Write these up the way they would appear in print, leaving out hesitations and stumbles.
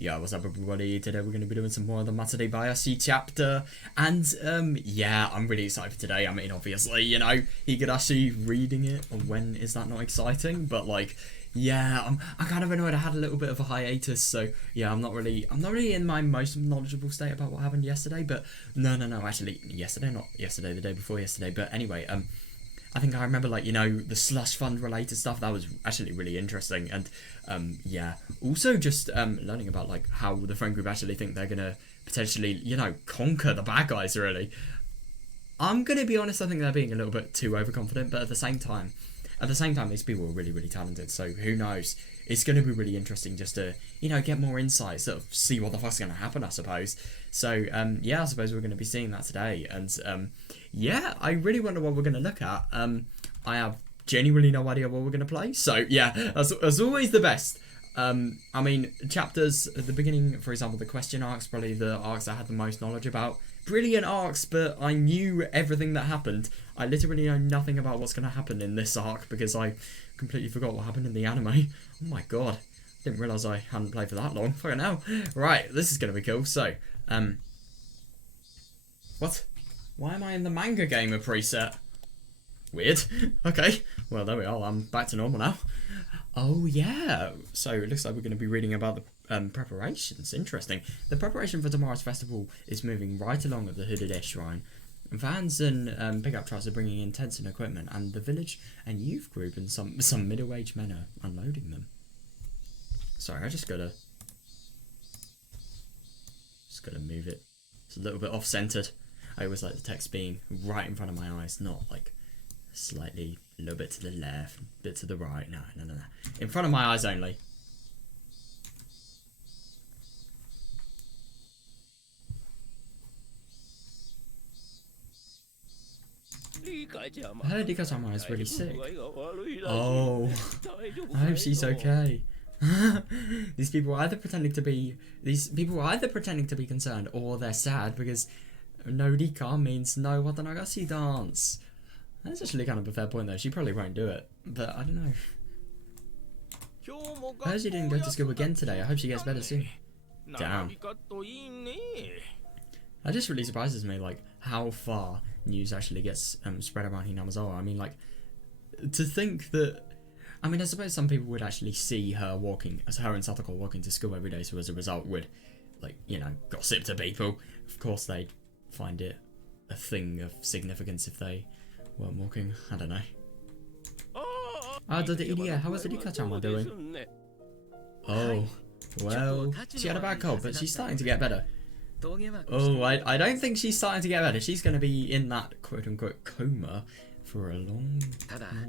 Yeah, what's up everybody? Today we're going to be doing some more of the Matsuribayashi chapter, and yeah, I'm really excited for today. I mean, obviously, you know, Higurashi reading it, when is that not exciting? But like, yeah, I'm kind of annoyed I had a little bit of a hiatus, so yeah, I'm not really in my most knowledgeable state about what happened yesterday, but no, actually, yesterday, not yesterday, the day before yesterday, but anyway, I think I remember, like, you know, the slush fund related stuff. That was actually really interesting. And yeah, also just learning about like how the friend group actually think they're gonna potentially, you know, conquer the bad guys. Really, I'm gonna be honest, I think they're being a little bit too overconfident, but at the same time, these people are really talented, so who knows. It's going to be really interesting just to, you know, get more insight, sort of see what the fuck's going to happen, I suppose. So, yeah, I suppose we're going to be seeing that today. And, yeah, I really wonder what we're going to look at. I have genuinely no idea what we're going to play. So, yeah, as always, the best. I mean, chapters at the beginning, for example, the question arcs, probably the arcs I had the most knowledge about. Brilliant arcs, but I knew everything that happened. I literally know nothing about what's going to happen in this arc because I completely forgot what happened in the anime. Oh my god. Didn't realise I hadn't played for that long. Fucking hell. Right, this is going to be cool. So, what? Why am I in the manga gamer preset? Weird. Okay. Well, there we are. I'm back to normal now. Oh, yeah. So, it looks like we're going to be reading about the preparations. Interesting. The preparation for tomorrow's festival is moving right along at the Higurashi Shrine. Vans and pickup trucks are bringing in tents and equipment, and the village and youth group and some middle-aged men are unloading them. Sorry, I just gotta move it. It's a little bit off-centered. I always like the text being right in front of my eyes, not like slightly a little bit to the left, a bit to the right. No. In front of my eyes only. I heard Rika-sama is really sick. Oh, I hope she's okay. These people are either pretending to be concerned or they're sad because no Rika means no Watanagasi dance. That's actually kind of a fair point though. She probably won't do it, but I don't know. I heard she didn't go to school again today. I hope she gets better soon. Damn. That just really surprises me, like, how far news actually gets spread around Hinamizawa. I mean, like, to think that... I mean, I suppose some people would actually see her walking, as her and Satoko walking to school every day, so as a result would, like, you know, gossip to people. Of course, they'd find it a thing of significance if they weren't walking. I don't know. Ah, how is Rika-chan doing? Oh, well, she had a bad cold, but she's starting to get better. Oh, I don't think she's starting to get better. She's going to be in that quote-unquote coma for a long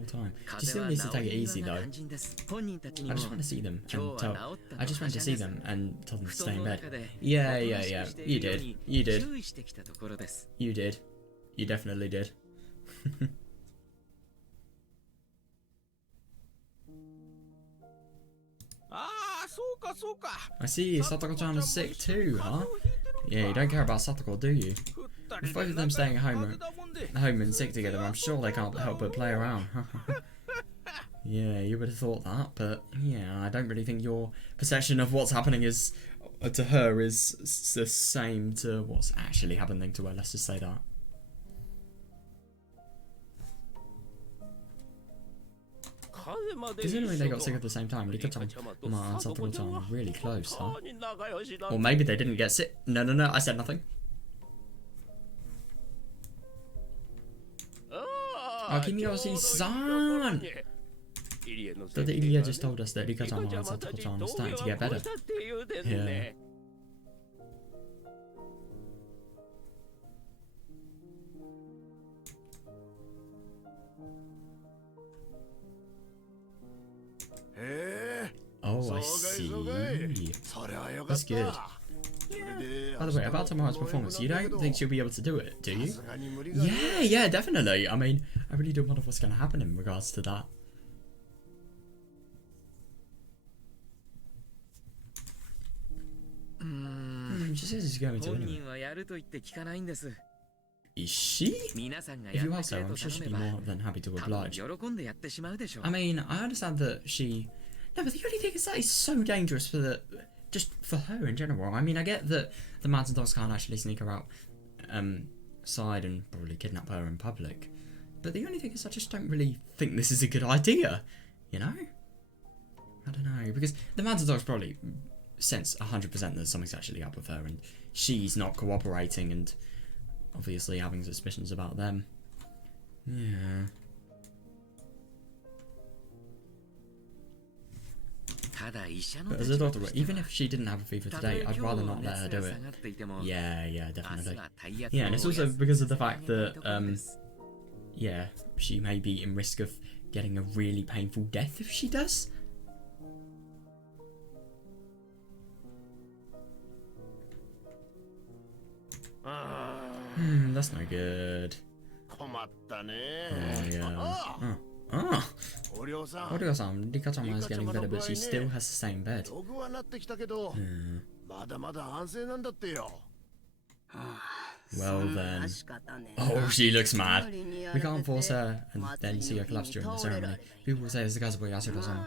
time. She still needs to take it easy, though. I just want to see them and tell... I just went to see them and tell them to stay in bed. Yeah. You did. You definitely did. I see, Satoko-chan is sick too, huh? Yeah, you don't care about Satoko, do you? With both of them staying at home and sick together, I'm sure they can't help but play around. Yeah, you would have thought that, but yeah, I don't really think your perception of what's happening is to her is the same to what's actually happening to her, let's just say that. Considering they got sick at the same time, Rika-chan and Satoko-chan are really close, huh? Or maybe they didn't get sick. No, I said nothing. Akimiyoshi-san! But the Ilya just told us that Rika-chan and Satoko-chan are starting to get better. Yeah. Oh, I see. That's good. By the way, about tomorrow's performance, you don't think she'll be able to do it, do you? Yeah, definitely. I mean, I really do wonder what's going to happen in regards to that. She says she's going to anyway. Is she? If you ask her, I'm sure she'd be more than happy to oblige. I mean, I understand that she... No, but the only thing is that it's so dangerous for just for her in general. I mean, I get that the Mad Dogs can't actually sneak her out side and probably kidnap her in public. But the only thing is I just don't really think this is a good idea, you know? I don't know, because the Mad Dogs probably sense 100% that something's actually up with her and she's not cooperating and obviously having suspicions about them. Yeah. But as a doctor, even if she didn't have a fever today, I'd rather not let her do it. Yeah, definitely. Yeah, and it's also because of the fact that, yeah, she may be in risk of getting a really painful death if she does. That's no good. Oh, yeah. Oryo-san, Rika-chan is getting better, but she still has the same bed. Well then. Oh, she looks mad. We can't force her and then see her collapse during the ceremony. People will say it's because of Yasuda-san.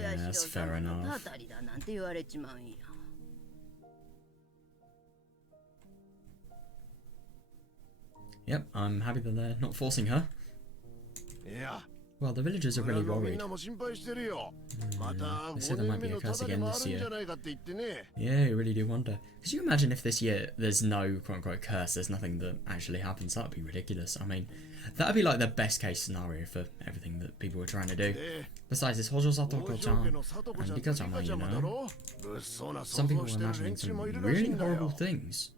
Yeah, that's fair enough. Yep, I'm happy that they're not forcing her. Yeah. Well, the villagers are really worried. They say there might be a curse again this year. Yeah, you really do wonder. Could you imagine if this year there's no quote-unquote curse, there's nothing that actually happens? That would be ridiculous. I mean, that would be like the best case scenario for everything that people were trying to do. Besides, it's Hojo Satoko-chan and Rika-chan, you know? Some people are imagining some really horrible things.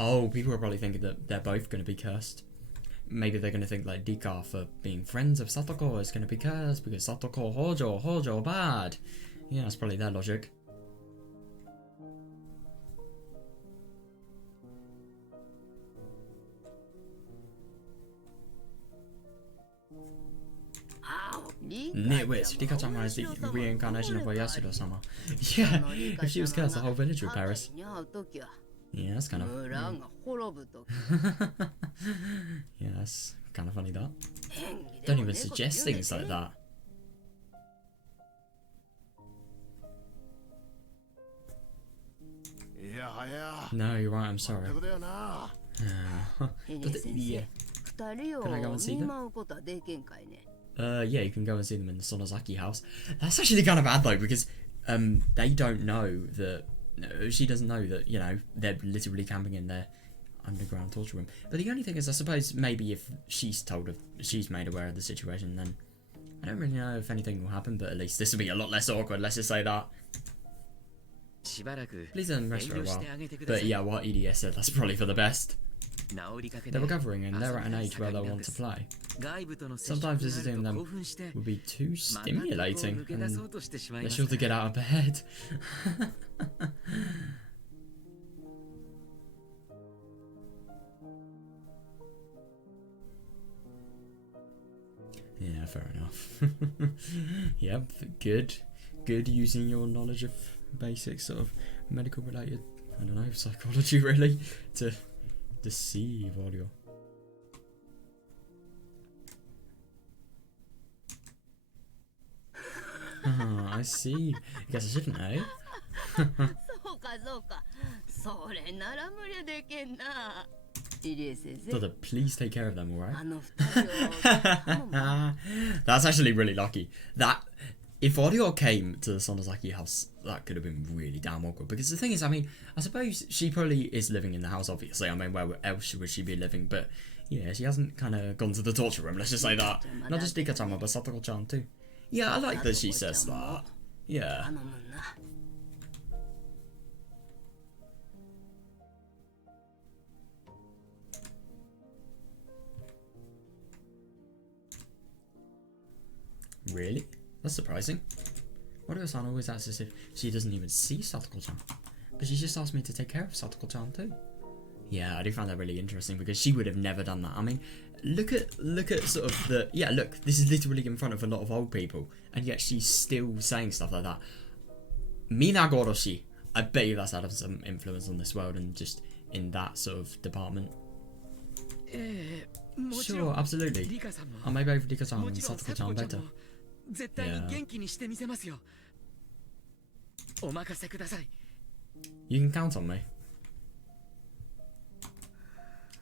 Oh, people are probably thinking that they're both going to be cursed. Maybe they're going to think like Rika for being friends of Satoko is going to be cursed because Satoko Hojo bad. Yeah, that's probably their logic. Nitwit, Rika-chan is the reincarnation of Yasuda-sama. Yeah, if she was cursed, the whole village would perish. Yeah, that's kind of... yeah, that's kind of funny, that. Don't even suggest things like that. No, you're right, I'm sorry. Yeah. Can I go and see them? Yeah, you can go and see them in the Sonozaki house. That's actually kind of bad, though, because they don't know that... No, she doesn't know that, you know, they're literally camping in their underground torture room. But the only thing is, I suppose, maybe if she's she's made aware of the situation, then I don't really know if anything will happen, but at least this will be a lot less awkward, let's just say that. Please don't rest for a while. But yeah, what EDS said, that's probably for the best. They're recovering and they're at an age where they'll want to play. Sometimes visiting them would be too stimulating and they're sure to get out of bed. Yeah, fair enough. Yep, good using your knowledge of basic sort of medical related, I don't know, psychology really, to deceive audio. I see. I guess I shouldn't, eh? Brother, please take care of them, alright? That's actually really lucky. That if audio came to the Sonozaki house, that could have been really damn awkward. Because the thing is, I mean, I suppose she probably is living in the house, obviously. I mean, where else would she be living? But yeah, she hasn't kind of gone to the torture room, let's just say that. Not just Rika-chan, but Satoko-chan too. Yeah, I like that she says that. Yeah. Really? That's surprising. Oryo-san always acts as if she doesn't even see Satoko-chan. But she just asked me to take care of Satoko-chan too. Yeah, I do find that really interesting because she would have never done that. I mean, look at sort of the... Yeah, look, this is literally in front of a lot of old people. And yet she's still saying stuff like that. Minagoroshi. I bet you that's had some influence on this world and just in that sort of department. Sure, absolutely. I may both Rika-chan and Satoko-chan better. Yeah. You can count on me.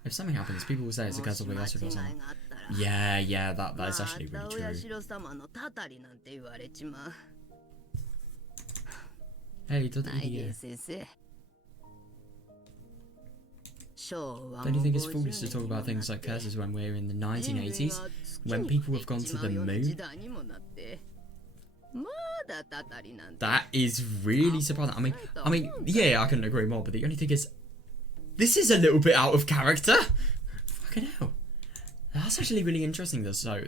If something happens, people will say it's a Kazuya or something. Yeah, that is actually really true. Hey, don't you think it's foolish to talk about things like curses when we're in the 1980s? When people have gone to the moon? That is really surprising. I mean, yeah, I couldn't agree more, but the only thing is, this is a little bit out of character. Fucking hell. That's actually really interesting, though. So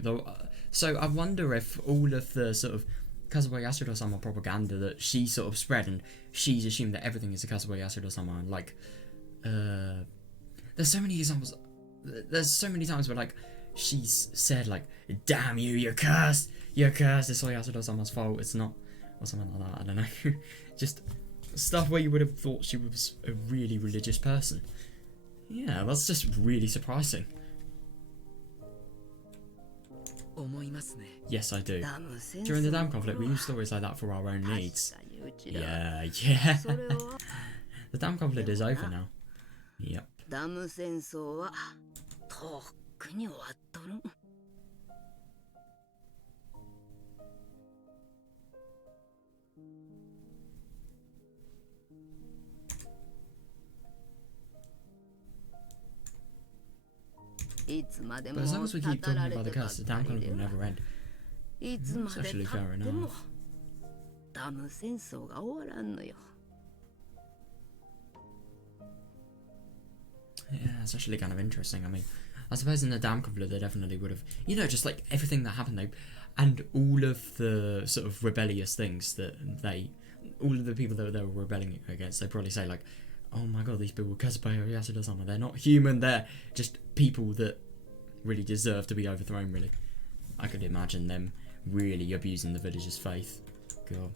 I wonder if all of the sort of Kazuya Yasuda-sama propaganda that she sort of spread, and she's assumed that everything is a Kazuya Yasuda-sama, and like, there's so many examples. There's so many times where like she's said like, "Damn you, you're cursed. You're cursed. It's all Yasuda-sama's fault. It's not," or something like that. I don't know. Just stuff where you would have thought she was a really religious person. Yeah, that's just really surprising. Yes, I do. During the dam conflict, we use stories like that for our own needs. Yeah. The dam conflict is over now. Yep. But as long as we keep talking about the curse, the dam conflict will never end. That's actually fair enough. Yeah, it's actually kind of interesting. I mean, I suppose in the dam conflict they definitely would have, you know, just like everything that happened, and all of the sort of rebellious things that all of the people that they were rebelling against, they probably say like, oh my god, these people were Kazuya Yasuda-sama, they're not human, they're just people that really deserve to be overthrown, really. I could imagine them really abusing the villagers' faith. God.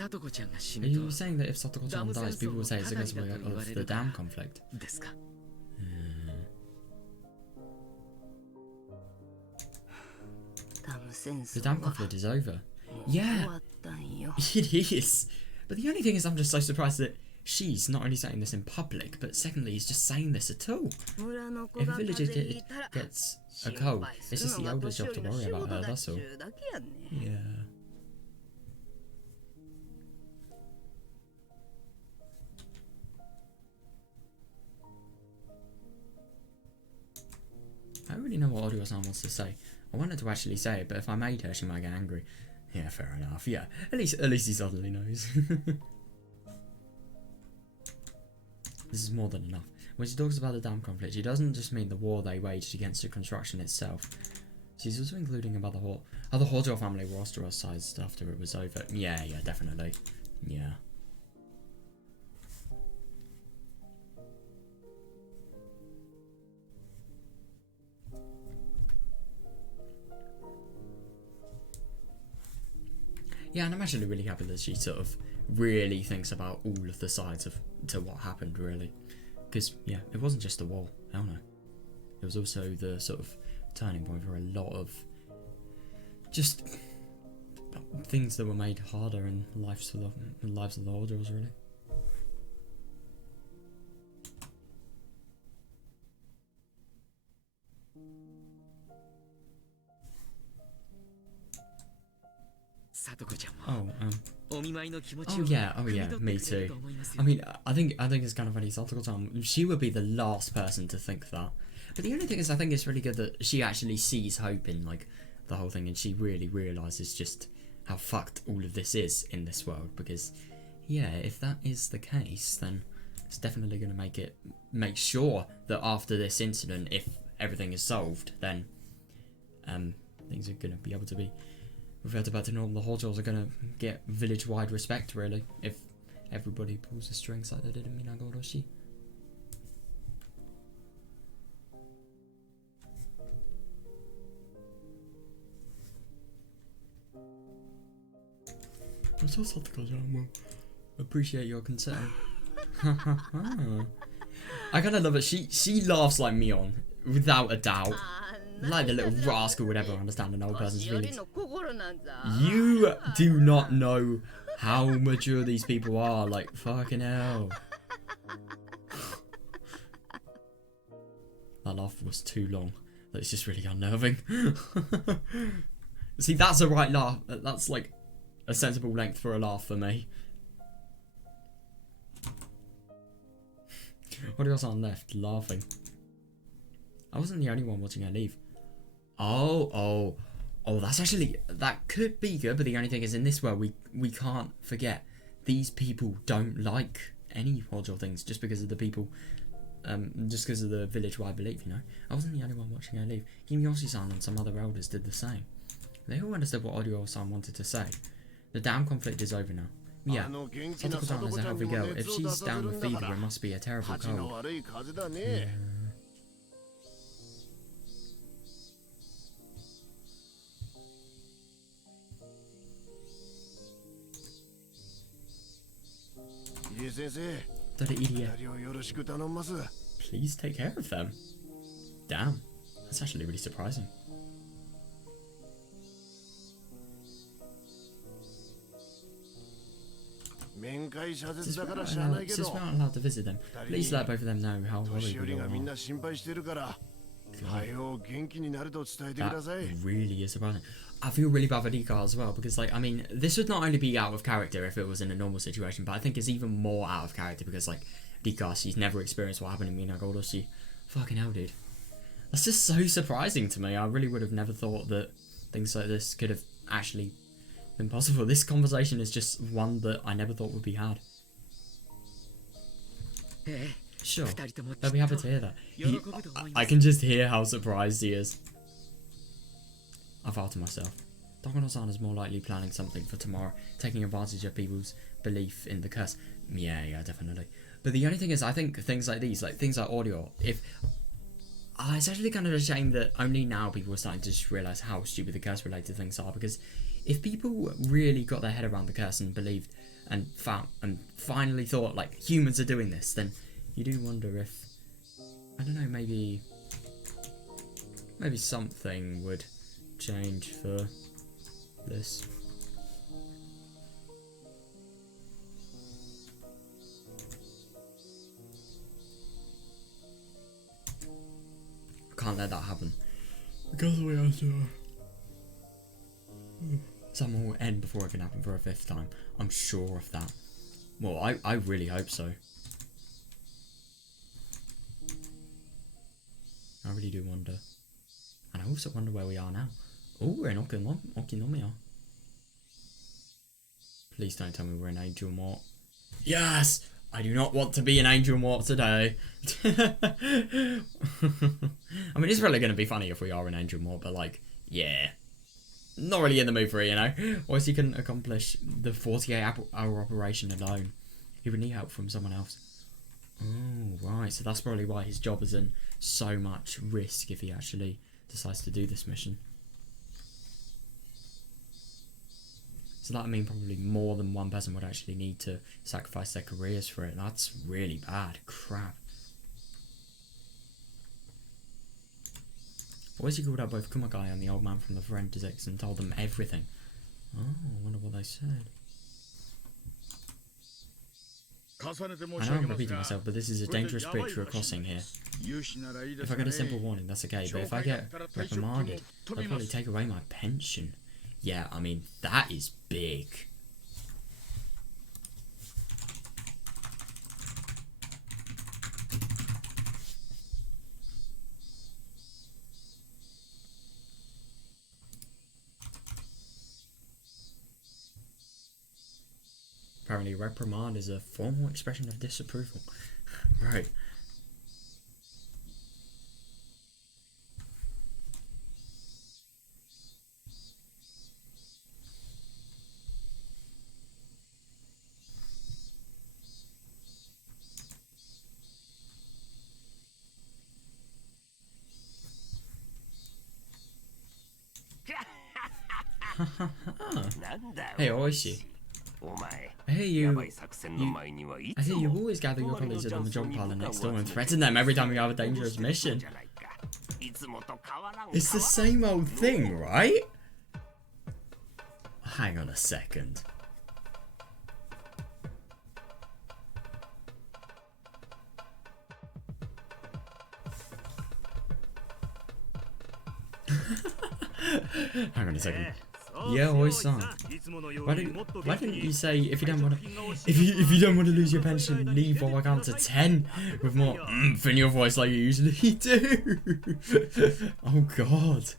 Are you saying that if Satoko-chan dies, people will say it's because of the dam conflict? The dam conflict is over. Yeah, it is. But the only thing is, I'm just so surprised that she's not only saying this in public, but secondly, is just saying this at all. If a villager gets a cold, it's just the elder's job to worry about her, that's all. Yeah. I don't really know what Odio-san wants to say. I wanted to actually say it, but if I made her, she might get angry. Yeah, fair enough. Yeah, at least he suddenly knows. This is more than enough. When she talks about the dam conflict, she doesn't just mean the war they waged against the construction itself. She's also including about how the Hojo family were ostracized after it was over. Yeah, definitely. Yeah. Yeah, and I'm actually really happy that she sort of really thinks about all of the sides to what happened, really. Because, yeah, it wasn't just the war. Hell no. It was also the sort of turning point for a lot of just things that were made harder in lives of the Orders, really. Oh yeah, me too. I mean, I think it's kind of funny. Satoko-chan, she would be the last person to think that. But the only thing is, I think it's really good that she actually sees hope in like the whole thing, and she really realizes just how fucked all of this is in this world. Because, yeah, if that is the case, then it's definitely going to make sure that after this incident, if everything is solved, then things are going to be able to be reverted back to normal. The Hojos are going to get village-wide respect, really, if everybody pulls the strings like they did in Minagoroshi. I'm so Satoko-chan. Appreciate your concern. I kind of love it. She laughs like Mion, without a doubt. Like the little rascal would ever understand an old person's feelings. You do not know how mature these people are. Like, fucking hell. That laugh was too long. That's just really unnerving. See, that's a right laugh. That's like a sensible length for a laugh for me. What else on left? Laughing. I wasn't the only one watching her leave. Oh, that's actually, that could be good, but the only thing is in this world, we can't forget, these people don't like any Hojo things just because of the people, just because of the village-wide belief, you know? I wasn't the only one watching her leave. Kimiyoshi-san and some other elders did the same. They all understood what Odio-san wanted to say. The damn conflict is over now. Yeah, Satoko-san is a healthy girl. If she's down with fever, it must be a terrible cold. Yeah. Please take care of them. Damn, that's actually really surprising. Since we're not allowed to visit them, please let both of them know how worried we are. That really is surprising. I feel really bad for Rika as well, because, like, I mean, this would not only be out of character if it was in a normal situation, but I think it's even more out of character because, like, Rika, she's never experienced what happened in Minagodoshi. Fucking hell, dude. That's just so surprising to me. I really would have never thought that things like this could have actually been possible. This conversation is just one that I never thought would be had. Sure, they'll be happy to hear that. I can just hear how surprised he is. I thought to myself, Takano-san is more likely planning something for tomorrow, taking advantage of people's belief in the curse. Yeah, definitely. But the only thing is, I think things like these, like things like audio, it's actually kind of a shame that only now people are starting to just realise how stupid the curse-related things are, because if people really got their head around the curse and believed and found and finally thought, like, humans are doing this, then you do wonder if, I don't know, maybe something would change for this. I can't let that happen. Because we have to. Something will end before it can happen for a fifth time. I'm sure of that. Well, I really hope so. I really do wonder. And I also wonder where we are now. Oh, we're in Okinomiya. Please don't tell me we're in Angel Mort. Yes! I do not want to be in Angel Mort today. I mean, it's really going to be funny if we are in Angel Mort, but, like, yeah. Not really in the mood for it, you know? Or else he can accomplish the 48-hour operation alone. He would need help from someone else. Oh, right. So that's probably why his job is in so much risk if he actually decides to do this mission. So that would mean probably more than one person would actually need to sacrifice their careers for it. That's really bad. Crap. What was he called up both Kumagai and the old man from the forensics and told them everything? Oh, I wonder what they said. I know I'm repeating myself, but this is a dangerous bridge we're crossing here. If I get a simple warning, that's okay, but if I get reprimanded, they'll probably take away my pension. Yeah, I mean, that is big. Apparently, reprimand is a formal expression of disapproval. Right. Hey, Oishi. I hear you always gather your colleagues at the Mahjong parlor next door and threaten them every time you have a dangerous mission. It's the same old thing, right? Hang on a second. Hang on a second. Yeah, Oi-san. Why didn't you say if you don't want to lose your pension, leave while I count to 10 with more oomph in your voice like you usually do? Oh God.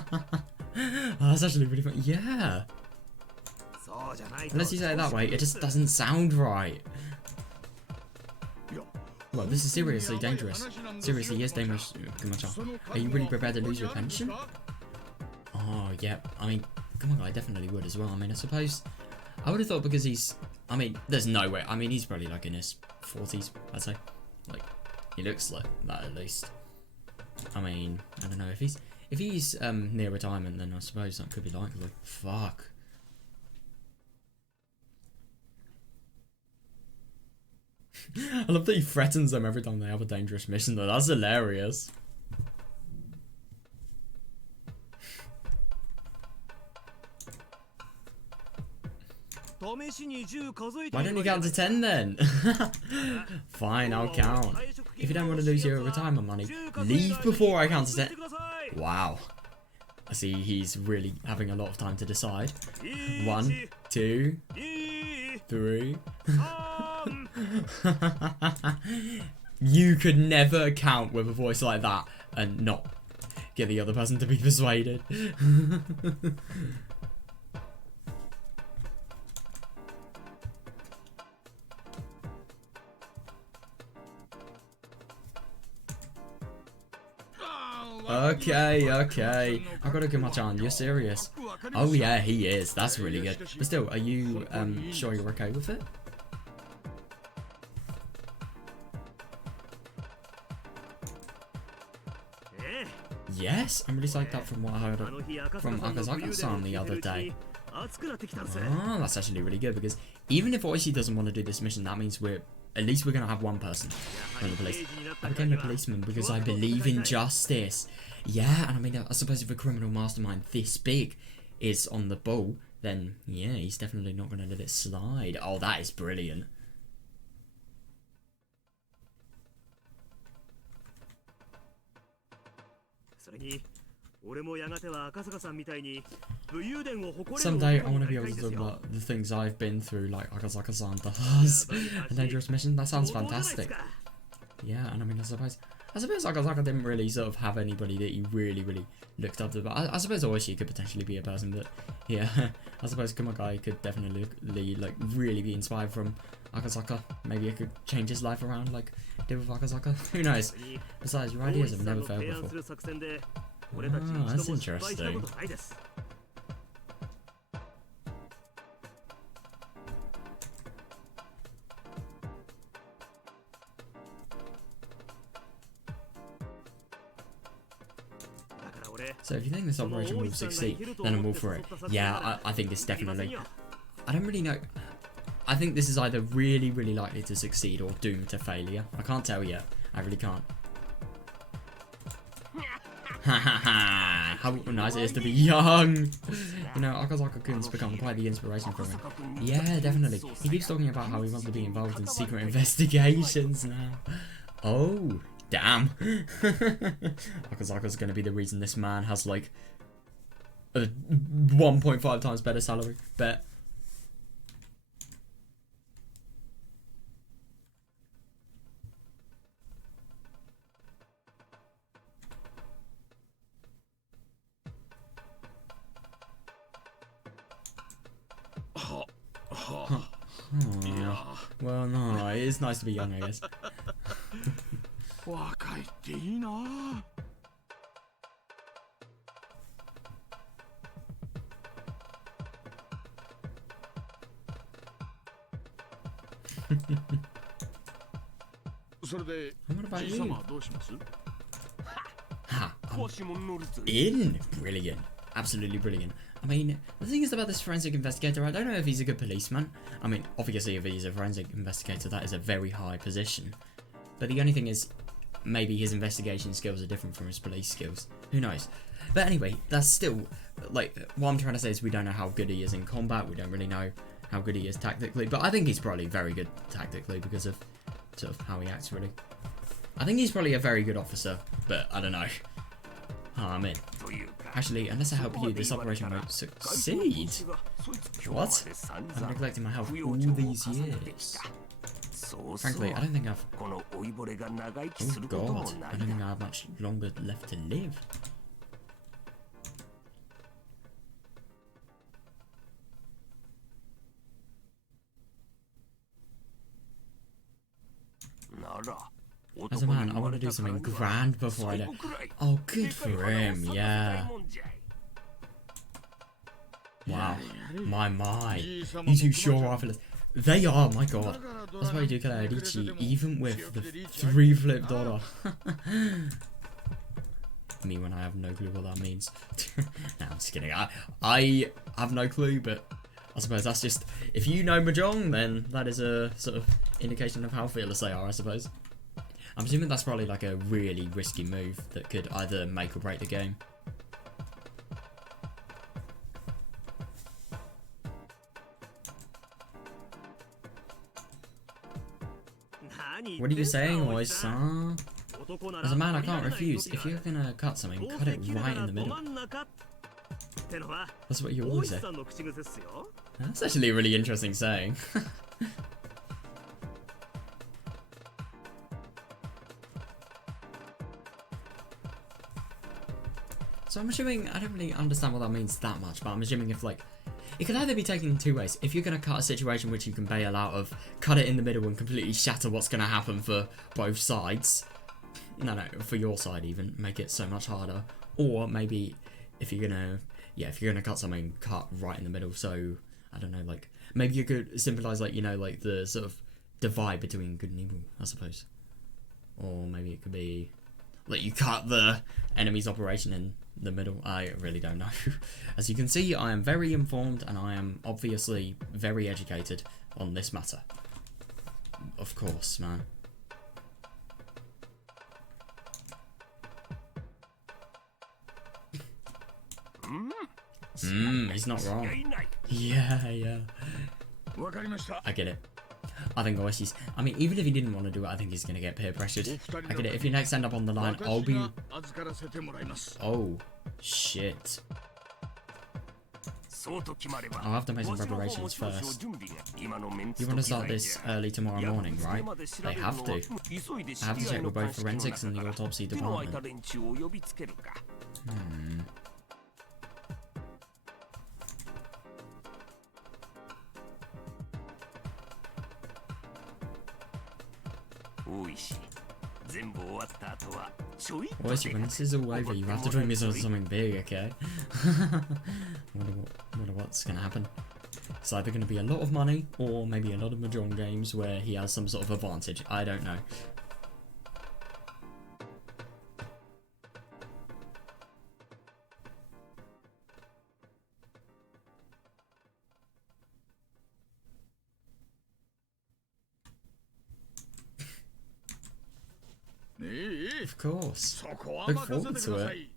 Oh, that's actually really funny. Yeah. Unless you say it that way, it just doesn't sound right. Well, this is seriously dangerous. Seriously, yes, Kuma-chan. Are you really prepared to lose your pension? Oh, yeah. I mean, come on, I definitely would as well. I mean, I suppose... I would have thought because he's... I mean, there's no way. I mean, he's probably like in his 40s, I'd say. Like, he looks like that at least. I mean, I don't know. If he's near retirement, then I suppose that could be likely. Fuck. I love that he threatens them every time they have a dangerous mission though. That's hilarious. Why don't you count to 10 then? Fine, I'll count. If you don't want to lose your retirement money, leave before I count to 10. Wow. I see he's really having a lot of time to decide. 1, 2, 3. You could never count with a voice like that and not get the other person to be persuaded. Okay. I've got a Kuma-chan, you're serious? Oh yeah, he is. That's really good. But still, are you sure you're okay with it? Yes, I'm really psyched up from what I heard from Akazaka-san the other day. Oh, that's actually really good because even if Oishi doesn't want to do this mission, that means at least we're going to have one person from the police. I became a policeman because I believe in justice. Yeah, and I mean, I suppose if a criminal mastermind this big is on the ball, then yeah, he's definitely not going to let it slide. Oh, that is brilliant. Someday I want to be able to talk about the things I've been through like Akazaka-san does. A dangerous mission? That sounds fantastic. Yeah, and I mean, I suppose Akazaka didn't really sort of have anybody that he really looked up to, but I suppose Oishi could potentially be a person that, yeah, I suppose Kumagai could definitely like really be inspired from Akazaka. Maybe it could change his life around like did with Akazaka. Who knows? Besides, your ideas have never failed before. Oh, that's interesting. So if you think this operation will succeed, then I'm all for it. Yeah, I think this definitely... I don't really know... I think this is either really likely to succeed or doomed to failure. I can't tell yet. I really can't. How nice it is to be young! You know, Akazaka-kun's become quite the inspiration for him. Yeah, definitely. He keeps talking about how he wants to be involved in secret investigations now. Oh, damn. Akazaka's gonna be the reason this man has like a 1.5 times better salary. Bet. Well, no, it is nice to be young, I guess. What about you? Ha, I'm in! Brilliant. Absolutely brilliant. I mean, the thing is about this forensic investigator, I don't know if he's a good policeman. I mean, obviously if he's a forensic investigator, that is a very high position. But the only thing is, maybe his investigation skills are different from his police skills. Who knows? But anyway, that's still, like, what I'm trying to say is we don't know how good he is in combat. We don't really know how good he is tactically. But I think he's probably very good tactically because of sort of how he acts, really. I think he's probably a very good officer, but I don't know. Oh, I'm in. Actually, unless I help you, this operation won't succeed. What? I've neglected my health all these years. Frankly, I don't think I've... Oh god, I don't think I have much longer left to live. As a man, I want to do something grand before I die. Oh, good for him, yeah. Wow. My. You two sure are villains. They are, my god. That's why you do Higurashi, even with the 3 flip dollar. Me when I have no clue what that means. No, I'm just kidding. I have no clue, but I suppose that's just... If you know Mahjong, then that is a sort of indication of how fearless they are, I suppose. I'm assuming that's probably like a really risky move that could either make or break the game. What are you saying, Oi-san? As a man, I can't refuse. If you're gonna cut something, cut it right in the middle. That's what you always say. That's actually a really interesting saying. So I'm assuming, I don't really understand what that means that much, but I'm assuming if like, it could either be taken in 2 ways. If you're going to cut a situation which you can bail out of, cut it in the middle and completely shatter what's going to happen for both sides. No, for your side even, make it so much harder. Or maybe if you're going to, if you're going to cut something, cut right in the middle. So, I don't know, like, maybe you could symbolize like, you know, like the sort of divide between good and evil, I suppose. Or maybe it could be like you cut the enemy's operation in the middle. I really don't know. As you can see, I am very informed and I am obviously very educated on this matter. Of course, man. He's not wrong. Yeah. I get it. I think Oishi's... I mean, even if he didn't want to do it, I think he's going to get peer pressured. I get it. If you next end up on the line, I'll be... Oh, shit. I'll have to make some preparations first. You want to start this early tomorrow morning, right? They have to. I have to check with both forensics and the autopsy department. Oishi, when this is all over, you have to treat me as something big, okay? wonder what's gonna happen. It's either gonna be a lot of money, or maybe a lot of Mahjong games where he has some sort of advantage. I don't know. Of course. Look forward to it.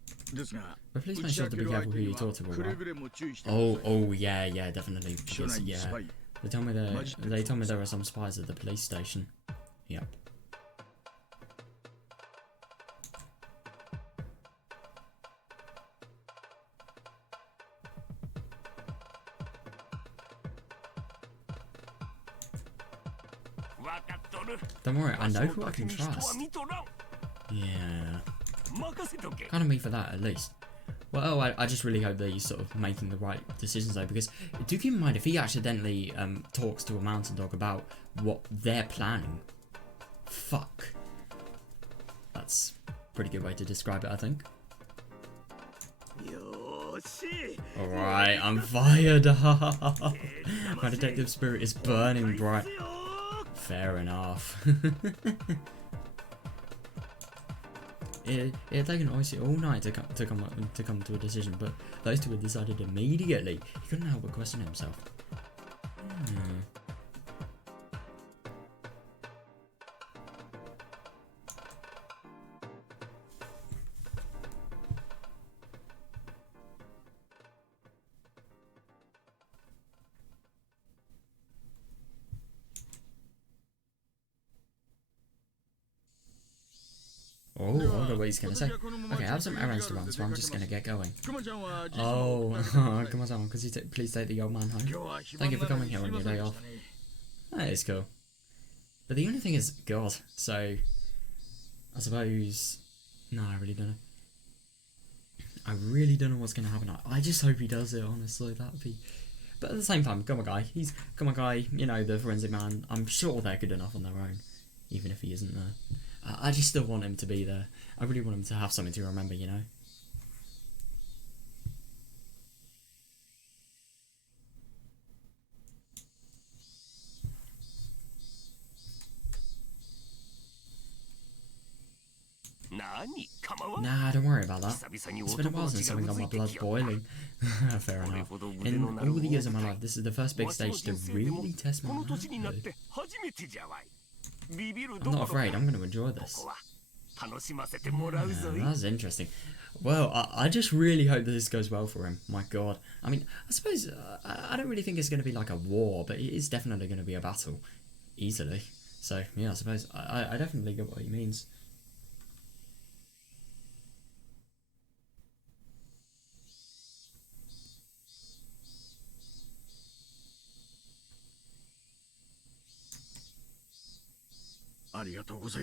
But please make sure to be careful who you talk to, alright? Oh, yeah, definitely. Because, yeah. They told me there are some spies at the police station. Yep. Don't worry, I know who I can trust. Yeah. Kind of me for that, at least. Well, I just really hope that he's sort of making the right decisions, though, because do keep in mind, if he accidentally talks to a mountain dog about what they're planning, fuck. That's a pretty good way to describe it, I think. Alright, I'm fired up. My detective spirit is burning bright. Fair enough. It had taken Oishi all night to come to a decision, but those two had decided immediately. He couldn't help but question himself. Oh, I wonder what he's going to say. Okay, I have some errands to run, so I'm just going to get going. Oh, come on, could you please take the old man home? Thank you for coming here on your day off. That is cool. But the only thing is, God, so I suppose... No, I really don't know. I really don't know what's going to happen. I just hope he does it, honestly. That'd be... But at the same time, Guy, you know, the forensic man, I'm sure they're good enough on their own, even if he isn't there. I just still want him to be there. I really want him to have something to remember, you know? Nah, don't worry about that. It's been a while since something got my blood boiling. Fair enough. In all the years of my life, this is the first big stage to really test my manhood. I'm not afraid, I'm going to enjoy this. Yeah, that's interesting. Well, I just really hope that this goes well for him. My God. I mean, I suppose, I don't really think it's going to be like a war, but it is definitely going to be a battle. Easily. So, yeah, I suppose, I definitely get what he means.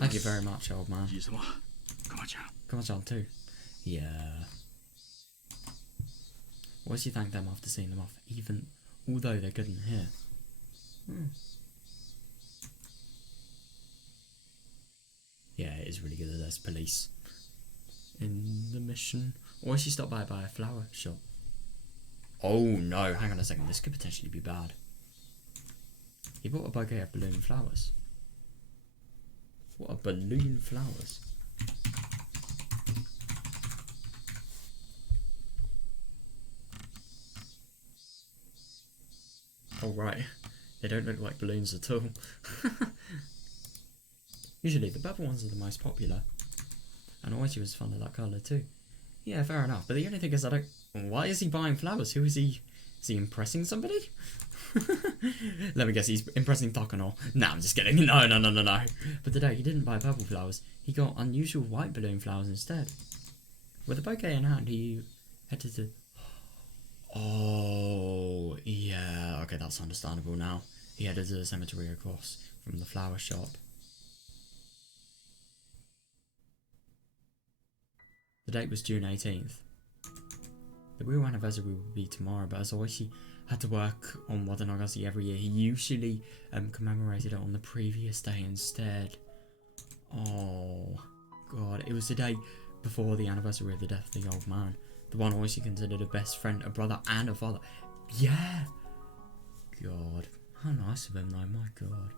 Thank you very much, old man. Come-chan too. Yeah. Why should you thank them after seeing them off, even although they couldn't hear? Yeah, it is really good that there's police in the mission. Why should you stop by a flower shop? Oh no, hang on a second, this could potentially be bad. He bought a bouquet of balloon flowers. What are balloon flowers? Oh right, they don't look like balloons at all. Usually the purple ones are the most popular. And Oichi was fond of that colour too. Yeah, fair enough. But the only thing is why is he buying flowers? Who is he? Is he impressing somebody? Let me guess, he's impressing Takano. Nah, I'm just kidding. No. But today he didn't buy purple flowers. He got unusual white balloon flowers instead. With a bouquet in hand, he headed to... Oh, yeah. Okay, that's understandable now. He headed to the cemetery across from the flower shop. The date was June 18th. The real anniversary would be tomorrow, but as Oishi had to work on Watanagasi every year, he usually commemorated it on the previous day instead. Oh, God. It was the day before the anniversary of the death of the old man. The one Oishi considered a best friend, a brother, and a father. Yeah! God. How nice of him, though. My God.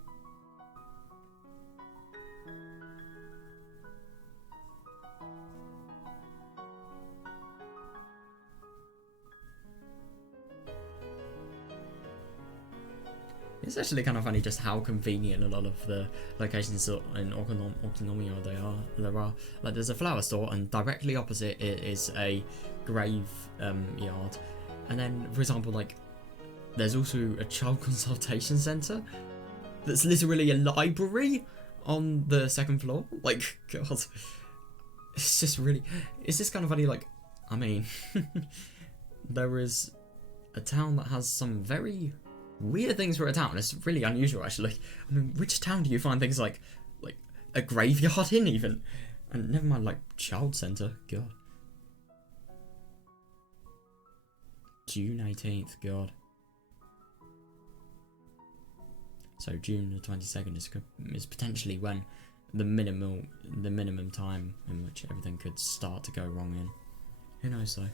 It's actually kind of funny just how convenient a lot of the locations in Okinomiya there are. Like, there's a flower store, and directly opposite it is a grave yard. And then, for example, like, there's also a child consultation centre that's literally a library on the second floor. Like, God. It's just really... It's just kind of funny, like, I mean... there is a town that has some very... weird things for a town. It's really unusual, actually. I mean, which town do you find things like a graveyard in, even? And never mind, like, child centre. God. June 18th, God. So June the 22nd is potentially when the minimum time in which everything could start to go wrong in. Who knows, though?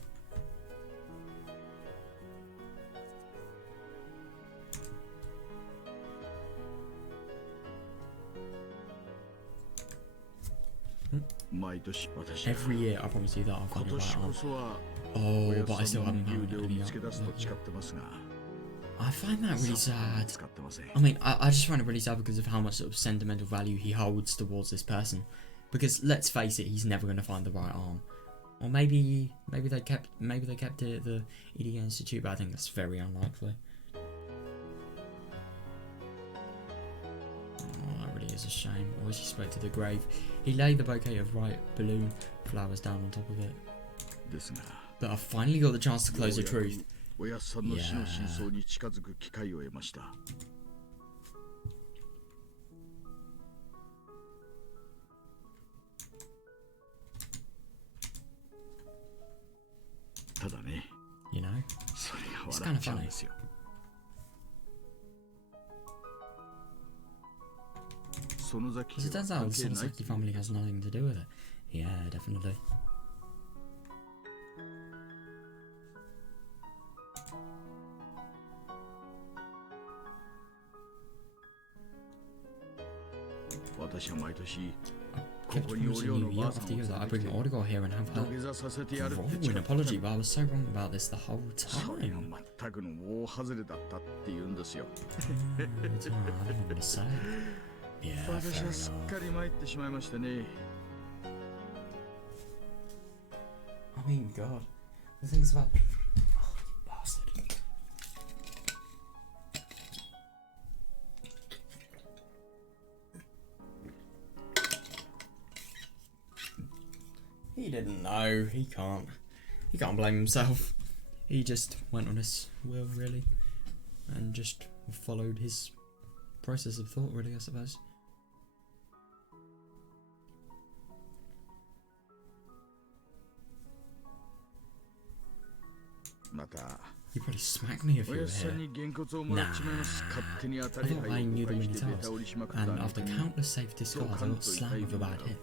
Every year, I promise you that I'll find a right arm. Oh, but I still haven't found any yet. I find that really sad. I mean, I just find it really sad because of how much sort of sentimental value he holds towards this person. Because let's face it, he's never going to find the right arm. Or maybe they kept it at the EDA Institute, but I think that's very unlikely. Oh, that really is a shame. Always he spoke to the grave. He laid the bouquet of white balloon flowers down on top of it. But I finally got the chance to close the truth. Yeah. ただね。You know? それが It's 笑 kind っ of ちゃうん funny. ですよ。園崎 Because it turns out the 関係ない Sonosaki family has nothing to do with it. Yeah, definitely. 私は毎年 I kept promising you year after year that I bring Origo here and have her grovel in apology, but I was so wrong about this the whole それが time. 全くの大外れだったって言うんですよ。 It's alright, I don't know what to say. Yeah, 私 fair はすっ enough. かり参ってしまいましてね。 I mean, God. The thing's about... Oh, bastard. He didn't know. He can't. He can't blame himself. He just went on his will, really. And just followed his process of thought, really, I suppose. You'd probably smack me if you お were やっさん here. にげんこつをもらっちまいます。勝手に当た I り thought 牌 I を knew the 誤解 winning してベ toss, タ折りしまくった and あな after たに countless safe discards, I got slammed with a bad hit.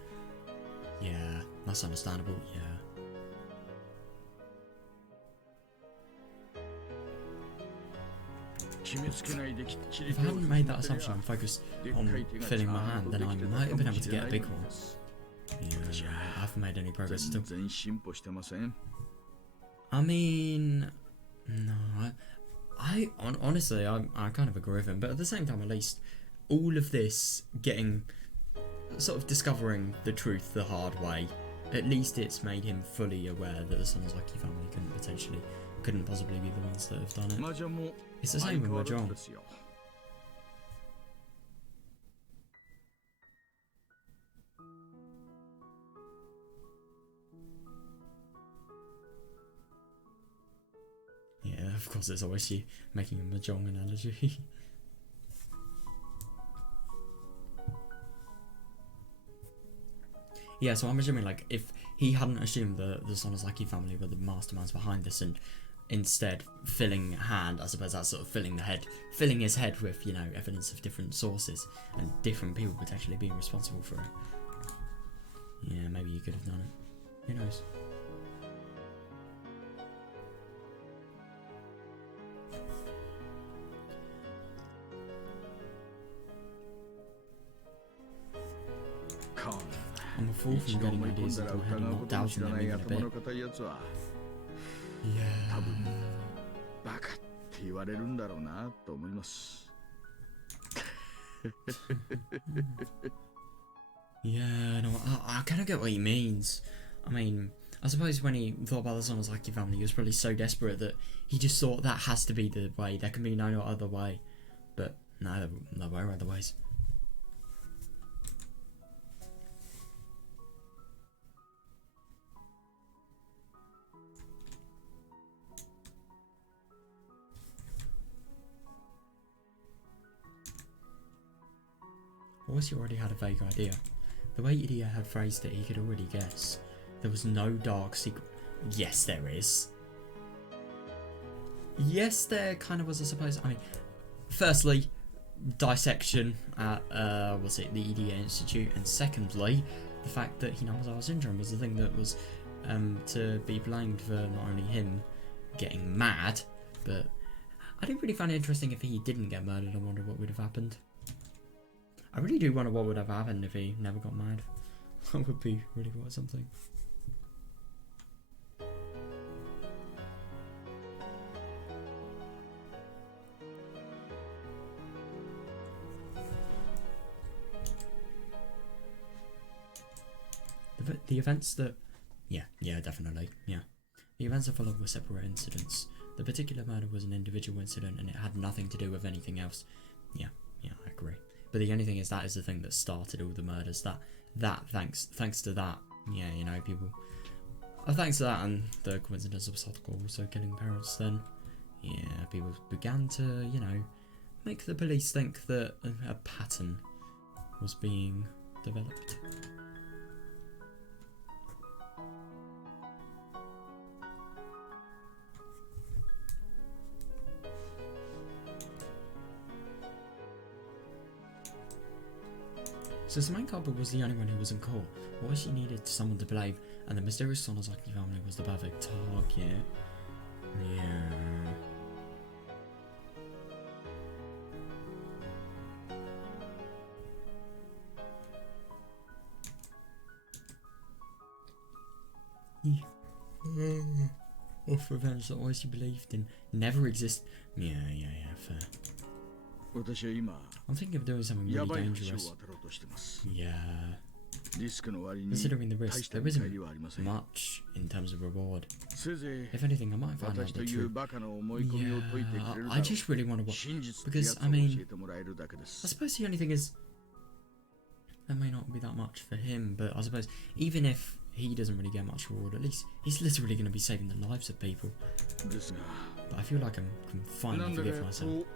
Yeah, that's understandable, yeah. If I hadn't made that assumption and focused on filling my hand, then I might have been able to get a big one. Yeah, I haven't made any progress at all. 全然進歩してません。 I mean, no, honestly, I kind of agree with him, but at the same time, at least, all of this getting, sort of discovering the truth the hard way, at least it's made him fully aware that the Sonosaki family couldn't possibly be the ones that have done it. 麻雀も It's the 相 same 変 with わらず Mahjong. ですよ。 Yeah, of course, it's always you making a Mahjong analogy. Yeah, so I'm assuming, like, if he hadn't assumed the Sonosaki family were the masterminds behind this and instead filling hand, I suppose that's sort of filling his head with, you know, evidence of different sources and different people potentially being responsible for it. Yeah, maybe you could have done it. Who knows? I'm a fool for 一度 getting 思い込ん ideas だら into my head 疑 and うこ not とも知 doubting ら them ない even a 頭 bit. の固いやつは Yeah. 多分バカって言われるんだろうなと思います。 Yeah, no, I kind of get what he means. I mean, I suppose when he thought about the Sonosaki family, he was probably so desperate that he just thought that has to be the way. There can be no other way. But no, there were other ways. Or was he already had a vague idea? The way Idia had phrased it, he could already guess. There was no dark secret. Yes, there is. Yes, there kind of was, I suppose. I mean, firstly, dissection at, was it the EDA Institute? And secondly, the fact that Hinamazawa syndrome was the thing that was to be blamed for not only him getting mad, but I do really find it interesting if he didn't get murdered. I wonder what would have happened. I really do wonder what would have happened if he never got mad. That would be really quite something. The events that... Yeah, definitely, yeah. The events that followed were separate incidents. The particular murder was an individual incident and it had nothing to do with anything else. Yeah, I agree. But the only thing is that is the thing that started all the murders. Thanks to that, yeah, you know, people... thanks to that and the coincidence of Satoko also killing parents, then, yeah, people began to, you know, make the police think that a pattern was being developed. Since the main culprit was the only one who was in court, what she needed someone to blame, and the mysterious Sonozaki family was the perfect target. Yeah. Of revenge that Oishi believed in never exist. Yeah, fair. I'm thinking of doing something really dangerous. Yeah. Considering the risk, there isn't much in terms of reward. If anything, I might find out the truth. Yeah, I just really want to watch. Because, I mean, I suppose the only thing is, there may not be that much for him, but I suppose even if he doesn't really get much reward, at least he's literally going to be saving the lives of people. But I feel like I can finally forgive myself.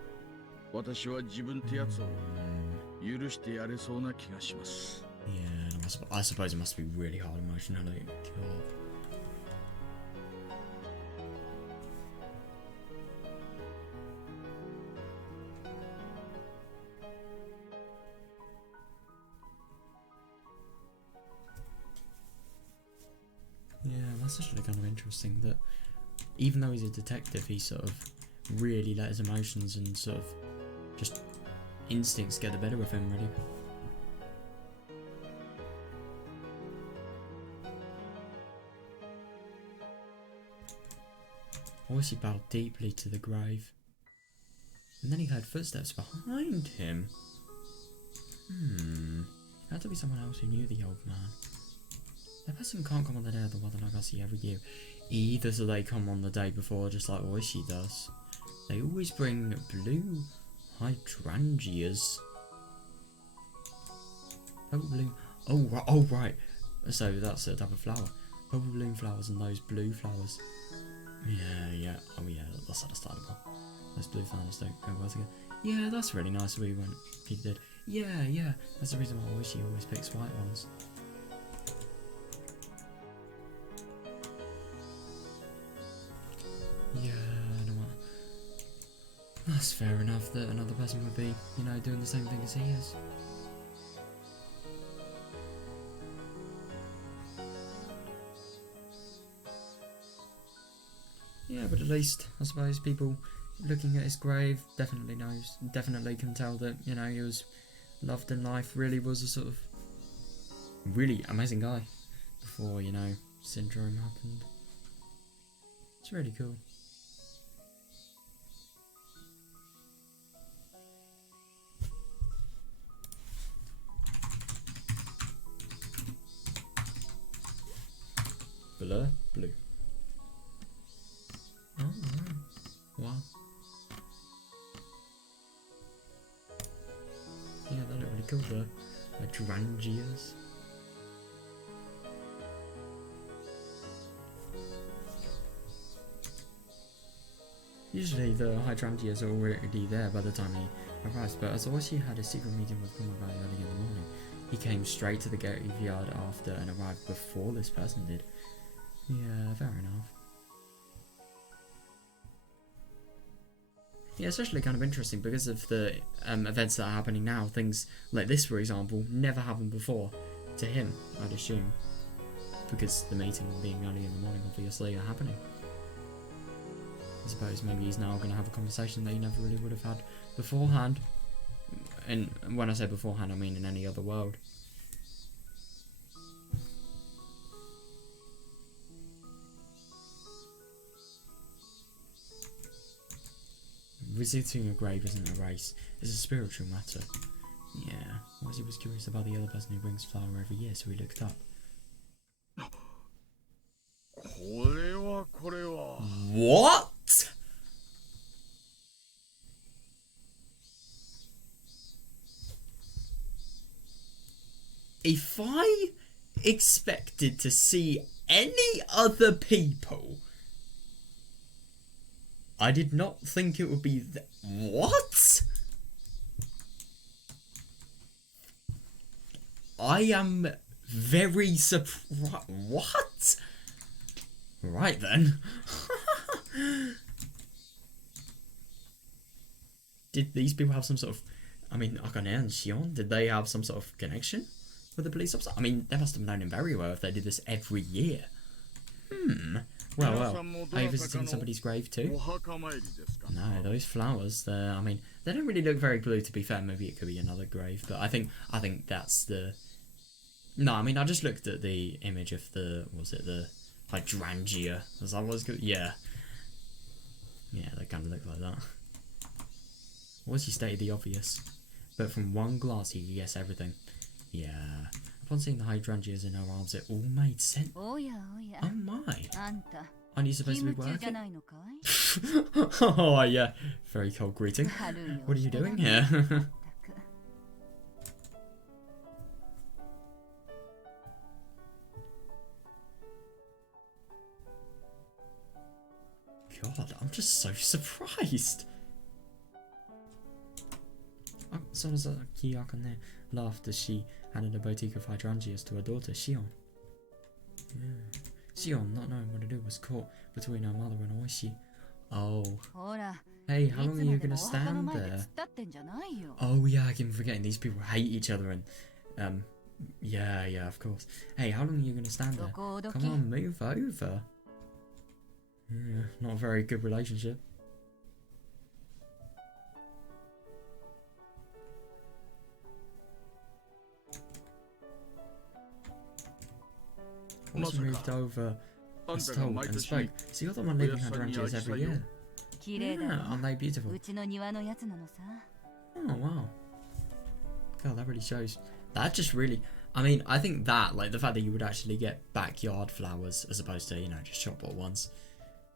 Yeah, no, I suppose it must be really hard emotionally. God. Yeah, that's actually kind of interesting that even though he's a detective, he sort of really let his emotions and sort of just instincts get the better of him, really. He bowed deeply to the grave, and then he heard footsteps behind him. It had to be someone else who knew the old man. That person can't come on the day of the Weather Nagasi every year, either, so they come on the day before, just like Oishi does. They always bring blue hydrangeas. Purple bloom. Oh right. So that's a type of flower. Purple bloom flowers and those blue flowers. Yeah. Oh yeah, that's understandable. Those blue flowers don't go well together. Yeah, that's really nice of you when he did. Yeah. That's the reason why Oishi always picks white ones. Yeah, I know what. That's fair enough that another person would be, you know, doing the same thing as he is. Yeah, but at least, I suppose, people looking at his grave definitely can tell that, you know, he was loved in life, really was a sort of really amazing guy before, you know, syndrome happened. It's really cool. Blue. Oh, wow. Yeah, they look really cool, the hydrangeas. Usually the hydrangeas are already there by the time he arrives, but as Oishi had a secret meeting with Kumagai early in the morning, he came straight to the graveyard after and arrived before this person did. Yeah, fair enough. Yeah, it's actually kind of interesting because of the events that are happening now. Things like this, for example, never happened before to him, I'd assume. Because the meeting being early in the morning, obviously, are happening. I suppose maybe he's now going to have a conversation that he never really would have had beforehand. And when I say beforehand, I mean in any other world. visiting a grave isn't a race. It's a spiritual matter. Yeah. Ozzy was curious about the other person who brings flower every year, so he looked up. What? If I expected to see any other people, I did not think it would be what? I am very surprised. What? Right then. Did these people have some sort of... I mean, Akane and Shion, did they have some sort of connection with the police officer? I mean, they must have known him very well if they did this every year. Well. Are you visiting somebody's grave too? No, those flowers, I mean, they don't really look very blue, to be fair. Maybe it could be another grave, but I think that's the... No, I mean, I just looked at the image of the... Was it the hydrangea? As I was good. Yeah. Yeah, they kind of look like that. Was he stated the obvious? But from one glance, he could guess everything. Yeah. Upon seeing the hydrangeas in her arms, it all made sense. Oh my. Aren't you supposed to be working? Oh yeah. Very cold greeting. What are you doing here? God, I'm just so surprised. Sonoza Akane laughed as she handed a boutique of hydrangeas to her daughter, Shion. Yeah. Shion, not knowing what to do, was caught between her mother and Oishi. Oh. Hey, how long are you gonna stand there? Oh yeah, I keep forgetting these people hate each other and yeah, of course. Hey, how long are you gonna stand there? Come on, move over. Yeah, not a very good relationship. Once moved over as told and spoke. So you're the one leaving hydrangeas every year. Yeah, aren't they beautiful? Oh wow. God, that really shows. That just really... I mean, I think that, like, the fact that you would actually get backyard flowers as opposed to, you know, just shop bought ones.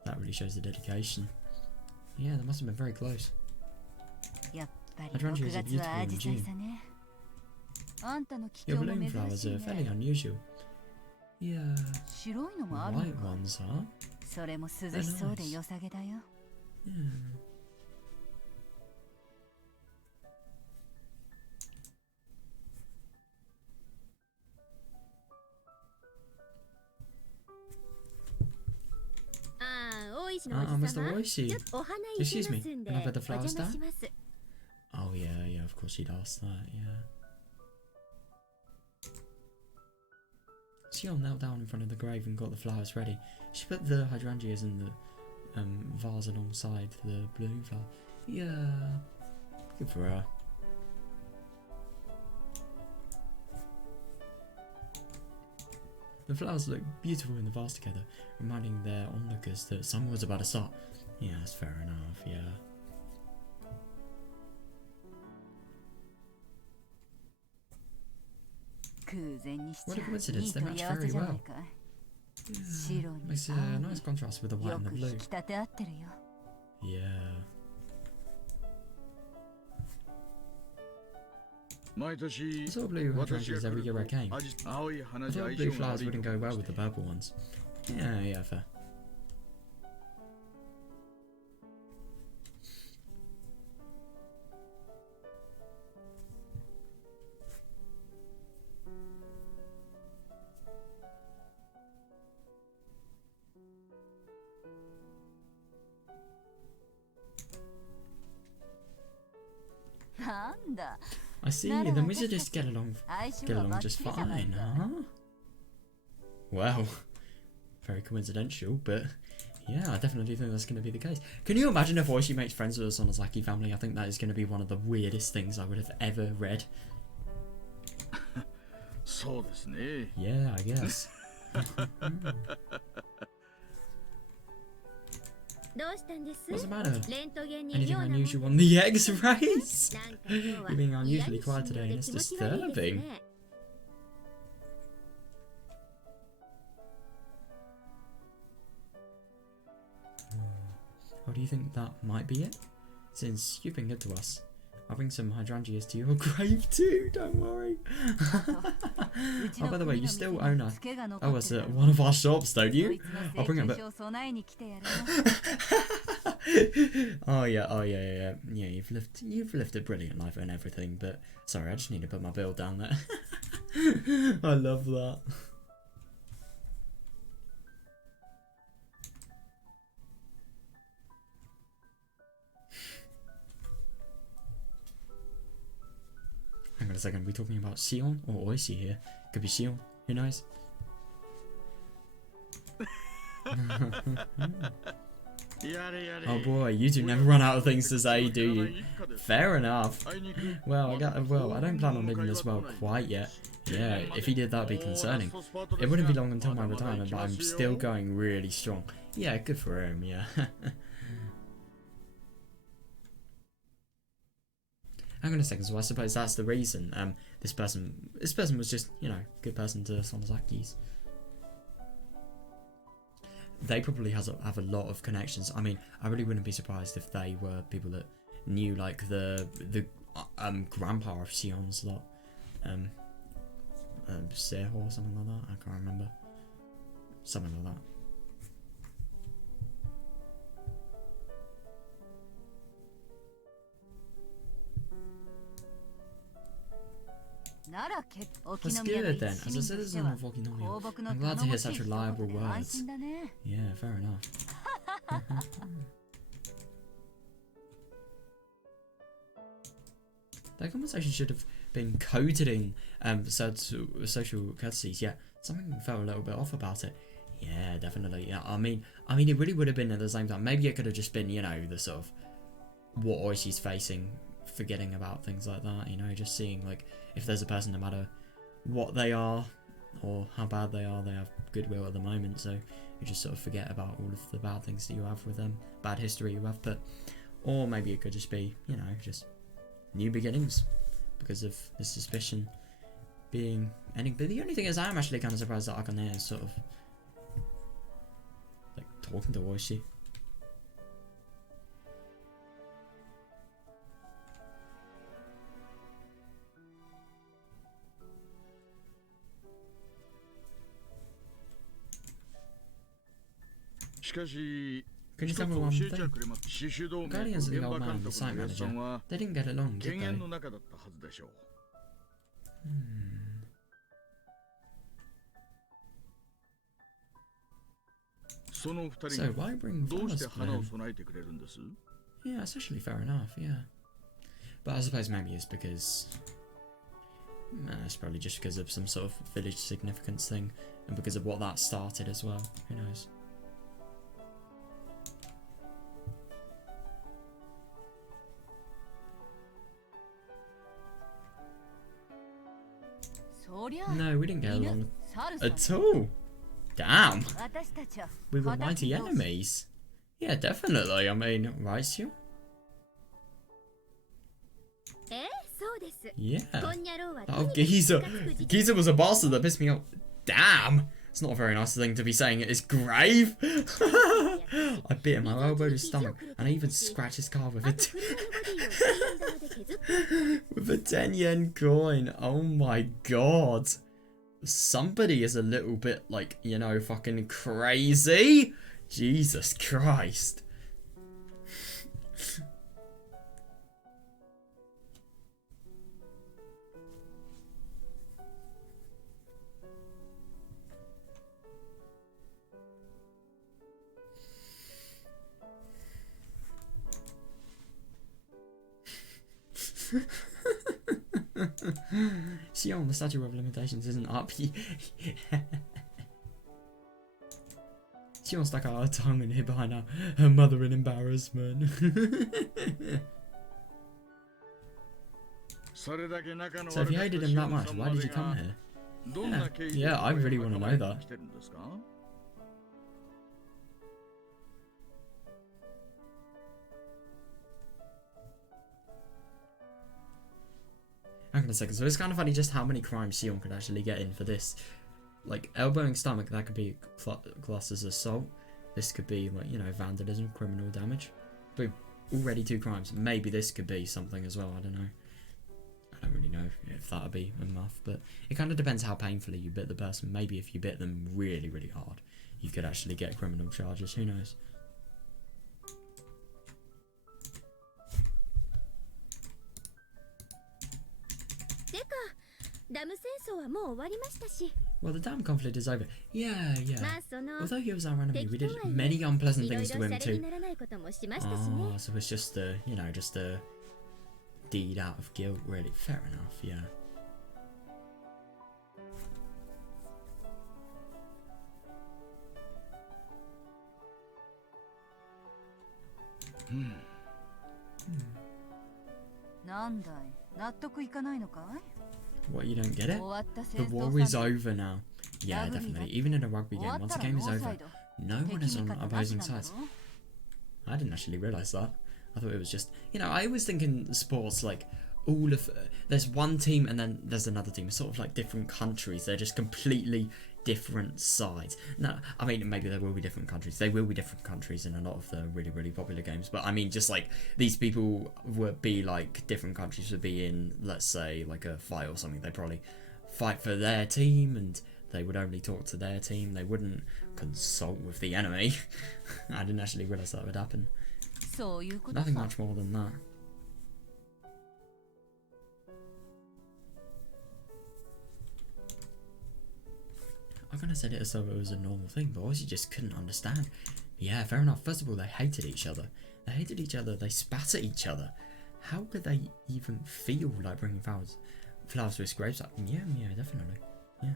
That really shows the dedication. Yeah, they must have been very close. Hydrangeas are beautiful in June. Your balloon flowers are fairly unusual. Yeah. White ones, huh? They're nice. Yeah. Mr. Oishi. Excuse me, can I put the flowers down? Oh yeah, of course she'd ask that, yeah. Shion knelt down in front of the grave and got the flowers ready. She put the hydrangeas in the vase alongside the balloon flower. Yeah, good for her. The flowers look beautiful in the vase together, reminding their onlookers that summer was about to start. Yeah, that's fair enough, yeah. What a coincidence, they match very well. Yeah, makes a nice contrast with the white and the blue. Yeah. I saw blue hydrangeas every year I came. I thought blue flowers wouldn't go well with the purple ones. Yeah, fair. I see, then we should just get along just fine, huh? Well, very coincidental, but yeah, I definitely think that's going to be the case. Can you imagine if Oishi makes friends with the Sonozaki family? I think that is going to be one of the weirdest things I would have ever read. Yeah, I guess. What's the matter? Anything unusual on the X-rays? You're being unusually quiet today and it's disturbing. Oh, do you think that might be it? Since you've been good to us, I'll bring some hydrangeas to your grave too, don't worry. Oh, by the way, you still own one of our shops, don't you? I'll bring it back. Oh yeah. Yeah, you've lived a brilliant life and everything, but sorry, I just need to put my bill down there. I love that. Hang on a second, are we talking about Sion or Oishi here? Could be Sion, who knows? Oh boy, you two never run out of things to say, do you? Fair enough. Well, I don't plan on living this well quite yet. Yeah, if he did, that'd be concerning. It wouldn't be long until my retirement, but I'm still going really strong. Yeah, good for him, yeah. Hang on a second, so I suppose that's the reason this person was just, you know, good person to Sonozaki's. They probably have a lot of connections. I mean, I really wouldn't be surprised if they were people that knew like the grandpa of Sion's lot, Seho or something like that. I can't remember. Something like that. That's good then. As a citizen of Okinomi, I'm glad to hear such reliable words. Yeah, fair enough. That conversation should have been coded in social courtesies. Yeah, something felt a little bit off about it. Yeah, definitely. Yeah, I mean, it really would have been at the same time. Maybe it could have just been, you know, the sort of what Oishi's facing, forgetting about things like that. You know, just seeing like if there's a person, no matter what they are or how bad they are, they have goodwill at the moment. So you just sort of forget about all of the bad things that you have with them, bad history you have. But or maybe it could just be, you know, just new beginnings because of the suspicion being ending. But the only thing is, I'm actually kind of surprised that Akane is sort of like talking to Oishi. Can you tell me one thing? Guardians of the old man and the site manager, they didn't get along, did they? So why bring flowers to them? Yeah, that's actually fair enough, yeah. But I suppose maybe it's because... it's probably just because of some sort of village significance thing, and because of what that started as well, who knows. No, we didn't get along at all. Damn. We were mighty enemies. Yeah, definitely. I mean, right, Sue? Yeah. Oh, Giza. Giza was a bastard that pissed me off. Damn. It's not a very nice thing to be saying at his grave. I bit him, I elbowed his stomach, and I even scratched his car with with a 10 yen coin. Oh my god. Somebody is a little bit, like, you know, fucking crazy. Jesus Christ. Sion, the statute of limitations isn't up. Sion stuck out her tongue and hid behind her mother in embarrassment. So if you hated him that much, why did you come here? Yeah, I really want to know that. Hang on a second. So it's kind of funny just how many crimes Sion could actually get in for this. Like, elbowing stomach, that could be classed as assault. This could be, like, you know, vandalism, criminal damage. Boom. Already 2 crimes. Maybe this could be something as well. I don't know. I don't really know if that would be enough. But it kind of depends how painfully you bit the person. Maybe if you bit them really, really hard, you could actually get criminal charges. Who knows? Well, the dam conflict is over. Yeah, yeah. Although he was our enemy, we did many unpleasant things to him too. Oh, so it's just a, you know, just a deed out of guilt, really. Fair enough, yeah. What, you don't get it? The war is over now. Yeah, definitely. Even in a rugby game, once the game is over, no one is on opposing sides. I didn't actually realise that. I thought it was just, you know, I always think in sports, like, all of, there's one team and then there's another team. It's sort of like different countries. They're just completely different sides. No, I mean, maybe there will be different countries. They will be different countries in a lot of the really, really popular games. But I mean, just like, these people would be like, different countries would be in, let's say, like a fight or something. They probably fight for their team and they would only talk to their team. They wouldn't consult with the enemy. I didn't actually realise that would happen. Nothing much more than that. I'm gonna say it as though it was a normal thing, but obviously just couldn't understand. Yeah, fair enough. First of all, they hated each other. They hated each other. They spat at each other. How could they even feel like bringing flowers to his gravesite? Yeah, definitely. Yeah.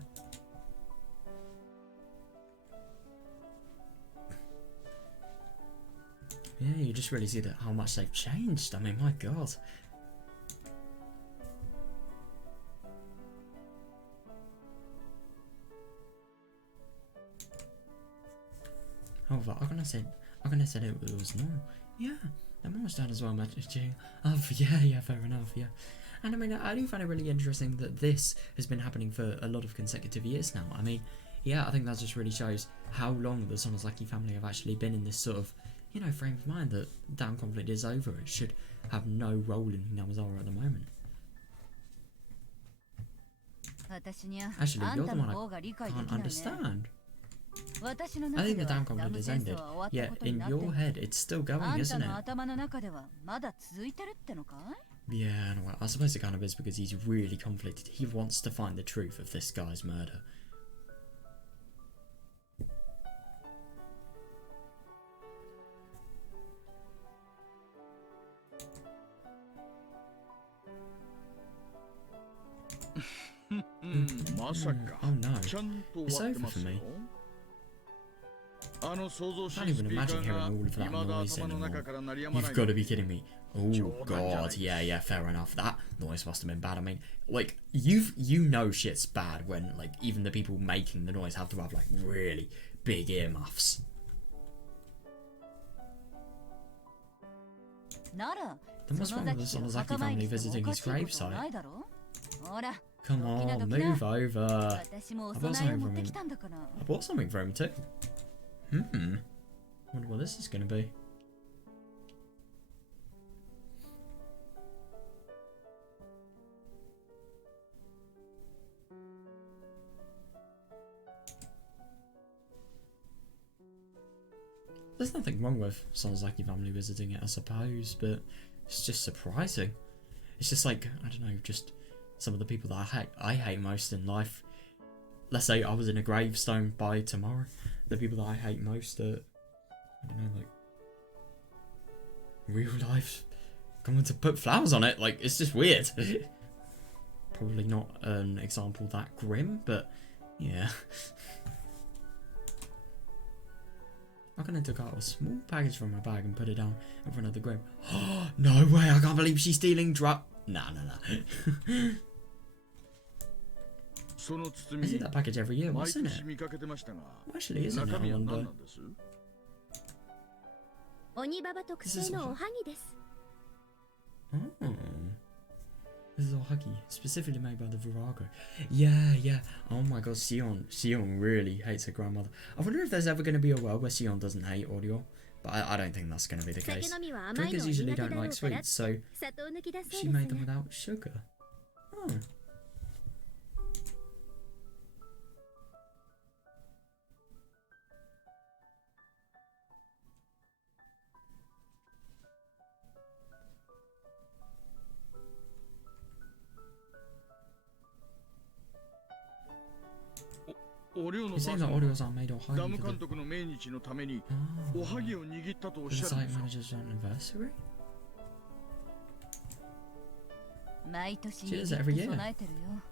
Yeah, you just really see that how much they've changed. I mean, my God. Oh, but I'm gonna say it was normal. Yeah, I'm almost done as well, messaging. Oh, yeah, fair enough, yeah. And I mean, I do find it really interesting that this has been happening for a lot of consecutive years now. I mean, yeah, I think that just really shows how long the Sonozaki family have actually been in this sort of, you know, frame of mind that damn conflict is over. It should have no role in Hinamizawa at the moment. Actually, you're the one I can't understand. I think the damn conflict has ended, yet in your head it's still going, isn't it? Yeah, no, I suppose it kind of is because he's really conflicted. He wants to find the truth of this guy's murder. Oh no, it's over for me. I can't even imagine hearing all of that noise anymore. You've got to be kidding me. Oh God, yeah, fair enough. That noise must have been bad. I mean, like, you know shit's bad when, like, even the people making the noise have to have, like, really big earmuffs. There must be one of the Sonozaki family visiting his gravesite. Come on, move over. I bought something from him. I bought something for him too. Wonder what this is going to be. There's nothing wrong with Sonozaki family visiting it, I suppose, but it's just surprising. It's just like, I don't know, just some of the people that I hate most in life. Let's say I was in a gravestone by tomorrow. The people that I hate most are, I don't know, like, real life coming to put flowers on it. Like, it's just weird. Probably not an example that grim, but yeah. I'm gonna take out a small package from my bag and put it down in front of the grave. Oh, no way, I can't believe she's stealing Nah. I see that package every year, wasn't it? Actually, isn't it? I wonder. This is... Oh. This is all huggy, specifically made by the Virago. Yeah, yeah. Oh my god, Sion really hates her grandmother. I wonder if there's ever going to be a world where Sion doesn't hate audio. But I don't think that's going to be the case. Drinkers usually don't like sweets, so she made them without sugar. Oh. You're saying that Oreos are made of huggy for the site manager's anniversary? She does it every year.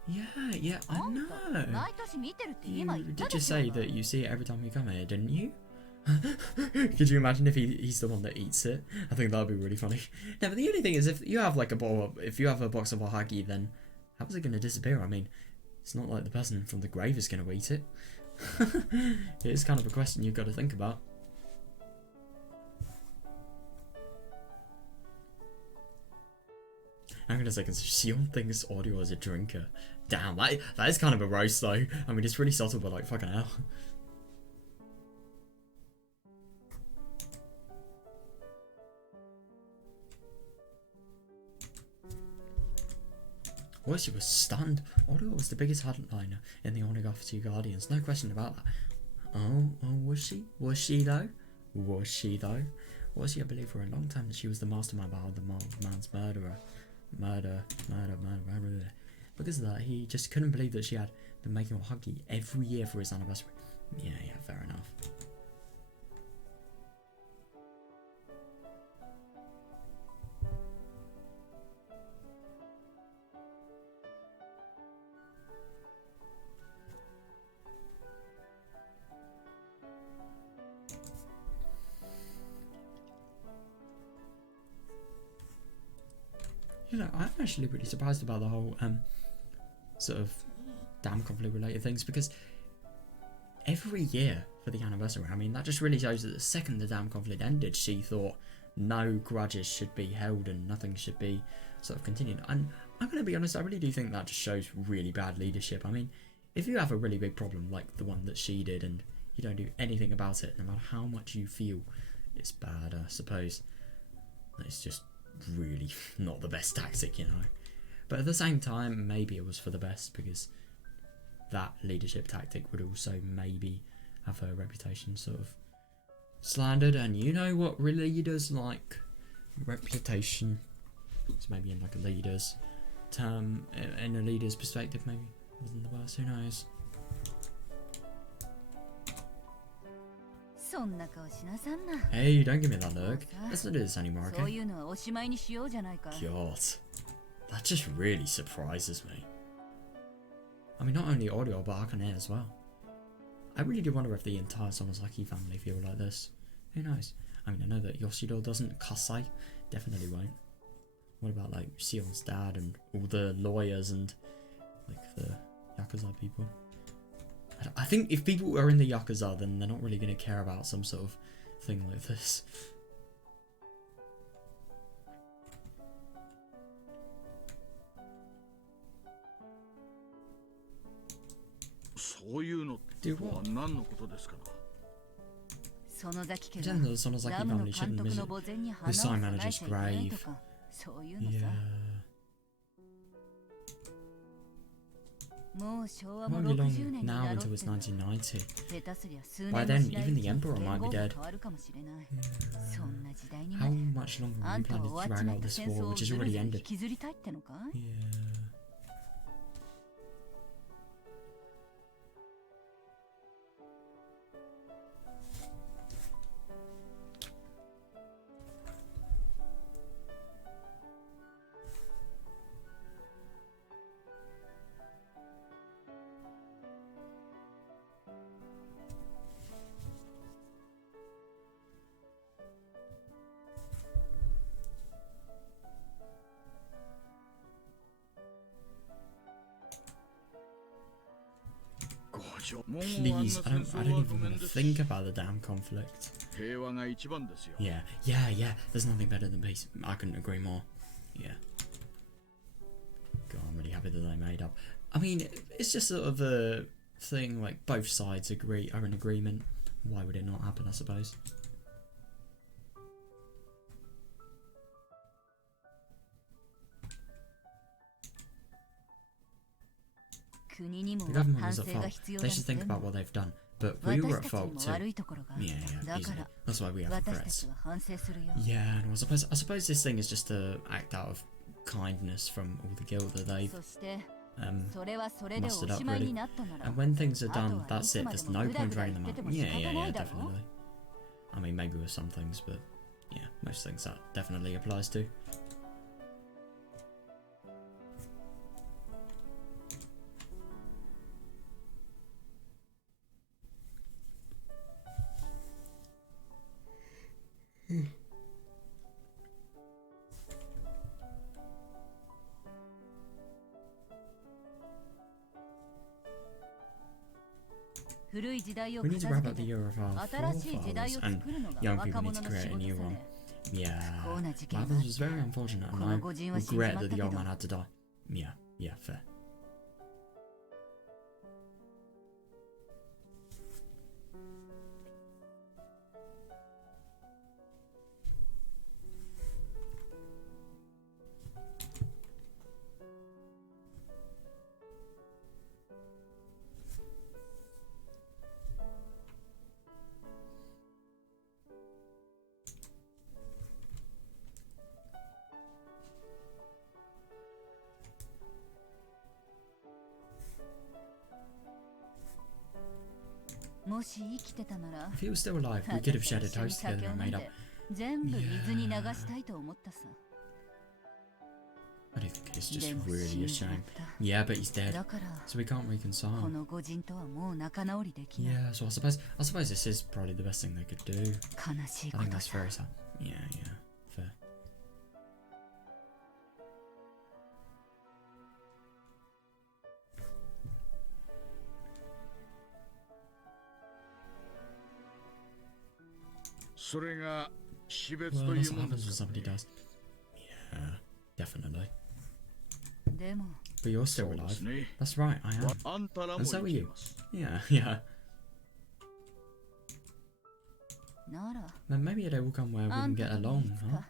Yeah, I know. You did just say that you see it every time you come here, didn't you? Could you imagine if he's the one that eats it? I think that would be really funny. No, but the only thing is, if you have like a box of ohagi, then how is it going to disappear? I mean, it's not like the person from the grave is going to eat it. It is kind of a question you've got to think about. I'm going to say, Sion thinks audio is a drinker. Damn, that is kind of a roast though. I mean, it's really subtle, but like, fucking hell. Well, she was stunned. Audio was the biggest headliner in the Onigafatu Guardians. No question about that. Oh, was she? Was she though? Was she though? Was she? I believe for a long time that she was the mastermind behind the man's murderer. Murder. Because of that, he just couldn't believe that she had been making a huggy every year for his anniversary. Yeah, fair enough. You know, I'm actually pretty surprised about the whole sort of dam conflict related things, because every year for the anniversary, I mean, that just really shows that the second the dam conflict ended, she thought no grudges should be held and nothing should be sort of continued. And I'm going to be honest, I really do think that just shows really bad leadership. I mean, if you have a really big problem like the one that she did and you don't do anything about it, no matter how much you feel it's bad, I suppose it's just really not the best tactic, you know. But at the same time, maybe it was for the best, because that leadership tactic would also maybe have her reputation sort of slandered, and you know what leaders like, reputation. So maybe in like a leader's term, in a leader's perspective, maybe wasn't the worst, who knows. Hey, don't give me that look. Let's not do this anymore, okay? God, that just really surprises me. I mean, not only audio, but Akane as well. I really do wonder if the entire Sonozaki family feel like this. Who knows? I mean, I know that Yoshido doesn't, Kasai definitely won't. What about like Sion's dad and all the lawyers and like the Yakuza people? I think if people are in the Yakuza, then they're not really going to care about some sort of thing like this. Do what? Pretend that the Sonozaki family shouldn't visit the sign manager's grave. Yeah. Won't be long now until it's 1990. By then, even the Emperor might be dead. Yeah. How much longer are you planning to drag out this war, which has already ended? Yeah. Please, I don't even want to think about the damn conflict. Yeah, there's nothing better than peace. I couldn't agree more. Yeah. happy that they made up. I mean, it's just sort of a thing, like, both sides are in agreement. Why would it not happen, I suppose? The government was at fault. They should think about what they've done. But we were at fault too. Yeah, easily. That's why we have regrets. Yeah, no, I suppose this thing is just an act out of kindness from all the guilt that they've mustered up, really. And when things are done, that's it. There's no point dragging them up. Yeah, definitely. I mean, maybe with some things, but yeah, most things that definitely applies to. We need to wrap up the year of our forefathers, and young people need to create a new one. Yeah, what happened was very unfortunate, and I regret that the old man had to die. Yeah, fair. If he was still alive, we could have shared a toast together and made up. Yeah. I do think it's just really a shame. Yeah, but he's dead, so we can't reconcile. Yeah, so I suppose this is probably the best thing they could do. I think that's very sad. Yeah, fair. Well, that's what happens when somebody dies. Yeah, definitely. But you're still alive. That's right, I am. And so are you. Yeah. Then maybe a day will come where we can get along, huh?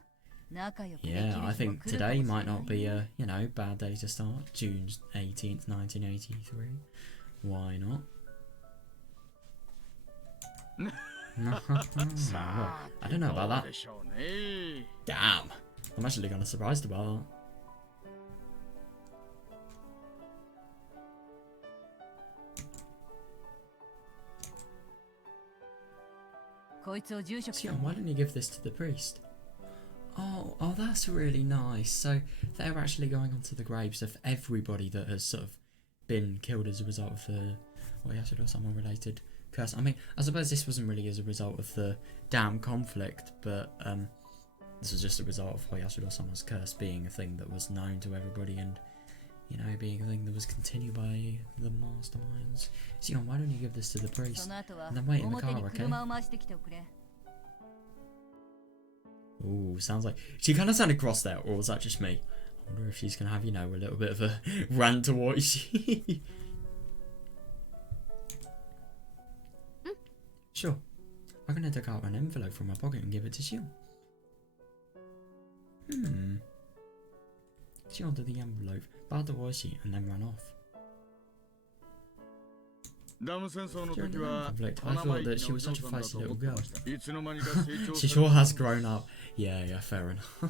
Yeah, I think today might not be a, bad day to start. June 18th, 1983. Why not? I don't know about that. Damn, I'm actually kind of surprised about that. Sion, why don't you give this to the priest? Oh, that's really nice. So they're actually going onto the graves of everybody that has sort of been killed as a result of the Oyashiro or someone related curse. I mean, I suppose this wasn't really as a result of the damn conflict, but this was just a result of Oyashiro-sama's curse being a thing that was known to everybody and, being a thing that was continued by the masterminds. Sion, why don't you give this to the priest? And then wait in the car, okay? Ooh, sounds like... She kind of sounded cross there, or was that just me? I wonder if she's going to have, a little bit of a rant towards you. Sure. I'm going to take out an envelope from my pocket and give it to Sion. She onto the envelope, bowed to Washi, and then ran off. During the conflict, I thought that she was such a feisty little girl. She sure has grown up. Yeah, fair enough. I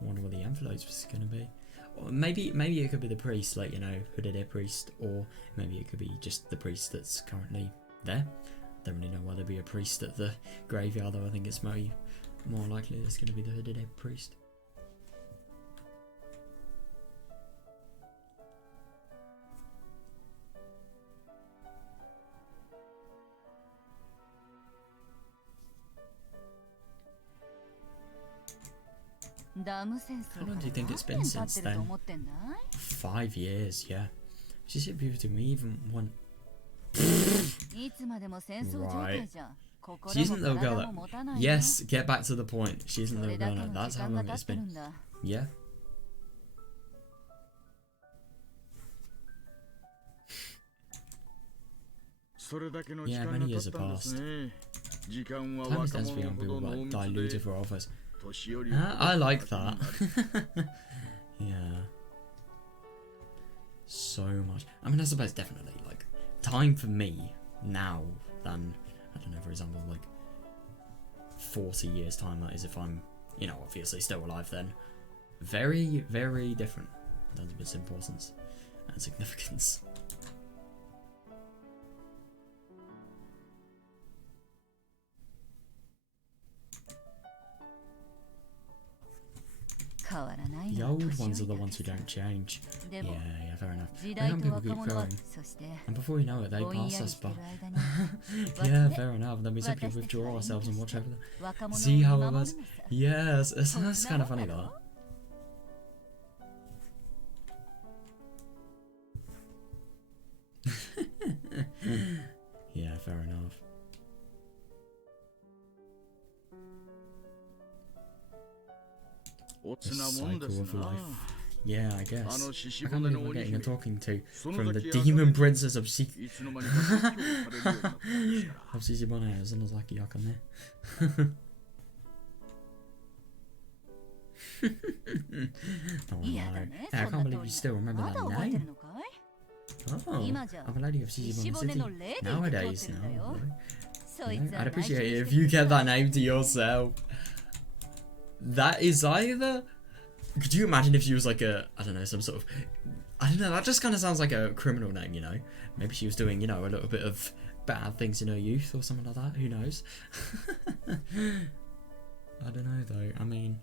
wonder what the envelope was going to be. Or maybe it could be the priest, like, Hudede priest, or maybe it could be just the priest that's currently there. Don't really know why there'd be a priest at the graveyard, though I think it's more likely it's going to be the Hudede priest. How long do you think it's been since then? 5 years, yeah. She said beautiful to me even one. Right. She isn't the little girl that... Yes, get back to the point. She isn't the little girl. No, that's how long it's been. Yeah. Yeah, many years have passed. Time stands for young people, but diluted for others. I like that. Yeah. So much. I mean, I suppose definitely, like, time for me now than, I don't know, for example, like, 40 years time, that is, if I'm, you know, obviously still alive then. Very, very different in terms of its importance and significance. The old ones are the ones who don't change. Yeah, fair enough. The young people keep growing. And before we know it, they pass us by. Yeah, fair enough. And then we simply withdraw ourselves and watch over them. See how it was? Yes, that's kind of funny, that. Yeah, fair enough. The cycle of life. Yeah, I guess. I can't believe we're getting a talking to from the demon princess of Shishibone. Sonozaki Yakane. Oh no. Hey, I can't believe you still remember that name. Oh, I'm a lady of Shishibone City. Nowadays, no. Yeah, I'd appreciate it if you get that name to yourself. That is either... Could you imagine if she was like a... I don't know, some sort of... I don't know, that just kind of sounds like a criminal name, you know? Maybe she was doing, you know, a little bit of bad things in her youth or something like that. Who knows? I don't know, though. I mean...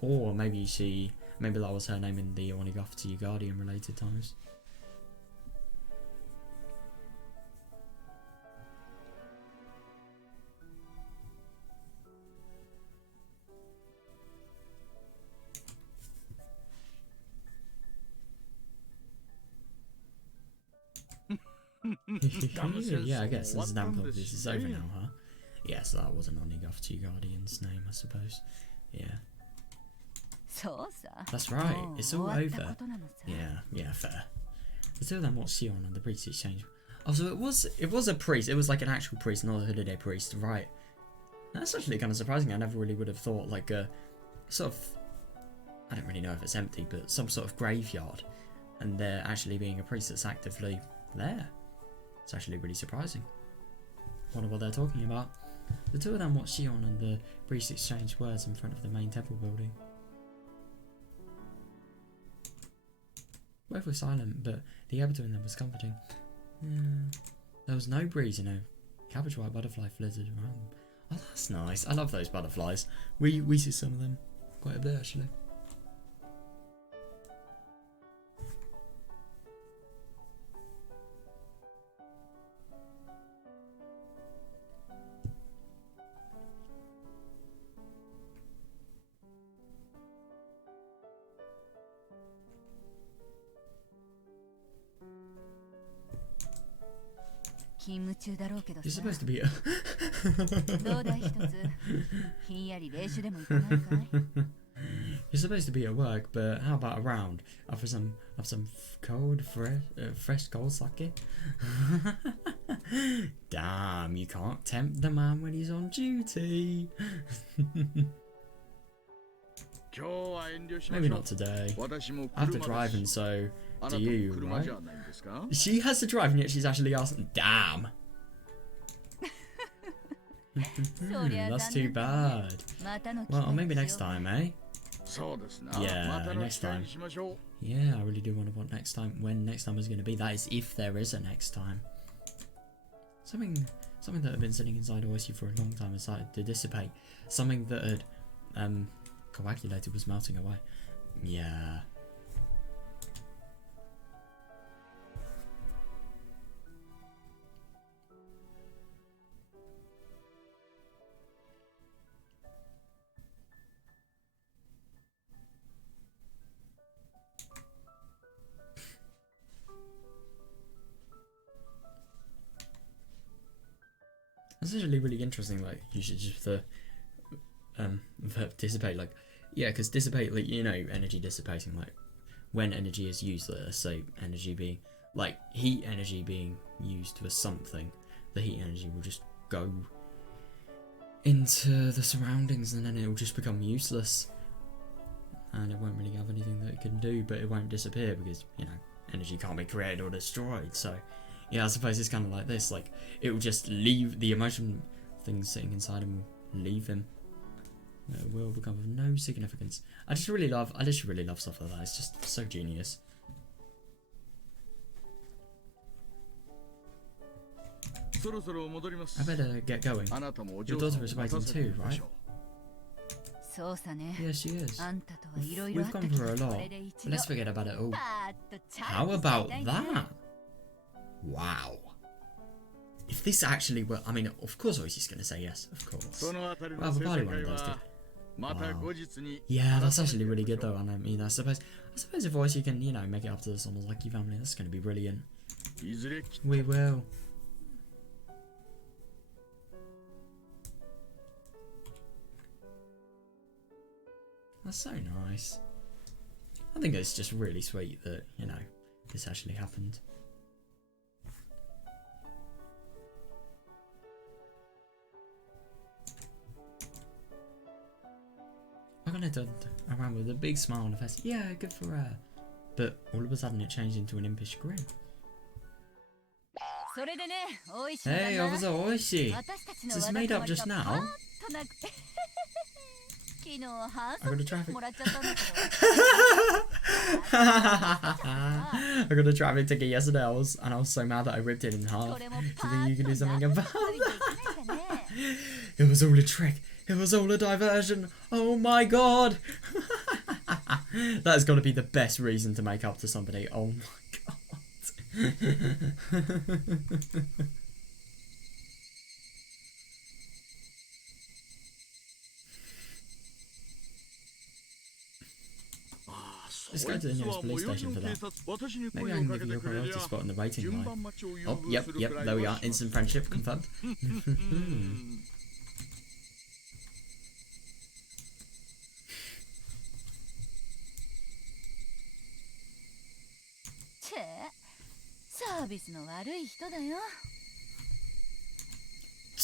Or maybe she... Maybe that was her name in the Onigafati Guardian related times. Yeah, I guess this is over now, huh? Yes, that was an Onigafchi Guardian's name, I suppose. Yeah. That's right, it's all over. Yeah, fair. The two of them watched Sion and the priest exchange. Oh, so it was a priest, it was like an actual priest, not a holiday priest, right. That's actually kind of surprising. I never really would have thought like a sort of, I don't really know if it's empty, but some sort of graveyard, and there actually being a priest that's actively there. It's actually really surprising. Wonder what they're talking about. The two of them watched Shion and the priest exchanged words in front of the main temple building. Both were silent, but the air between them was comforting. Yeah. There was no breeze, and a cabbage white butterfly flitted around them. Oh, that's nice. I love those butterflies. We see some of them quite a bit, actually. You're supposed to be a... You're supposed to be at work, but how about a round? Have some cold, fresh cold sake? Damn, you can't tempt the man when he's on duty. Maybe not today. I have to drive, and so do you, right? She has to drive, and yet she's actually asking. Damn. That's too bad. Well, maybe next time, eh? Yeah, next time. Yeah, I really do wonder what next time, when next time is going to be. That is, if there is a next time. Something that had been sitting inside Oishi for a long time and started to dissipate. Something that had coagulated was melting away. Yeah. That's actually really interesting, like, usage of the verb dissipate, like, yeah, because dissipate, like, you know, energy dissipating, like, when energy is used, let's say energy being, like, heat energy being used for something, the heat energy will just go into the surroundings and then it will just become useless. And it won't really have anything that it can do, but it won't disappear because, you know, energy can't be created or destroyed. So, yeah, I suppose it's kind of like this. Like, it will just leave the emotion things sitting inside him, will leave him. It will become of no significance. I just really love stuff like that. It's just so genius. I better get going. Your daughter is waiting too, right? Yeah, she is. We've gone through a lot, but let's forget about it all. How about that? Wow. If this actually were, I mean, of course Oishi's going to say yes, of course. We'll have a party one of those days. Wow. Yeah, that's actually really good though, and I mean, I suppose if Oishi can, you know, make it up to the Sonozaki family, that's going to be brilliant. We will. That's so nice. I think it's just really sweet that, you know, this actually happened. I got it around with a big smile on her face. Yeah, good for her. But all of a sudden it changed into an impish grin. Hey, Officer Oishi! Is this made up just now? I got a traffic. I got a traffic ticket yesterday, and I was so mad that I ripped it in half. Do you think you can do something about that? It was all a trick. It was all a diversion. Oh my god. That's got to be the best reason to make up to somebody. Oh my god. Let's go to the nearest police station for that. Maybe I can give you a priority spot in the waiting line. Oh, yep, there we are. Instant friendship confirmed.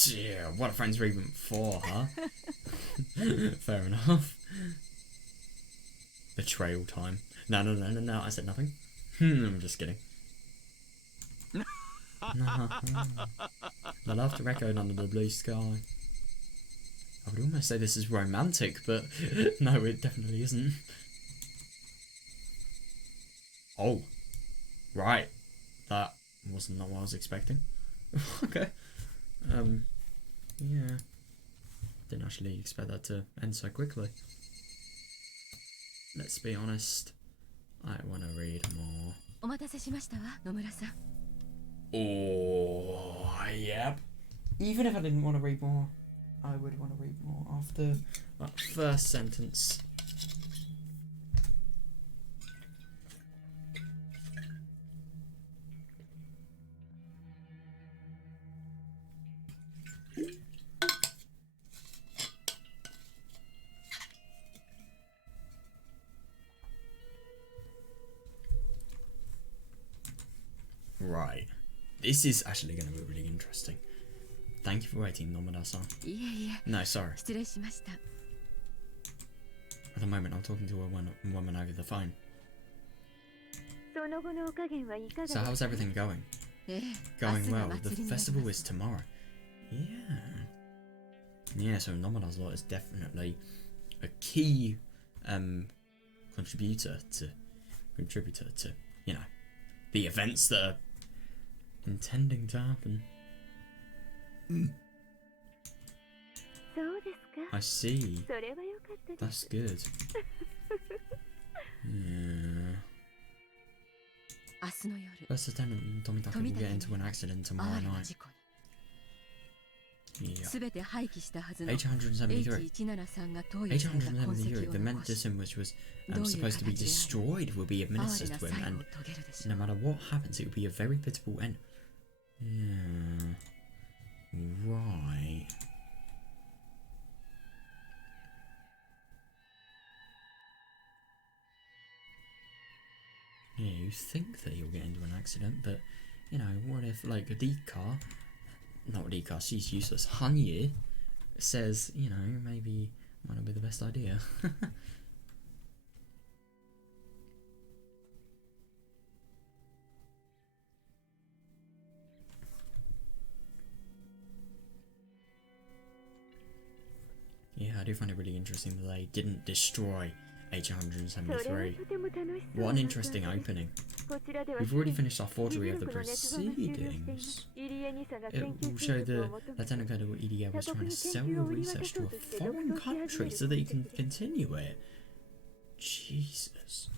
Yeah, what a friends are even for, huh? Fair enough. Betrayal time. No, I said nothing. I'm just kidding. The laughter echoed under the blue sky. I would almost say this is romantic, but no, it definitely isn't. Oh. Right. That wasn't what I was expecting. Okay. Yeah. Didn't actually expect that to end so quickly. Let's be honest. I want to read more. Oh, yep. Even if I didn't want to read more, I would want to read more after that first sentence. Right. This is actually going to be really interesting. Thank you for waiting, Nomada-san. No, sorry. At the moment, I'm talking to a woman over the phone. So how's everything going? Going well. The festival is tomorrow. Yeah. Yeah, so Nomada's lot is definitely a key contributor to, you know, the events that are intending to happen. I see. That's good. Yeah. First Lieutenant Tomitake will get into an accident tomorrow night. Yeah. H173. H173, the medicine which was supposed to be destroyed will be administered to him, and no matter what happens, it will be a very pitiful end. Yeah. Right. Yeah, you think that you'll get into an accident, but, you know, what if, like, Rika, she's useless, Hanyi says, you know, maybe might not be the best idea. Yeah, I do find it really interesting that they didn't destroy H173. What an interesting opening. We've already finished our forgery of the proceedings. It will show the Lieutenant Colonel Irie was trying to sell your research to a foreign country so that he can continue it. Jesus.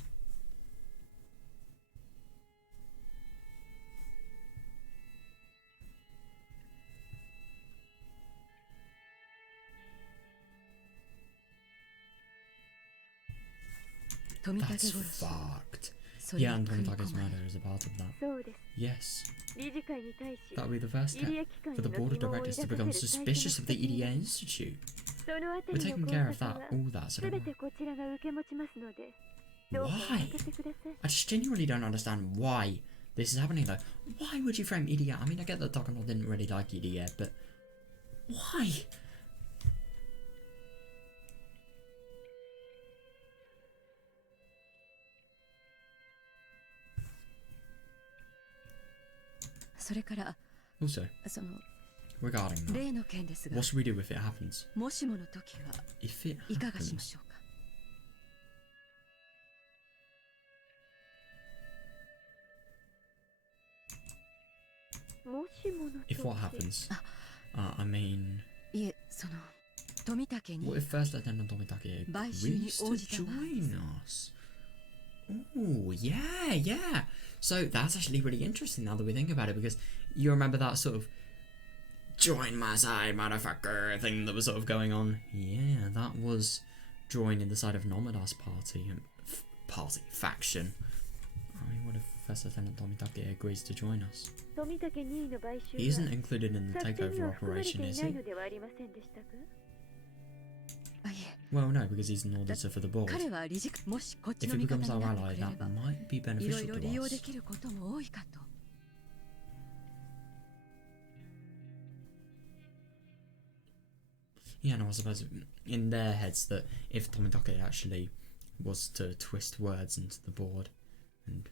That's fucked. Yeah, and Tomitake's murder is a part of that. Yes. That will be the first step for the board of directors to become suspicious of the EDA Institute. We're taking care of that, all that, so don't worry. Why? I just genuinely don't understand why this is happening though. Why would you frame EDA? I mean, I get that Takano didn't really like EDA, but why? Also, regarding that, what should we do if it happens? If it happens, if what happens? I mean, what if First Lieutenant Tomitake agrees to join us? Oh, yeah. So that's actually really interesting now that we think about it, because you remember that sort of join my side, motherfucker thing that was sort of going on. Yeah, that was joining the side of Nomada's party and faction. I mean, what if First Lieutenant Tomitake agrees to join us? He isn't included in the takeover operation, is he? Well, no, because he's an auditor for the board. If he becomes our ally, that might be beneficial to us. Yeah, no, I suppose in their heads that if Tomitake actually was to twist words into the board and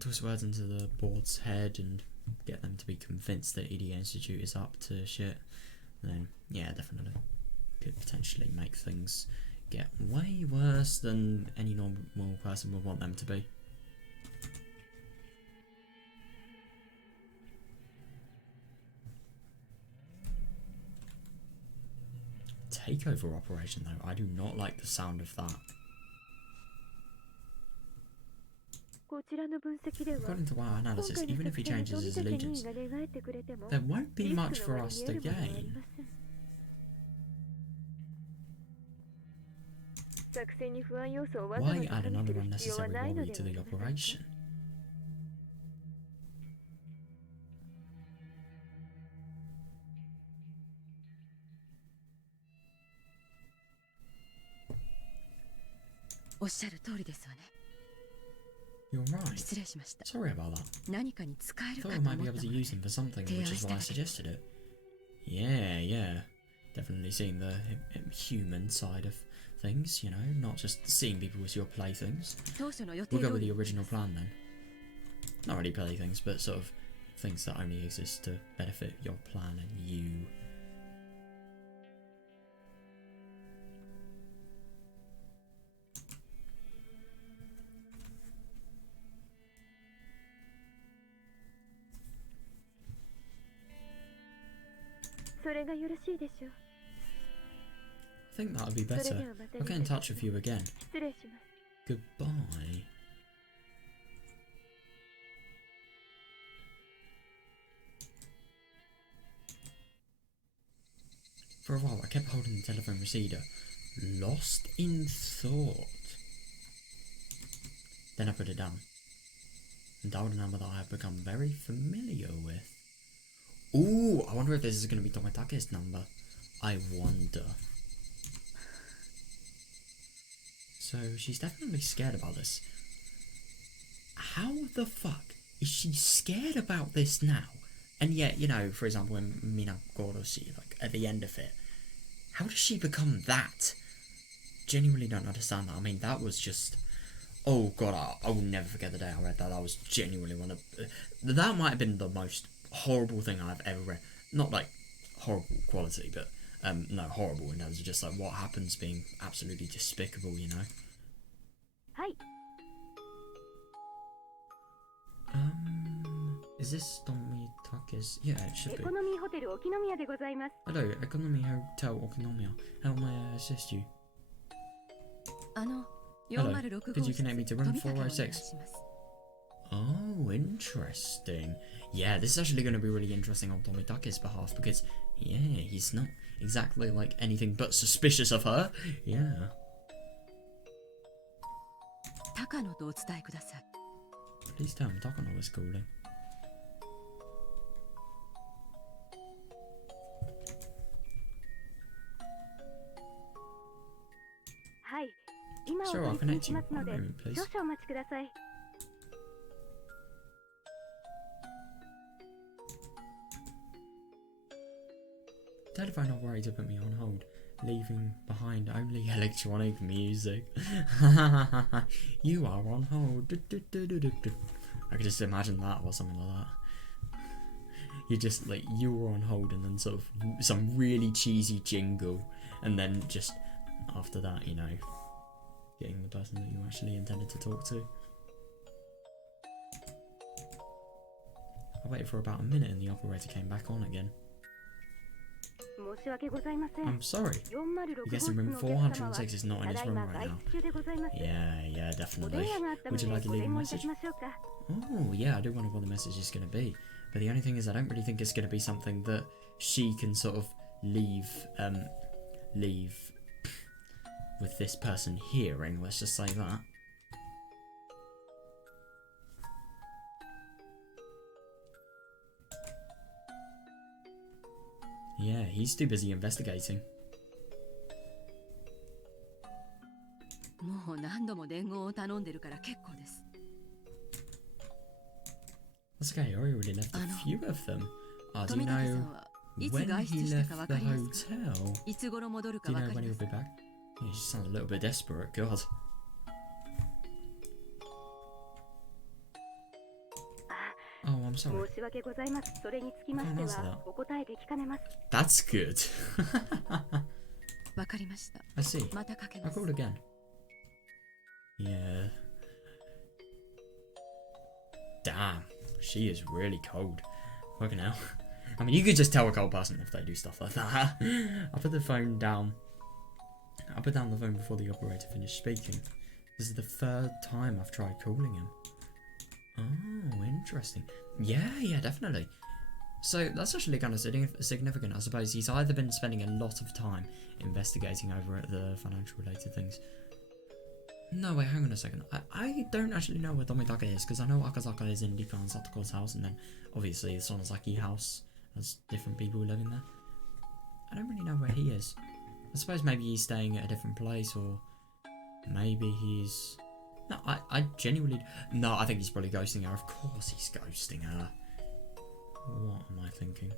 twist words into the board's head and get them to be convinced that EDA Institute is up to shit, then yeah, definitely could potentially make things get way worse than any normal person would want them to be. Takeover operation though, I do not like the sound of that. According to our analysis, even if he changes his allegiance, there won't be much for us to gain. Why add another unnecessary worry to the operation? You're right. Sorry about that. Thought I might be able to use him for something, which is why I suggested it. Yeah. Definitely seeing the human side of things, you know, not just seeing people as your playthings. We'll go with the original plan then. Not really playthings, but sort of things that only exist to benefit your plan and you. I think that would be better. I'll get in touch with you again. Goodbye. For a while, I kept holding the telephone receiver, lost in thought. Then I put it down. And dialed a number that I have become very familiar with. Ooh, I wonder if this is going to be Tomitake's number. I wonder. So she's definitely scared about this. How the fuck is she scared about this now? And yet, you know, for example, in Minagoroshi, like at the end of it, how does she become that? Genuinely don't understand that. I mean, that was just... Oh god, I will never forget the day I read that. That was genuinely one of... that might have been the most horrible thing I've ever read. Not like horrible quality, but no, horrible in terms of just like what happens being absolutely despicable, you know? Hi. Is this Tomitake's? Yeah, it should be. エコノミーホテル沖宮でございます。 Hello, Economy Hotel Okinomiya. How may I assist you? Hello, could you connect me to room 406? Oh, interesting. Yeah, this is actually going to be really interesting on Tomitake's behalf because, yeah, he's not exactly like anything but suspicious of her. Yeah. 高野とお伝えください。 Please tell him Takano is calling. はい。今お Sure, I'll 取り connect し you. ますの One で、 moment, please. 少々お待ちください。 Telephone operator put me on hold, leaving behind only electronic music. You are on hold. I could just imagine that or something like that. You just like you were on hold and then sort of some really cheesy jingle, and then just after that, you know, getting the person that you actually intended to talk to. I waited for about a minute and the operator came back on again. 申し訳ございません。 I'm sorry. 406 I guess 号 in 室 room のお客様は 406 is not in た his だい room ま right 外 now. 出中でございます。 Yeah, お definitely. 電話があったの Would で you like to ご leave a 伝言いた message? しましょうか。 Oh, yeah, I do wonder what the message is going to be. But the only thing is I don't really think it's going to be something that she can sort of leave with this person hearing, let's just say that. Yeah, he's too busy investigating. もう何度も伝言を頼んでるから結構です。 That's okay, I already left a few of them. Do you 富竹さ know んはいつ when 外 he 出したか left わ the かりますか？ hotel? いつ頃戻るか Do you わ know か when り he'll ます be back? Yeah, she sounds a little bit desperate, God. あ、 Oh, I'm sorry. 申し訳ございます。それにつきましてはお答えできかねます。 That's good. わかりました。 I see. またかけ I'll ます。 call again. Yeah. Damn, she is really cold. Fucking hell. I mean, you could just tell a cold person if they do stuff like that. I put the phone down. I put down the phone before the operator finished speaking. This is the third time I've tried calling him. Oh, interesting. Yeah, definitely. So that's actually kind of significant. I suppose he's either been spending a lot of time investigating over at the financial related things. No, wait, hang on a second. I don't actually know where Tomitake is, because I know Akazaka is in Rika and Satoko's house, and then obviously the Sonozaki house has different people living there. I don't really know where he is. I suppose maybe he's staying at a different place, or maybe he's... No, I genuinely... No, I think he's probably ghosting her. Of course he's ghosting her. What am I thinking?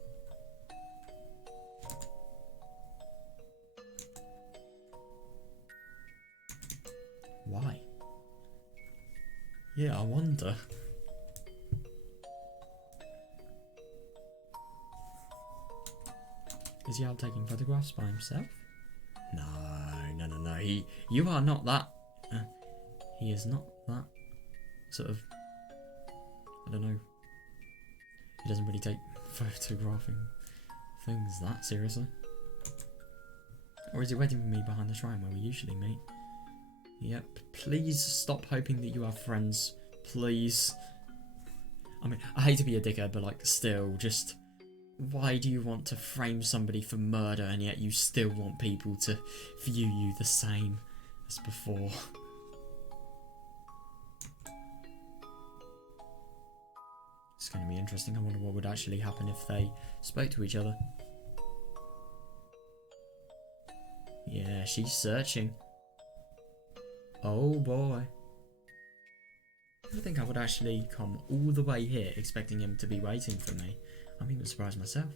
Why? Yeah, I wonder. Is he out taking photographs by himself? No. You are not that. He is not that sort of. I don't know. He doesn't really take photographing things that seriously. Or is he waiting for me behind the shrine where we usually meet? Yep. Please stop hoping that you have friends. Please. I mean, I hate to be a dickhead, but like, still, just... Why do you want to frame somebody for murder and yet you still want people to view you the same as before? It's going to be interesting. I wonder what would actually happen if they spoke to each other. Yeah, she's searching. Oh boy. I think I would actually come all the way here expecting him to be waiting for me. I'm even surprised myself.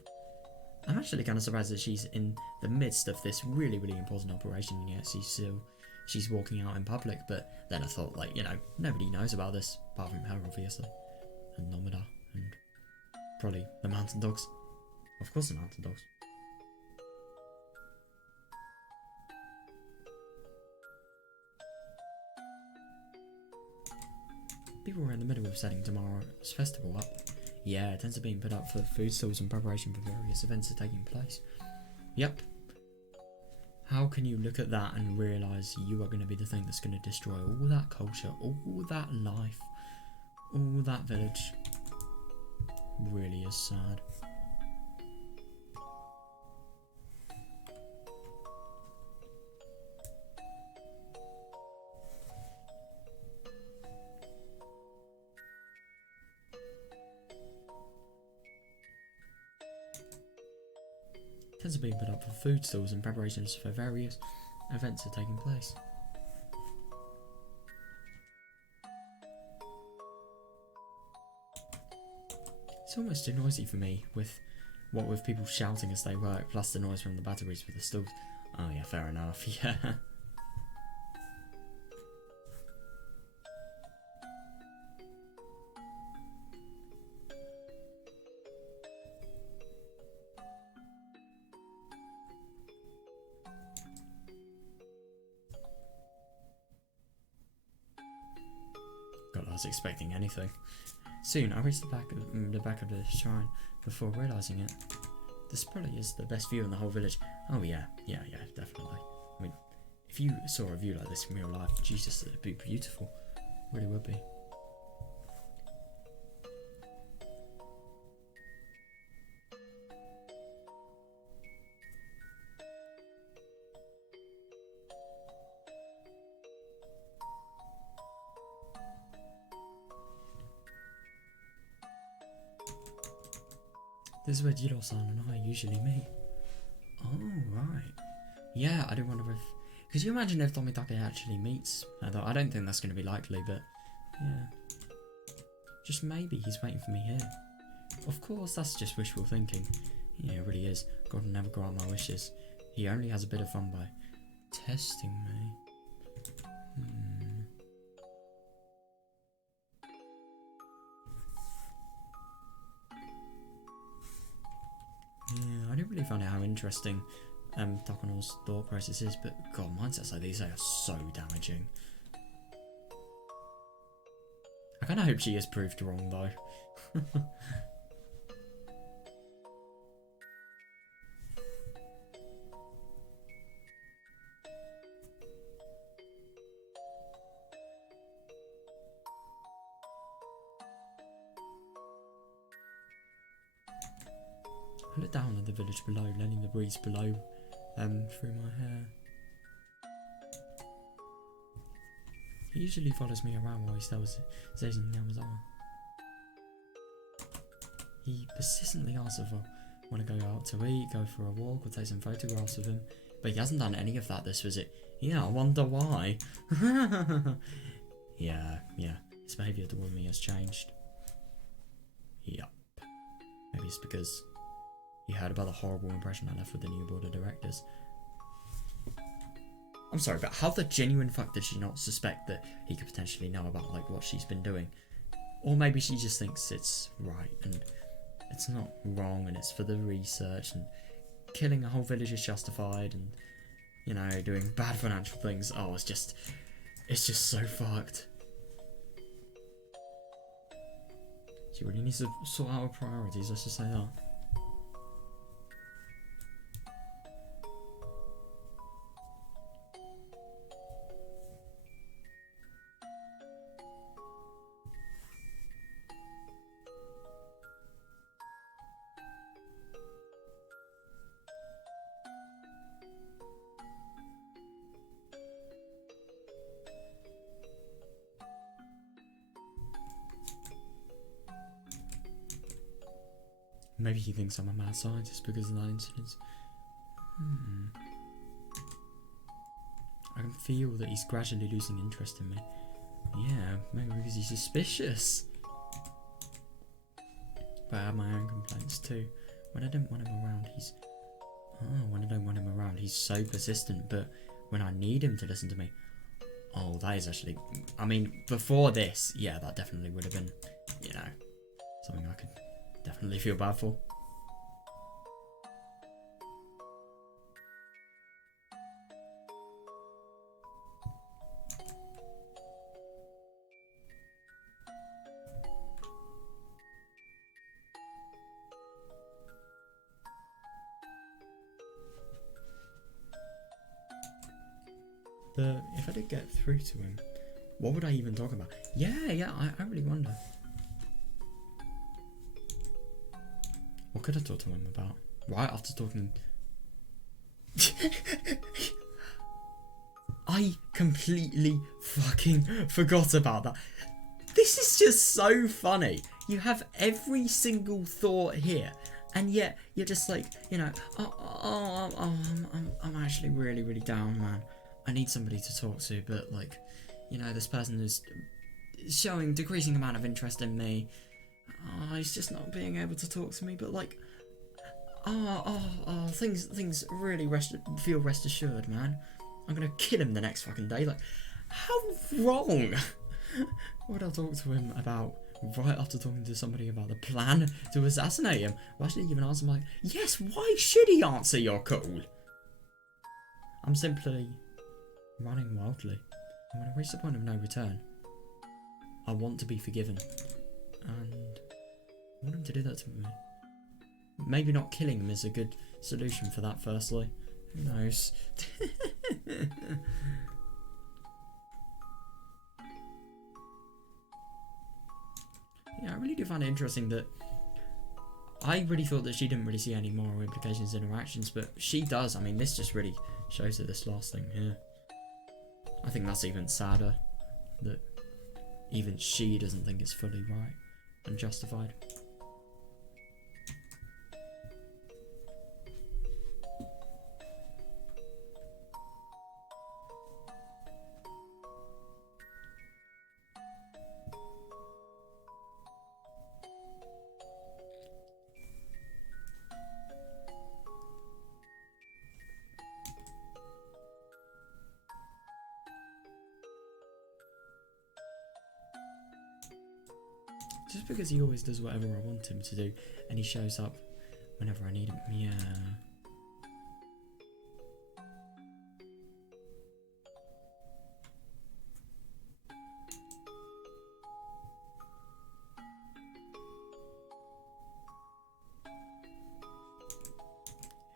I'm actually kind of surprised that she's in the midst of this really, really important operation, and yet she's walking out in public. But then I thought, like, you know, nobody knows about this apart from her, obviously, and Nomada, and probably the mountain dogs. Of course, the mountain dogs. People were in the middle of setting tomorrow's festival up. Yeah, tents are being put up for food stalls in preparation for various events are taking place. Yep. How can you look at that and realise you are going to be the thing that's going to destroy all that culture, all that life, all that village? Really is sad. Tents are being put up for food stalls and preparations for various events are taking place. It's almost too noisy for me, with people shouting as they work, plus the noise from the batteries for the stalls. Oh yeah, fair enough, yeah. God, I was expecting anything. Soon, I reached the back of the shrine before realising it. This probably is the best view in the whole village. Oh yeah, definitely. I mean, if you saw a view like this in real life, Jesus, it'd be beautiful. It really would be. This is where Jiro-san and I usually meet. Oh, right. Yeah, I do wonder if... Could you imagine if Tomitake actually meets her? Though I don't think that's going to be likely, but... Yeah. Just maybe he's waiting for me here. Of course, that's just wishful thinking. Yeah, it really is. God will never grant my wishes. He only has a bit of fun by testing me. Yeah, I didn't really find out how interesting Takono's thought process is, but God, mindsets like these are so damaging. I kind of hope she is proved wrong, though. I look down at the village below, letting the breeze blow through my hair. He usually follows me around while he stays in Yamazawa. He persistently asks if I want to go out to eat, go for a walk, or take some photographs of him, but he hasn't done any of that this visit. Yeah, I wonder why. Yeah, his behaviour toward me has changed. Yup. Maybe it's because he heard about the horrible impression I left with the new board of directors. I'm sorry, but how the genuine fuck did she not suspect that he could potentially know about, like, what she's been doing? Or maybe she just thinks it's right and it's not wrong and it's for the research and killing a whole village is justified and, you know, doing bad financial things. Oh, it's just so fucked. She really needs to sort out her priorities, let's just say that. Maybe he thinks I'm a mad scientist because of that incident. I can feel that he's gradually losing interest in me. Yeah, maybe because he's suspicious. But I have my own complaints too. When I don't want him around, he's so persistent. But when I need him to listen to me, oh, that is actually... I mean, before this, yeah, that definitely would have been, you know, something I could definitely feel bad for. But if I did get through to him, what would I even talk about? Yeah, I really wonder. What could I talk to him about? Right after talking... I completely fucking forgot about that. This is just so funny. You have every single thought here, and yet you're just like, you know, I'm actually really, really down, man. I need somebody to talk to, but like, you know, this person is showing decreasing amount of interest in me. He's just not being able to talk to me, but like, things really feel rest assured, man. I'm gonna kill him the next fucking day. Like, how wrong? What would I talk to him about right after talking to somebody about the plan to assassinate him? Why should he even answer? I'm like, yes, why should he answer your call? I'm simply running wildly. And when I reach the point of no return, I want to be forgiven. And I want him to do that to me. Maybe not killing him is a good solution for that, firstly. Who knows? Yeah, I really do find it interesting that I really thought that she didn't really see any moral implications in her actions, but she does. I mean, this just really shows her this last thing here. I think that's even sadder, that even she doesn't think it's fully right and justified. Just because he always does whatever I want him to do, and he shows up whenever I need him. Yeah.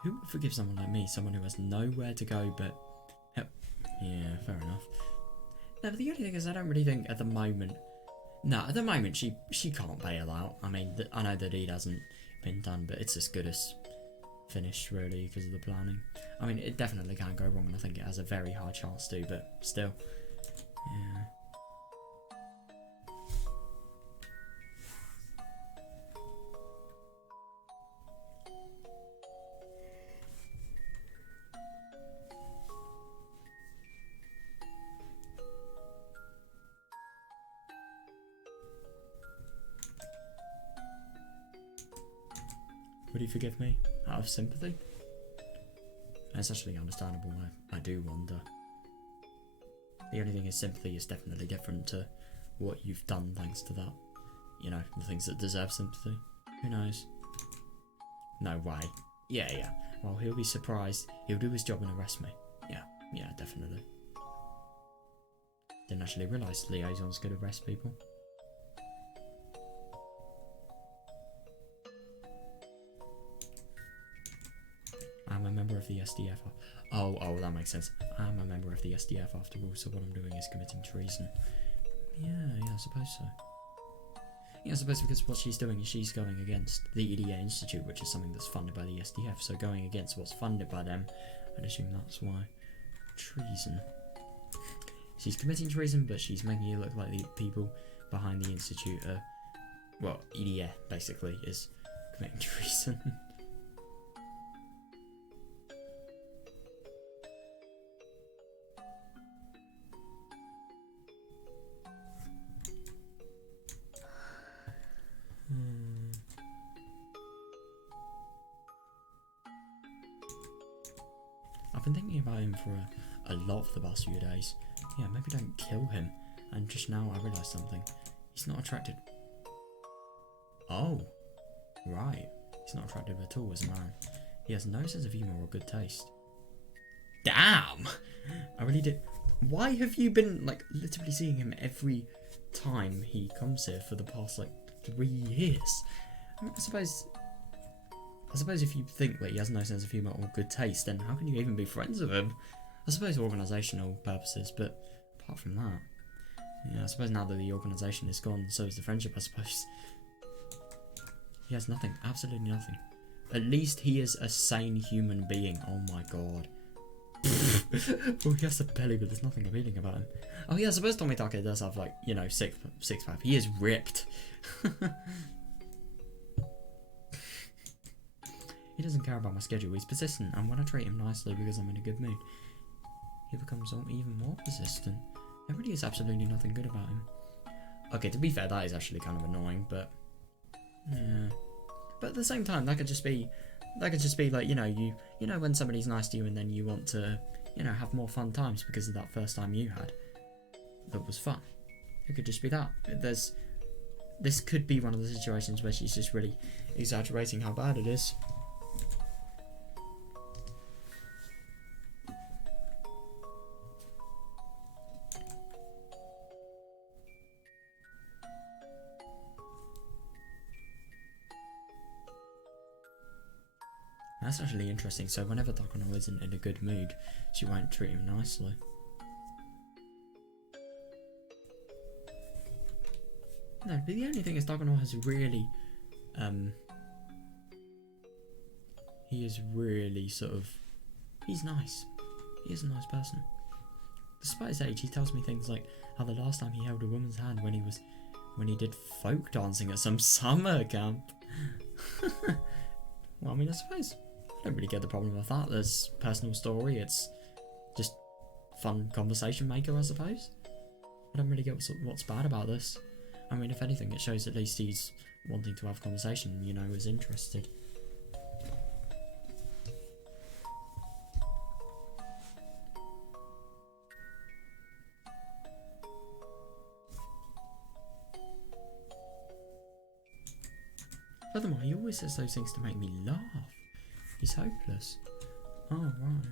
Who would forgive someone like me? Someone who has nowhere to go but... Yeah, fair enough. No, but the only thing is I don't really think at the moment... No, at the moment she can't bail out. I mean, I know the deed hasn't been done, but it's as good as finished, really, because of the planning. I mean, it definitely can't go wrong, and I think it has a very high chance to, but still. Yeah. Would he forgive me out of sympathy? It's actually understandable. I do wonder. The only thing is, sympathy is definitely different to what you've done thanks to that. You know, the things that deserve sympathy. Who knows? No way. Yeah. Well, he'll be surprised. He'll do his job and arrest me. Yeah, definitely. Didn't actually realise liaisons could arrest people. I'm a member of the SDF. Oh, that makes sense. I'm a member of the SDF after all, so what I'm doing is committing treason. Yeah, I suppose so. Yeah, I suppose because what she's doing is she's going against the EDA Institute, which is something that's funded by the SDF, so going against what's funded by them, I'd assume that's why. Treason. She's committing treason, but she's making it look like the people behind the Institute are... Well, EDA, basically, is committing treason. I've been thinking about him for a lot for the past few days. Yeah, maybe don't kill him. And just now I realised something. He's not attracted. Oh, right. He's not attractive at all as a man. He has no sense of humour or good taste. Damn! I really did. Why have you been, like, literally seeing him every time he comes here for the past, like, 3 years? I mean, I suppose if you think that he has no sense of humour or good taste, then how can you even be friends with him? I suppose organisational purposes, but apart from that, yeah, I suppose now that the organisation is gone, so is the friendship, I suppose. He has nothing, absolutely nothing. At least he is a sane human being. Oh my god. Well, he has a belly, but there's nothing appealing about him. Oh yeah, I suppose Tomitake does have, like, you know, six pack. He is ripped. He doesn't care about my schedule. He's persistent, and when I treat him nicely because I'm in a good mood, he becomes even more persistent. There really is absolutely nothing good about him. Okay, to be fair, that is actually kind of annoying, but yeah. But at the same time, that could just be like, you know when somebody's nice to you and then you want to, you know, have more fun times because of that first time you had that was fun. It could just be that. This could be one of the situations where she's just really exaggerating how bad it is. That's actually interesting. So whenever Takano isn't in a good mood, she won't treat him nicely. No, but the only thing is Takano has really, he is really sort of, he's nice. He is a nice person. Despite his age, he tells me things like how the last time he held a woman's hand when he did folk dancing at some summer camp. Well, I mean, I suppose I don't really get the problem with that. There's personal story. It's just fun conversation maker, I suppose. I don't really get what's bad about this. I mean, if anything, it shows at least he's wanting to have conversation, you know, is interested. Furthermore, he always says those things to make me laugh. He's hopeless. Oh, right.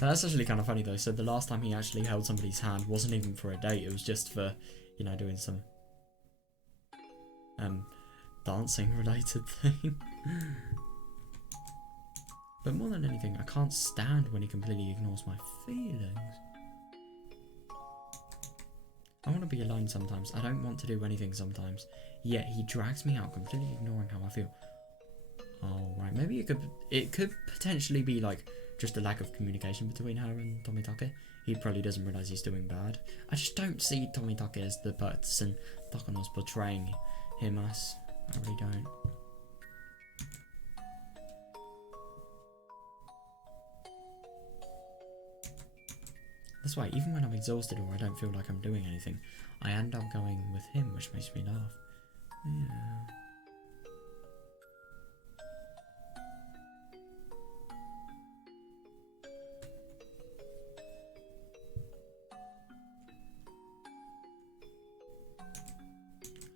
That's actually kind of funny though. So the last time he actually held somebody's hand wasn't even for a date. It was just for, you know, doing some dancing related thing. But more than anything, I can't stand when he completely ignores my feelings. I want to be alone sometimes. I don't want to do anything sometimes. Yet he drags me out, completely ignoring how I feel. Oh, right. Maybe it could potentially be like just a lack of communication between her and Tomitake. He probably doesn't realise he's doing bad. I just don't see Tomitake as the person Takano's portraying him as. I really don't. That's why, even when I'm exhausted or I don't feel like I'm doing anything, I end up going with him, which makes me laugh. Yeah.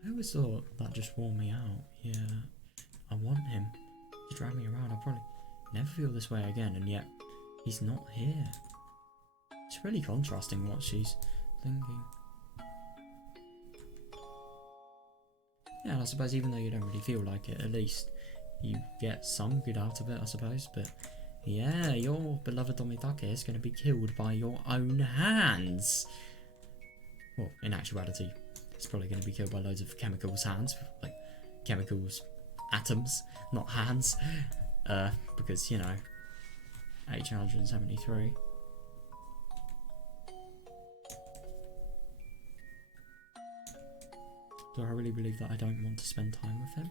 I always thought that just wore me out. Yeah. I want him to drag me around. I'll probably never feel this way again, and yet he's not here. It's really contrasting what she's thinking. Yeah, and I suppose even though you don't really feel like it, at least you get some good out of it, I suppose. But yeah, your beloved Tomitake is going to be killed by your own hands. Well, in actuality, it's probably going to be killed by loads of chemicals hands, like chemicals atoms, not hands. Because, you know, 873. Do I really believe that I don't want to spend time with him?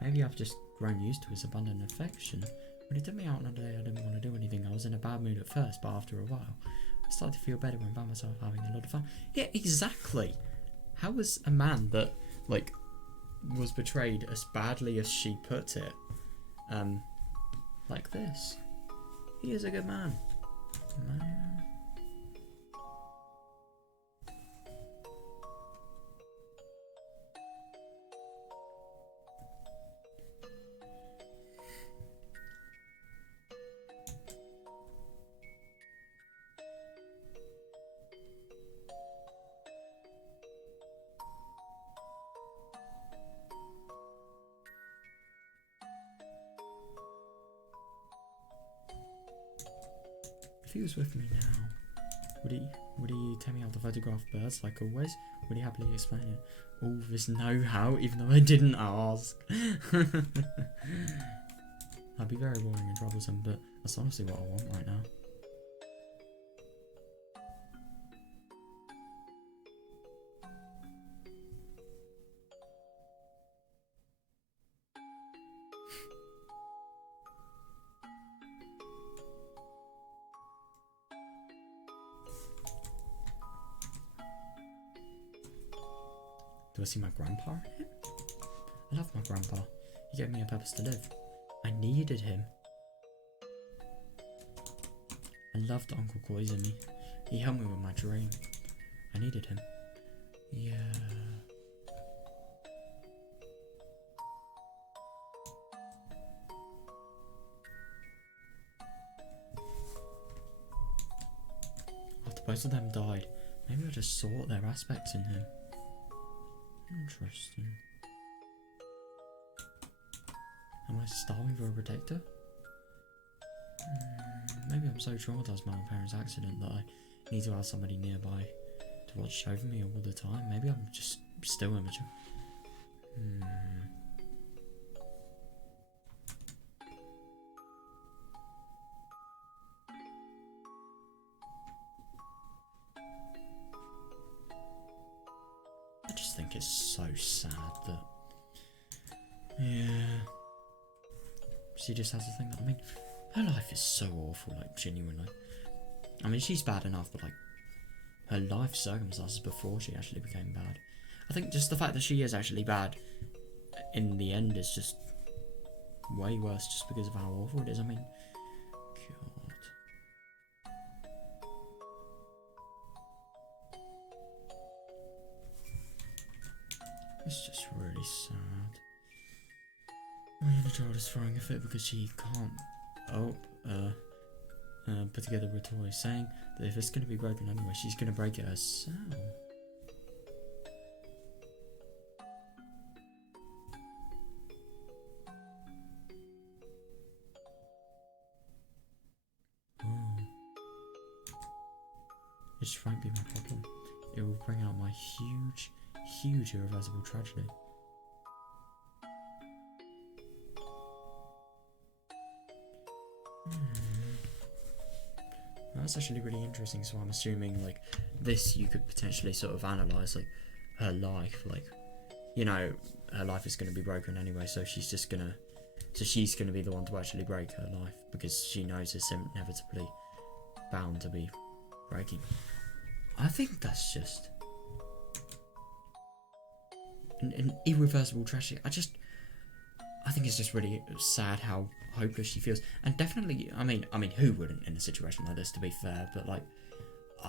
Maybe I've just grown used to his abundant affection. When he took me out on a day I didn't want to do anything, I was in a bad mood at first, but after a while, I started to feel better and found myself having a lot of fun. Yeah, exactly. How was a man that, like, was betrayed as badly as she put it, like this? He is a good man. Man. If he was with me now, would he tell me how to photograph birds like always? Would he happily explain it? All this know-how, even though I didn't ask. That'd be very boring and troublesome, but that's honestly what I want right now. Do I see my grandpa in it? I love my grandpa. He gave me a purpose to live. I needed him. I loved Uncle Koizumi. He helped me with my dream. I needed him. Yeah. After both of them died, maybe I just sought their aspects in him. Interesting. Am I starving for a protector? Maybe I'm so traumatized by my parents' accident that I need to have somebody nearby to watch over me all the time. Maybe I'm just still immature. I just think it's so sad that, yeah, she just has a thing that, I mean, her life is so awful, like, genuinely. I mean, she's bad enough, but, like, her life circumstances before she actually became bad. I think just the fact that she is actually bad in the end is just way worse just because of how awful it is. I mean, God. It's just really sad. My inner child is throwing a fit because she can't put together a toy, saying that if it's going to be broken anyway, she's going to break it herself. Oh. It just won't be my problem. It will bring out my huge irreversible tragedy. That's actually really interesting. So I'm assuming, like, this you could potentially sort of analyze, like, her life, like, you know, her life is going to be broken anyway, so she's going to be the one to actually break her life because she knows it's inevitably bound to be breaking. I think that's just an irreversible tragedy. I think it's just really sad how hopeless she feels, and definitely, I mean, who wouldn't in a situation like this, to be fair? But, like,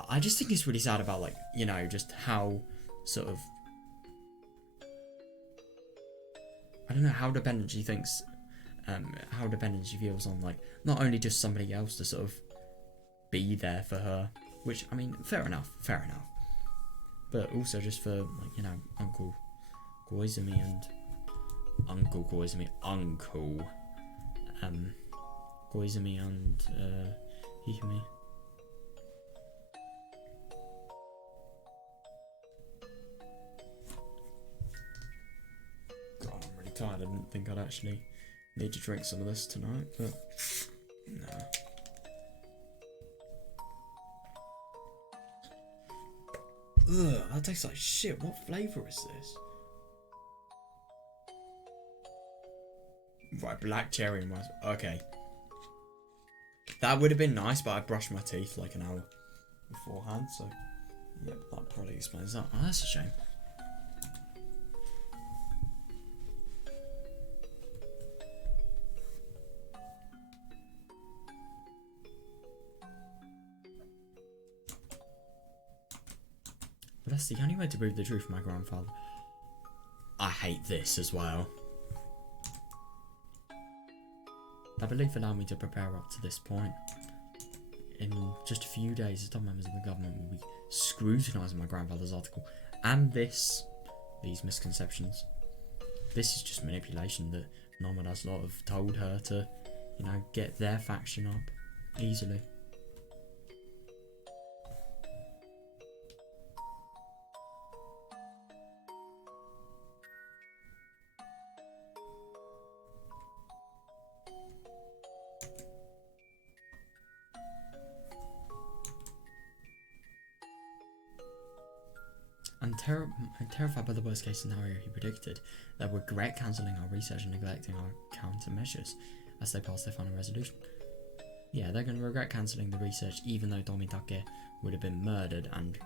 I just think it's really sad about, like, you know, just how sort of, I don't know, how dependent she thinks, how dependent she feels on, like, not only just somebody else to sort of be there for her, which, I mean, fair enough, but also just for, like, you know, Uncle Koizumi and Koizumi and Hikumi. God, I'm really tired. I didn't think I'd actually need to drink some of this tonight, but no. Ugh, that tastes like shit. What flavour is this? Right, black cherry and raspberry. Okay. That would have been nice, but I brushed my teeth like an hour beforehand, so... Yep, that probably explains that. Oh, that's a shame. But that's the only way to prove the truth, my grandfather. I hate this as well. I believe allowed me to prepare up to this point. In just a few days, the top members of the government will be scrutinising my grandfather's article and these misconceptions. This is just manipulation that Norman has lot have told her to, you know, get their faction up easily. I'm terrified by the worst case scenario he predicted. They'll regret cancelling our research and neglecting our countermeasures as they pass their final resolution. Yeah, they're going to regret cancelling the research even though Tomitake would have been murdered and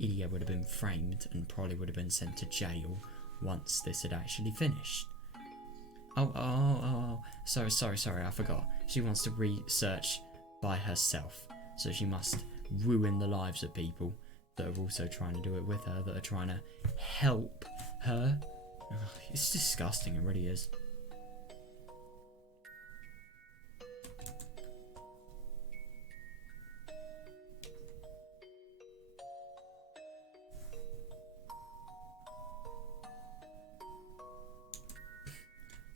Irie would have been framed and probably would have been sent to jail once this had actually finished. Oh, sorry, I forgot. She wants to research by herself, so she must ruin the lives of people that are also trying to do it with her, that are trying to help her. Ugh, it's disgusting, it really is.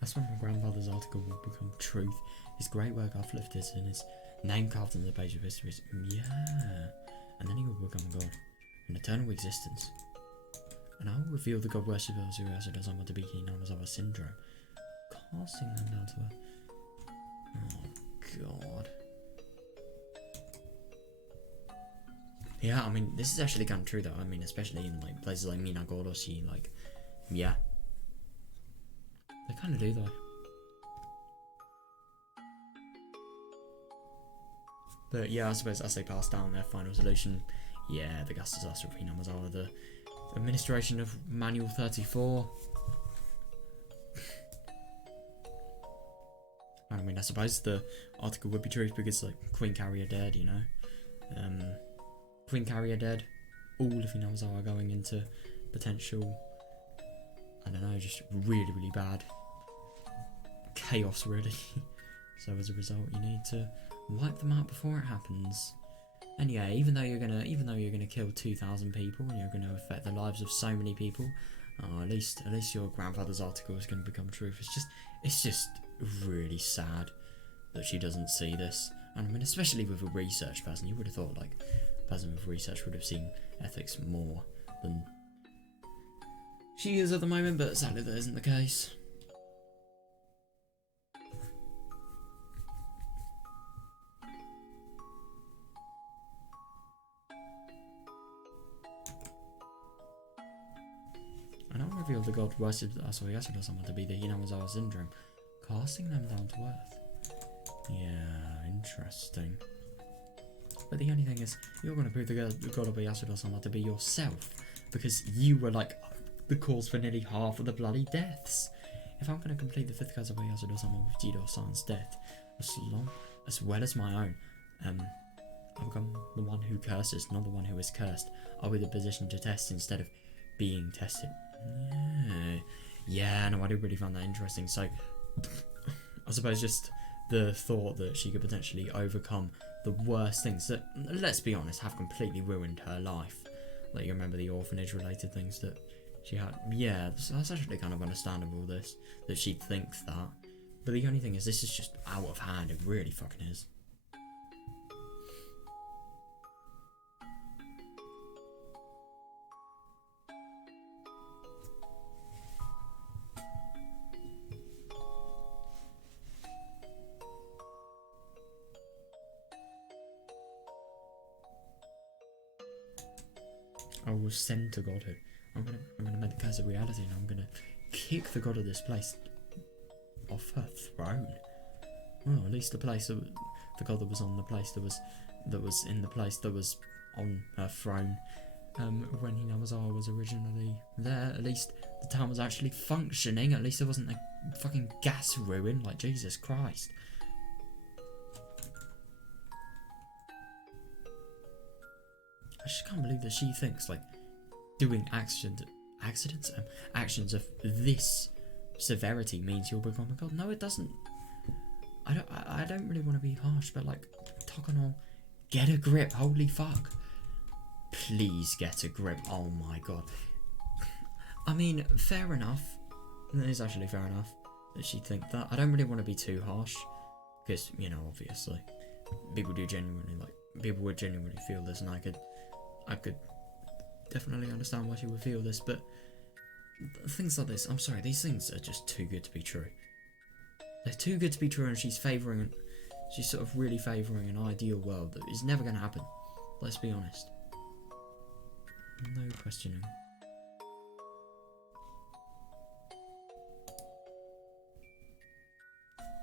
That's when my grandfather's article will become truth. His great work uplifted and his name carved on the page of history. Yeah. And then he will become a god, an eternal existence. And I will reveal the god worshippers who has Matsuribayashi Namazawa syndrome, casting them down to earth. Oh god. Yeah, I mean, this is actually kind of true though. I mean, especially in like places like Minagoroshi, like, yeah. They kind of do though. But yeah, I suppose as they pass down their final solution, yeah, the Gas Disaster of Hinamazawa, the administration of Manual 34. I mean, I suppose the article would be true because, like, Queen Carrier dead, you know. Queen Carrier dead. All of Hinamazawa going into potential, I don't know, just really, really bad chaos, really. So as a result, you need to wipe them out before it happens. And yeah, even though you're gonna kill 2,000 people and you're gonna affect the lives of so many people, at least your grandfather's article is gonna become truth. It's just really sad that she doesn't see this. And I mean, especially with a research person, you would have thought like a person with research would have seen ethics more than she is at the moment, but sadly that isn't the case. And I'll reveal the god worshipped Matsuribayashi to be the Hinamazawa syndrome, casting them down to earth. Yeah, interesting. But the only thing is, you're going to prove the god of Yasuda-sama to be yourself, because you were like the cause for nearly half of the bloody deaths. If I'm going to complete the fifth cause of Yasuda-sama with Jido-san's death, as well as my own, I'll become the one who curses, not the one who is cursed. I'll be the position to test instead of being tested. Yeah, no, I do really find that interesting. So, I suppose just the thought that she could potentially overcome the worst things that, let's be honest, have completely ruined her life. Like, you remember the orphanage-related things that she had? Yeah, that's actually kind of understandable, that she thinks that. But the only thing is, this is just out of hand. It really fucking is. I will send to godhood. I'm gonna make the curse a reality, and I'm gonna kick the god of this place off her throne. Well, at least the god that was on the place that was in the place that was on her throne when Hinamizawa was originally there. At least the town was actually functioning. At least there wasn't a fucking gas ruin. Like, Jesus Christ. I just can't believe that she thinks, like, doing actions of this severity means you'll become a god. No, it doesn't. I don't really want to be harsh, but, like, Takano, get a grip. Holy fuck. Please get a grip. Oh my god. I mean, fair enough. It is actually fair enough that she'd think that. I don't really want to be too harsh, because, you know, obviously, people would genuinely feel this, and I could definitely understand why she would feel this, but things like this, I'm sorry, these things are just too good to be true. They're too good to be true, and she's sort of really favouring an ideal world that is never going to happen. Let's be honest. No questioning.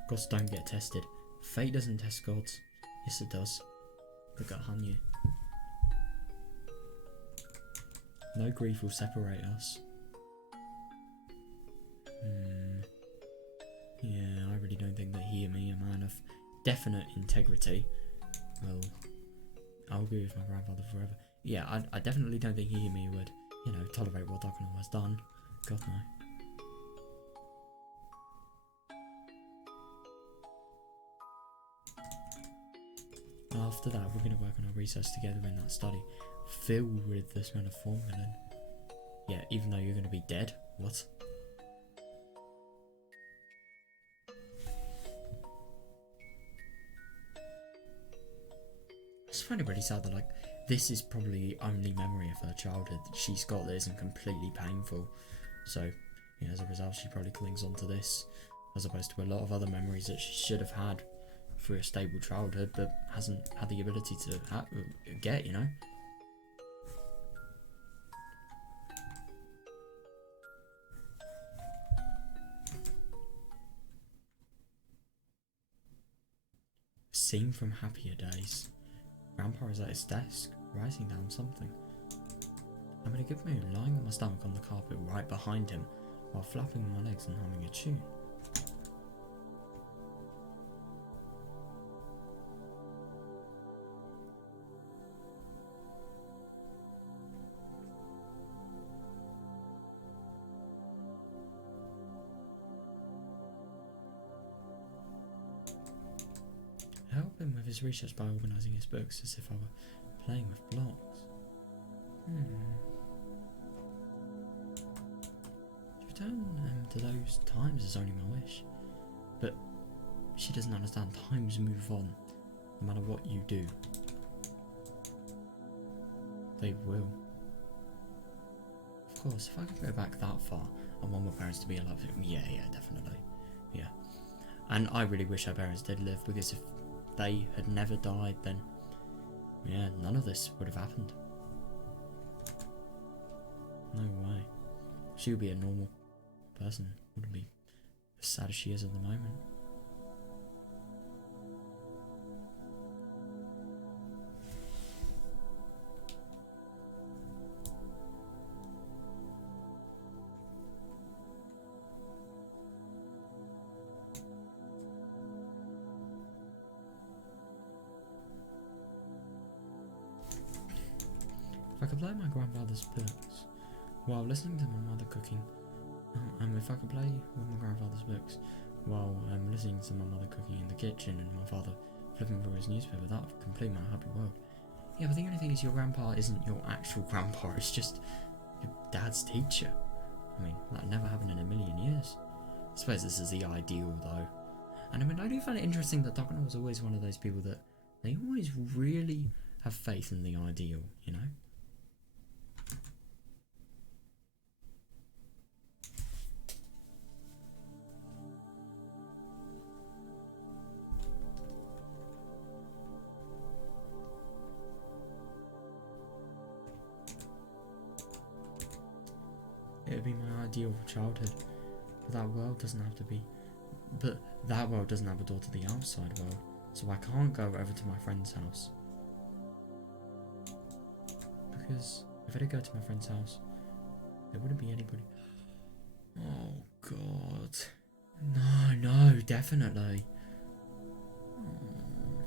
Gods don't get tested. Fate doesn't test gods. Yes, it does. Look at Hanyu. No grief will separate us. Yeah, I really don't think that he and me, a man of definite integrity, well, I'll be with my grandfather forever. Yeah, I definitely don't think he and me would, you know, tolerate what Takano has done. God no. After that, we're going to work on our research together in that study, filled with the smell of formalin. Yeah, even though you're going to be dead? What? I just find it really sad that, like, this is probably the only memory of her childhood that she's got that isn't completely painful. So, yeah, as a result, she probably clings on to this, as opposed to a lot of other memories that she should have had through a stable childhood, but hasn't had the ability to get, you know? Scene from happier days. Grandpa is at his desk, writing down something. I'm in a good mood, lying on my stomach on the carpet right behind him, while flapping my legs and humming a tune. I help him with his research by organising his books as if I were playing with blocks. To return to those times is only my wish. But she doesn't understand times move on, no matter what you do. They will. Of course, if I could go back that far, I want my parents to be alive. Yeah, definitely. Yeah. And I really wish our parents did live, because if they had never died, then yeah, none of this would have happened. No way. She would be a normal person, wouldn't be as sad as she is at the moment. If I could play my grandfather's books while listening to my mother cooking, and if I could play with my grandfather's books while listening to my mother cooking in the kitchen and my father flipping through his newspaper, that would complete my happy world. Yeah, but the only thing is, your grandpa isn't your actual grandpa, it's just your dad's teacher. I mean, that never happened in a million years. I suppose this is the ideal, though. And I mean, I do find it interesting that Takano was always one of those people that they always really have faith in the ideal, you know? It'd be my ideal childhood. But that world doesn't have to be. But that world doesn't have a door to the outside world. So I can't go over to my friend's house. Because if I did go to my friend's house, there wouldn't be anybody. Oh god. No, definitely. Oh.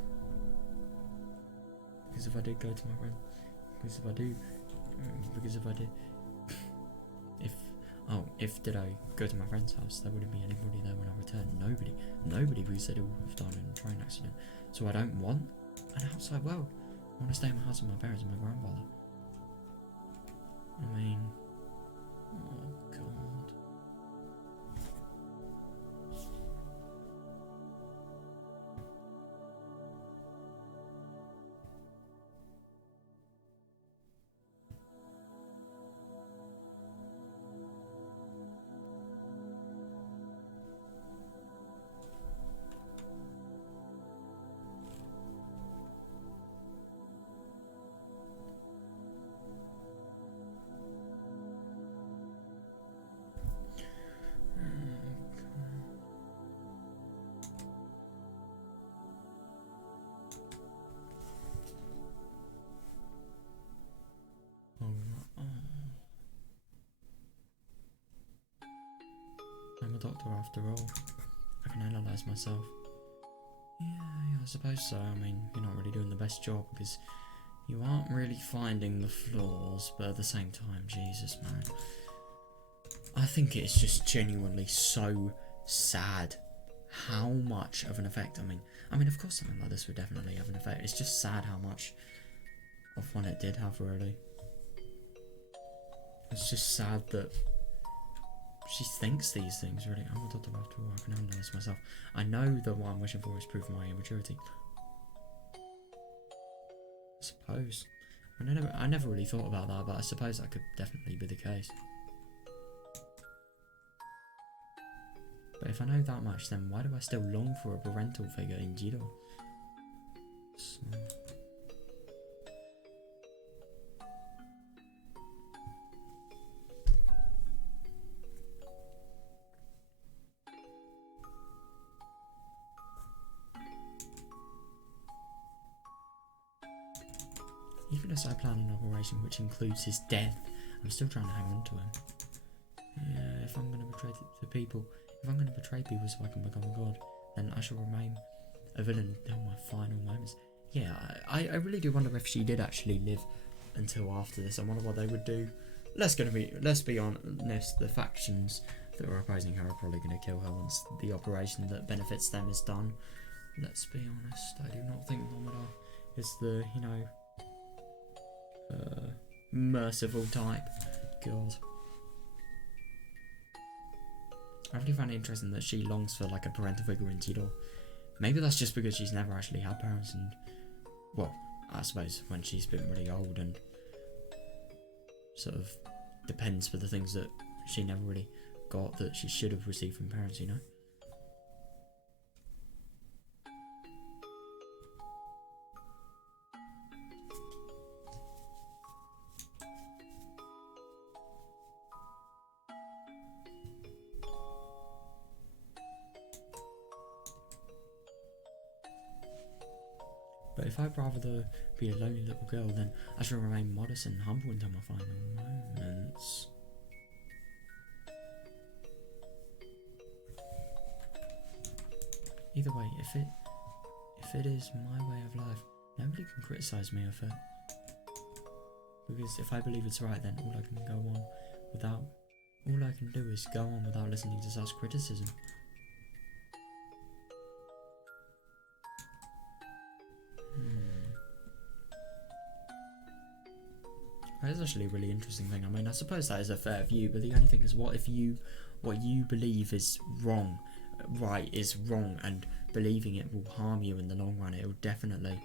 Because if I did go to my friend, because if I did, if did I go to my friend's house, there wouldn't be anybody there when I return. Nobody, because they'd all have died in a train accident. So I don't want an outside world. I want to stay in my house with my parents and my grandfather. I mean, oh god. I'm a doctor after all. I can analyse myself. Yeah, I suppose so. I mean, you're not really doing the best job because you aren't really finding the flaws, but at the same time, Jesus, man. I think it's just genuinely so sad how much of an effect, I mean, of course something like this would definitely have an effect. It's just sad how much of one it did have, really. It's just sad that she thinks these things, really. I'm a doctor after all, I can analyse myself. I know that what I'm wishing for is proof of my immaturity. I suppose. I never really thought about that, but I suppose that could definitely be the case. But if I know that much, then why do I still long for a parental figure in Jiro? So... Even as I plan an operation which includes his death, I'm still trying to hang on to him. Yeah, if I'm going to betray people so I can become a god, then I shall remain a villain until my final moments. Yeah, I really do wonder if she did actually live until after this. I wonder what they would do. Let's be honest, the factions that are opposing her are probably going to kill her once the operation that benefits them is done. Let's be honest, I do not think Momodar is the, merciful type. God. I really find it interesting that she longs for like a parental figure in Jiro. Maybe that's just because she's never actually had parents and, well, I suppose when she's been really old and sort of depends for the things that she never really got that she should have received from parents, But if I'd rather be a lonely little girl, then I shall remain modest and humble until my final moments. Either way, if it is my way of life, nobody can criticise me of it. Because if I believe it's right, then all I can do is go on without listening to such criticism. That is actually a really interesting thing. I mean, I suppose that is a fair view, but the only thing is, what you believe is wrong, right is wrong, and believing it will harm you in the long run. It will definitely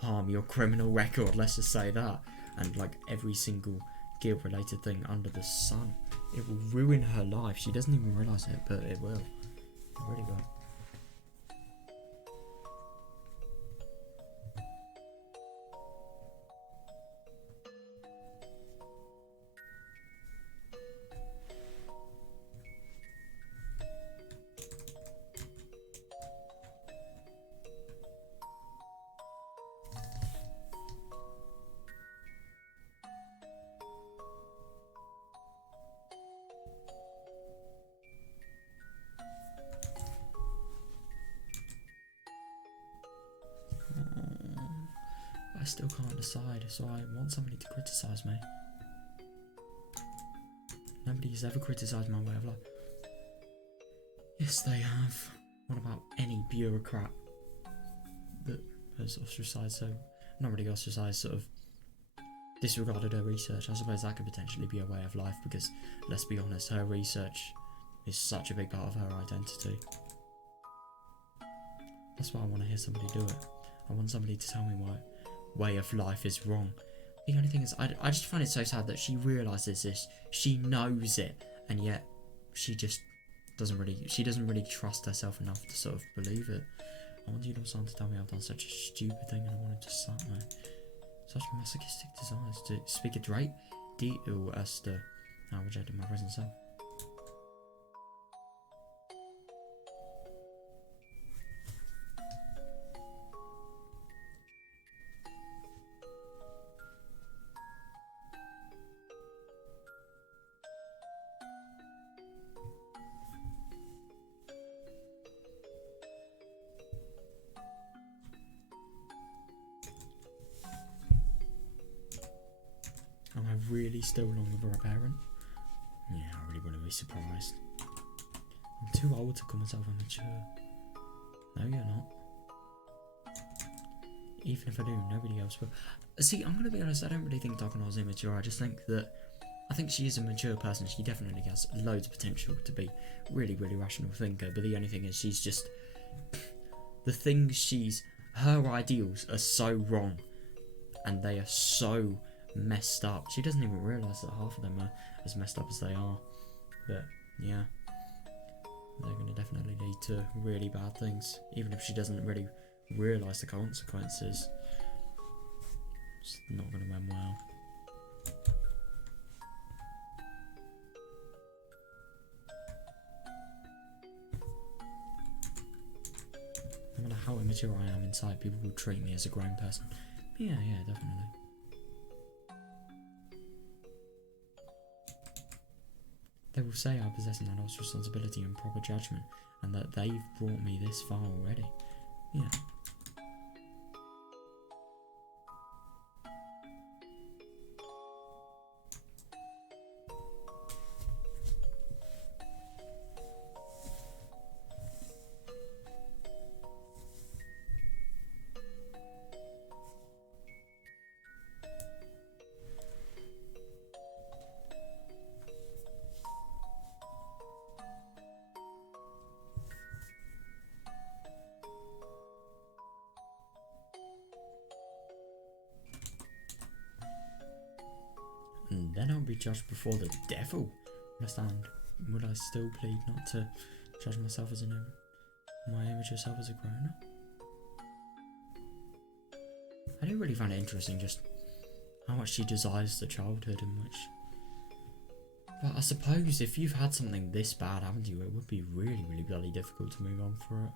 harm your criminal record, let's just say that, and like every single guilt-related thing under the sun. It will ruin her life. She doesn't even realise it, but it will. It really will. I still can't decide, so I want somebody to criticise me. Nobody's ever criticised my way of life. Yes, they have. What about any bureaucrat that has ostracised, so not really ostracised, sort of disregarded her research? I suppose that could potentially be a way of life, because let's be honest, her research is such a big part of her identity. That's why I want to hear somebody do it. I want somebody to tell me why way of life is wrong. The only thing is, I just find it so sad that she realises this, she knows it, and yet she just doesn't really trust herself enough to sort of believe it. I want you to tell me I've done such a stupid thing and I wanted to slap me. Such masochistic desires to speak a great deal as to how I rejected my present self. Am I really still longer for a parent? Yeah, I really wouldn't be surprised. I'm too old to call myself immature. No, you're not. Even if I do, nobody else will. See, I'm going to be honest, I don't really think Dokono's immature. I just think she is a mature person. She definitely has loads of potential to be really, really rational thinker. But the only thing is, she's just... her ideals are so wrong. And they are so messed up. She doesn't even realise that half of them are as messed up as they are. But yeah, they're going to definitely lead to really bad things, even if she doesn't really realise the consequences. It's not going to end well. No matter how immature I am inside, people will treat me as a grown person. Yeah, definitely. They will say I possess an adult's responsibility and proper judgment, and that they've brought me this far already. Yeah. And then I'll be judged before the devil. Understand? Would I still plead not to judge myself as my immature self as a grown-up? I do really find it interesting just how much she desires the childhood in which... But I suppose if you've had something this bad happen to you, it would be really, really bloody difficult to move on from it.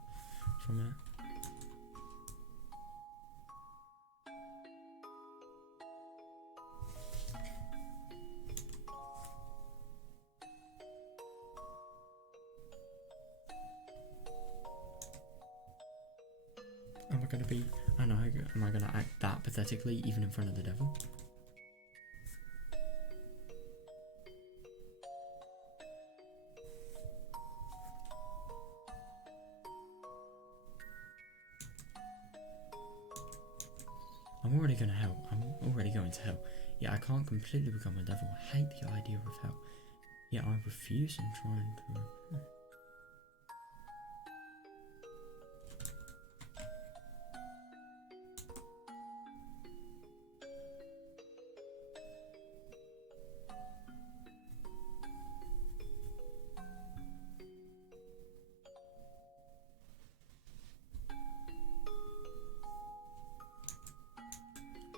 Am I gonna act that pathetically even in front of the devil? I'm already going to hell. I'm already going to hell. Yeah, I can't completely become a devil. I hate the idea of hell. Yeah, I refuse and try and...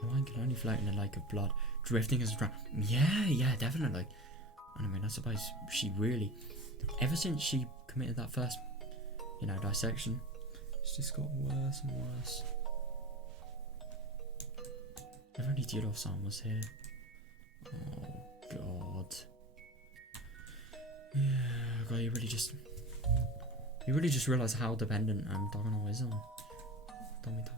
Mine can only float in a lake of blood, drifting as a drown. Yeah, definitely. And I mean, I suppose she really, ever since she committed that first, dissection, it's just got worse and worse. If only Jiros-san was here. Oh, God. Yeah, God, you really just realise how dependent Dogono is on Tomitake.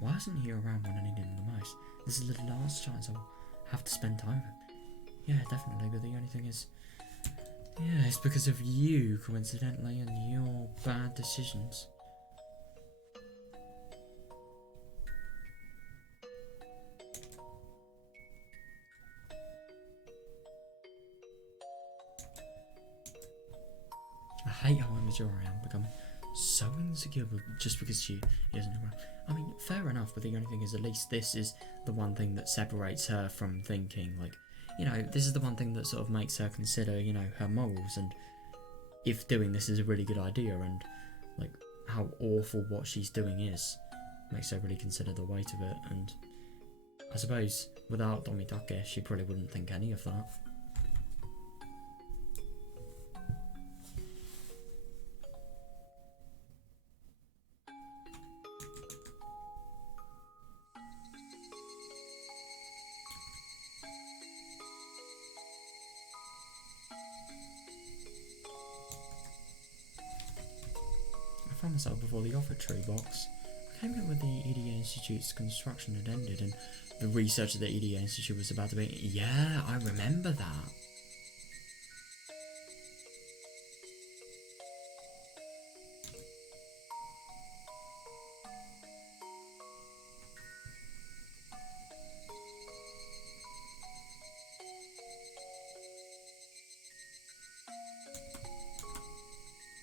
Why isn't he around when I need him the most? This is the last chance I'll have to spend time with him. Yeah, definitely, but the only thing is... Yeah, it's because of you, coincidentally, and your bad decisions. I hate how immature I am, becoming so insecure just because she isn't around. I mean, fair enough, but the only thing is, at least this is the one thing that separates her from thinking, like, you know, this is the one thing that sort of makes her consider, you know, her morals, and if doing this is a really good idea, and, like, how awful what she's doing is, makes her really consider the weight of it, and I suppose, without Domitake, she probably wouldn't think any of that. I found myself before the offertory box. I came here when the EDA Institute's construction had ended and the research at the EDA Institute was about to be... Yeah, I remember that.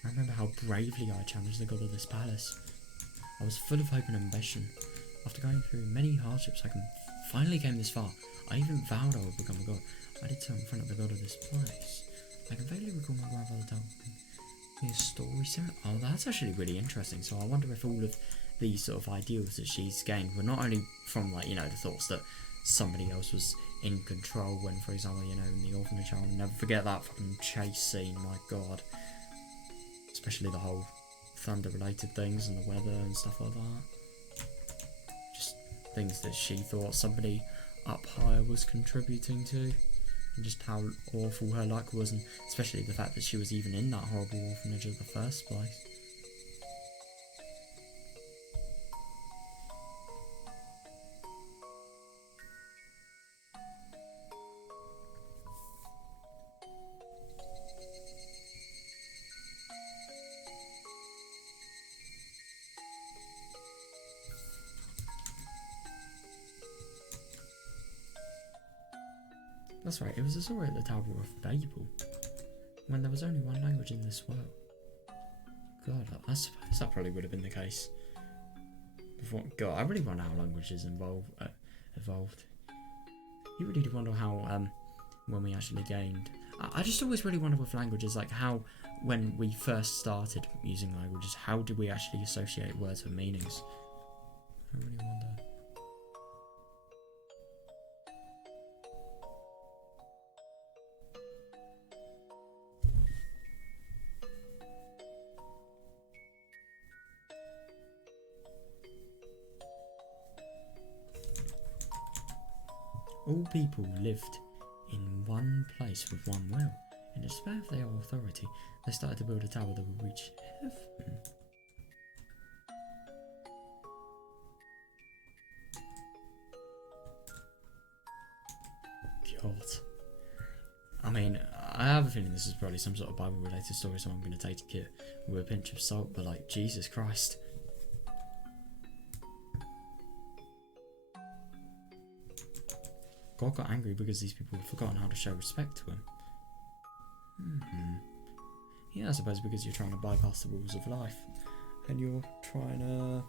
I remember how bravely I challenged the god of this palace. I was full of hope and ambition. After going through many hardships, I finally came this far. I even vowed I would become a god. I did so in front of the god of this place. I can vaguely recall my grandfather telling me a story similar. Oh, that's actually really interesting. So I wonder if all of these sort of ideals that she's gained were not only from, like, you know, the thoughts that somebody else was in control when, for example, you know, in the orphanage, I'll never forget that fucking chase scene, my god. Especially the whole thunder-related things and the weather and stuff like that. Just things that she thought somebody up higher was contributing to. And just how awful her luck was, and especially the fact that she was even in that horrible orphanage in the first place. That's right, it was a story at the Tower of Babel, when there was only one language in this world. God, I suppose that probably would have been the case before. God, I really wonder how languages evolved. You really do wonder how, when we actually gained... I just always really wonder with languages, like how, when we first started using languages, how did we actually associate words with meanings? I really wonder. All people lived in one place with one will. In despair of their authority, they started to build a tower that would reach heaven. God. I mean, I have a feeling this is probably some sort of Bible-related story, so I'm going to take it with a pinch of salt, but like, Jesus Christ. God got angry because these people had forgotten how to show respect to him. Yeah, I suppose because you're trying to bypass the rules of life. And you're trying to...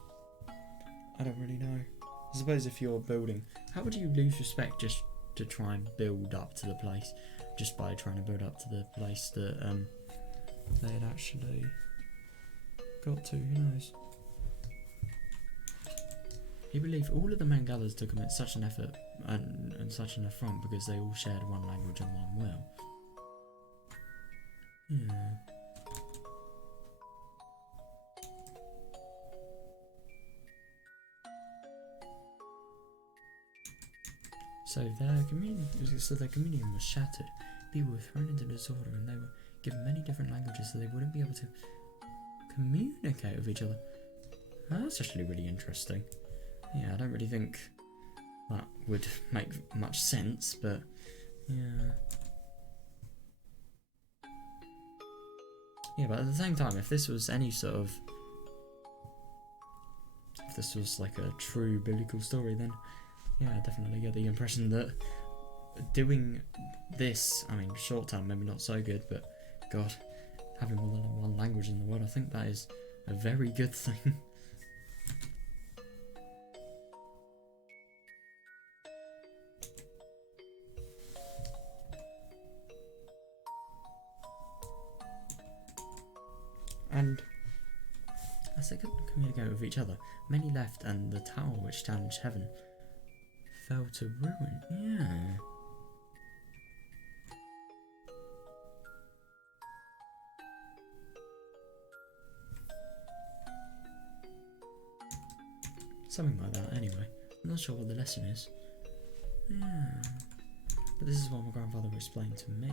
I don't really know. I suppose if you're building... How would you lose respect just to try and build up to the place? Just by trying to build up to the place that they had actually got to, who knows? He believed all of the men gathered to commit such an effort and such an affront because they all shared one language and one will. So their communion was shattered. People were thrown into disorder and they were given many different languages so they wouldn't be able to communicate with each other. That's actually really interesting. Yeah, I don't really think that would make much sense, but yeah. Yeah, but at the same time, if this was any sort of... If this was like a true biblical story, then yeah, I definitely get the impression that doing this, I mean, short term, maybe not so good, but God, having more than one language in the world, I think that is a very good thing. And as they couldn't communicate with each other, many left, and the tower which challenged heaven fell to ruin. Yeah. Something like that, anyway. I'm not sure what the lesson is. Yeah. But this is what my grandfather explained to me.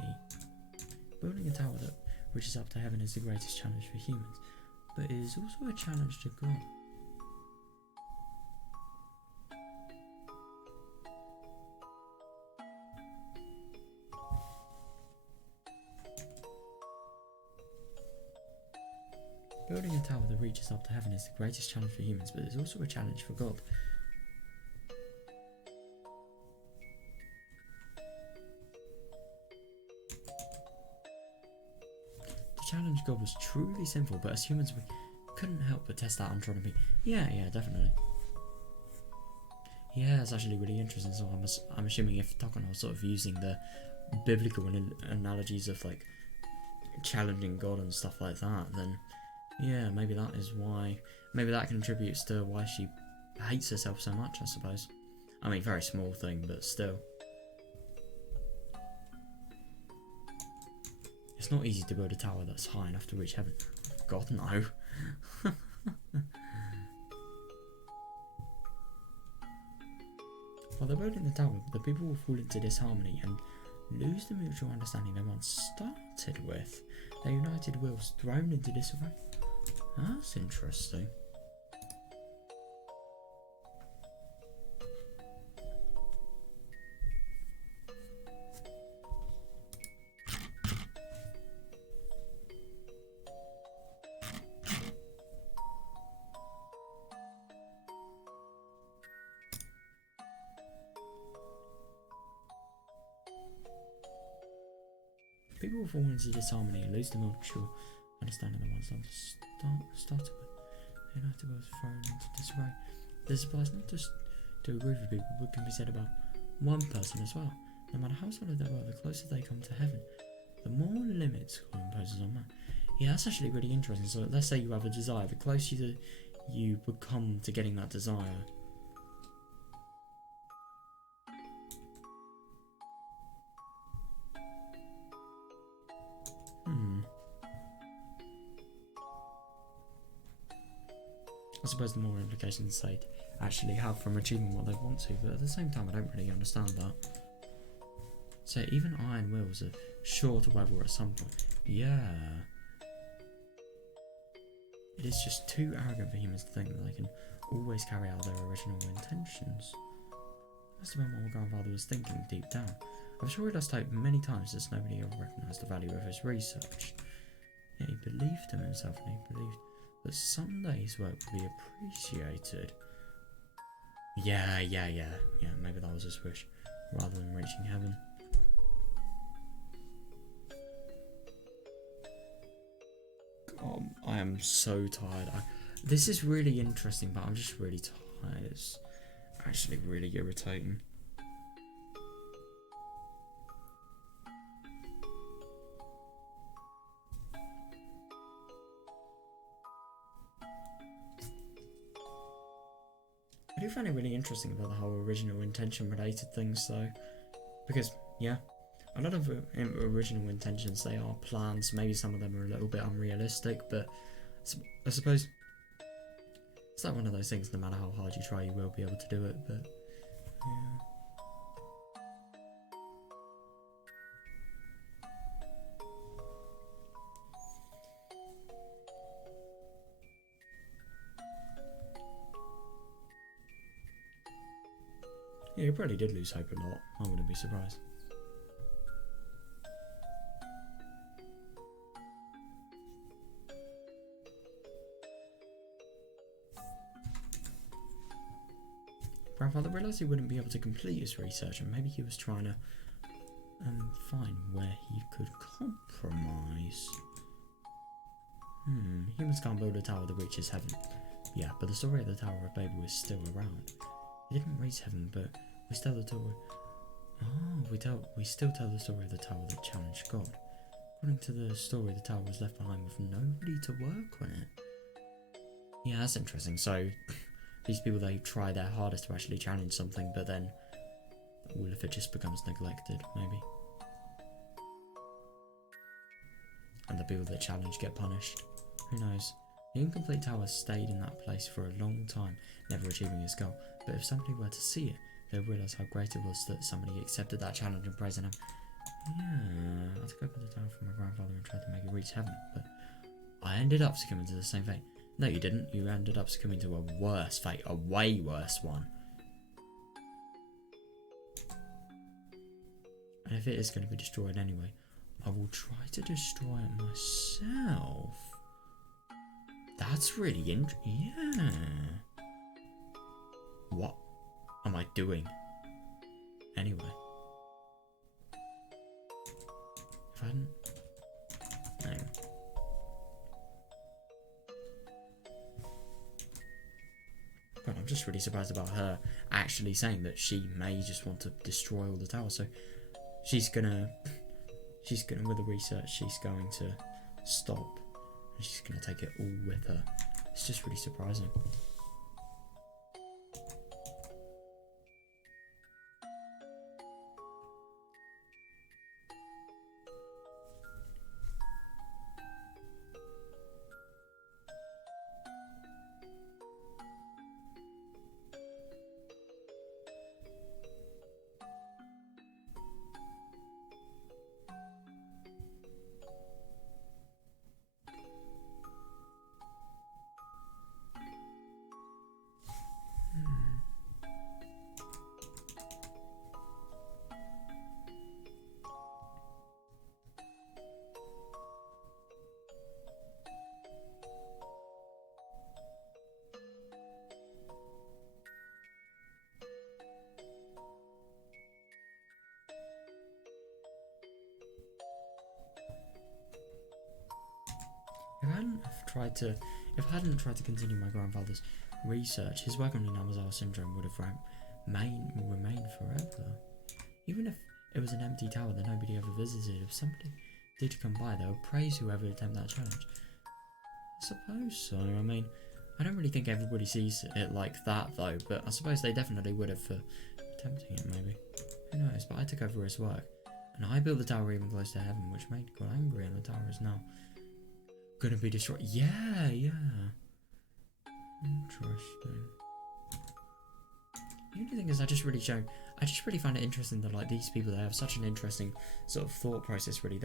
Building a tower that reaches up to heaven is the greatest challenge for humans, but it is also a challenge to God. Building a tower that reaches up to heaven is the greatest challenge for humans, but it is also a challenge for God. To challenge God was truly sinful, but as humans we couldn't help but test that on trying to be... Yeah, definitely. Yeah, it's actually really interesting, so I'm assuming if Takano was sort of using the biblical analogies of like challenging God and stuff like that, then yeah, maybe that is why, maybe that contributes to why she hates herself so much, I suppose. I mean, very small thing, but still. It's not easy to build a tower that's high enough to reach heaven. God, no. While they're building the tower, the people will fall into disharmony and lose the mutual understanding they once started with. Their united wills thrown into disarray. That's interesting. People will fall into disharmony and lose the mutual understanding they once started with. The united wills thrown into disarray. This applies not just to a group of people, but can be said about one person as well. No matter how solid they were, the closer they come to heaven, the more limits God imposes on man. Yeah, that's actually really interesting. So let's say you have a desire, the closer you become to getting that desire, I suppose the more implications they'd actually have from achieving what they want to, but at the same time I don't really understand that. So even iron wills are sure to waver at some point. Yeah. It is just too arrogant for humans to think that they can always carry out their original intentions. Must have been what my grandfather was thinking deep down. I'm sure he lost hope many times as nobody ever recognised the value of his research. Yet he believed in himself, and he believed that someday his work would be appreciated. Yeah, maybe that was his wish, rather than reaching heaven. I am so tired. This is really interesting, but I'm just really tired. It's actually really irritating. I do find it really interesting about the whole original intention related things though, because yeah, a lot of original intentions, they are plans. Maybe some of them are a little bit unrealistic, but I suppose it's like one of those things, no matter how hard you try you will be able to do it, but yeah. Yeah, he probably did lose hope a lot. I wouldn't be surprised. Grandfather realised he wouldn't be able to complete his research, and maybe he was trying to find where he could compromise. Humans can't build a tower that reaches heaven. Yeah, but the story of the Tower of Babel is still around. It didn't reach heaven, but we still tell the story of the tower that challenged God. According to the story, the tower was left behind with nobody to work on it. Yeah, that's interesting. So these people, they try their hardest to actually challenge something, but then all of it just becomes neglected, maybe. And the people that challenge get punished. Who knows? The incomplete tower stayed in that place for a long time, never achieving its goal. But if somebody were to see it, they'll realise how great it was that somebody accepted that challenge and praised him. Yeah, I took over the tower from my grandfather and tried to make it reach heaven, but I ended up succumbing to the same fate. No, you didn't. You ended up succumbing to a worse fate, a way worse one. And if it is going to be destroyed anyway, I will try to destroy it myself. That's really interesting. Yeah. What am I doing? Anyway. If I hadn't... Hang on. God, I'm just really surprised about her actually saying that she may just want to destroy all the towers. So she's gonna with the research, she's going to stop and she's gonna take it all with her. It's just really surprising. If I hadn't tried to continue my grandfather's research, his work on Inamazawa syndrome would have remained forever. Even if it was an empty tower that nobody ever visited, if somebody did come by, they would praise whoever attempted that challenge. I suppose so. I mean, I don't really think everybody sees it like that though, but I suppose they definitely would have for attempting it maybe. Who knows, but I took over his work, and I built the tower even close to heaven, which made God angry, and the tower is now gonna be destroyed. Yeah. Interesting. The only thing is, I just really find it interesting that like these people, they have such an interesting sort of thought process. Really,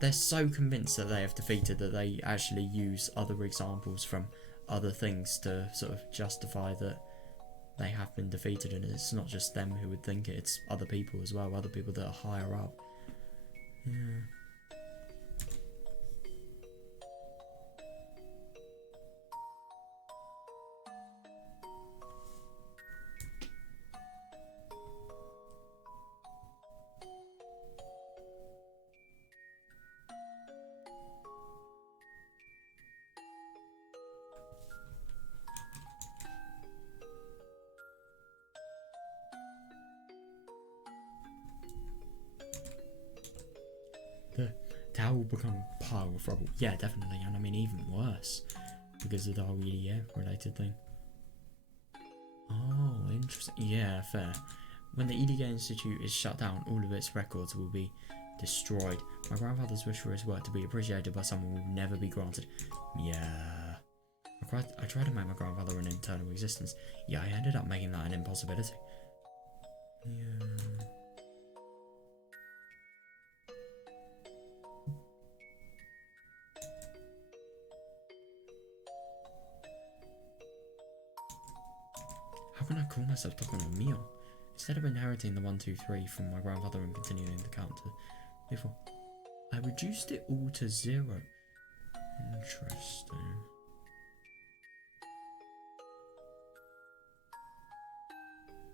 they're so convinced that they have defeated that they actually use other examples from other things to sort of justify that they have been defeated, and it's not just them who would think it, it's other people as well, other people that are higher up. Yeah. The tower will become a pile of rubble. Yeah, definitely, and I mean even worse because of the whole EDF related thing. Oh, interesting. Yeah, fair. When the EDA Institute is shut down, all of its records will be destroyed. My grandfather's wish for his work to be appreciated by someone will never be granted. Yeah. I tried to make my grandfather an eternal existence. Yeah, I ended up making that an impossibility. Yeah. How can I call myself Toko no Mio? Instead of inheriting the 1, 2, 3 from my grandfather and continuing the count to before, I reduced it all to 0. Interesting.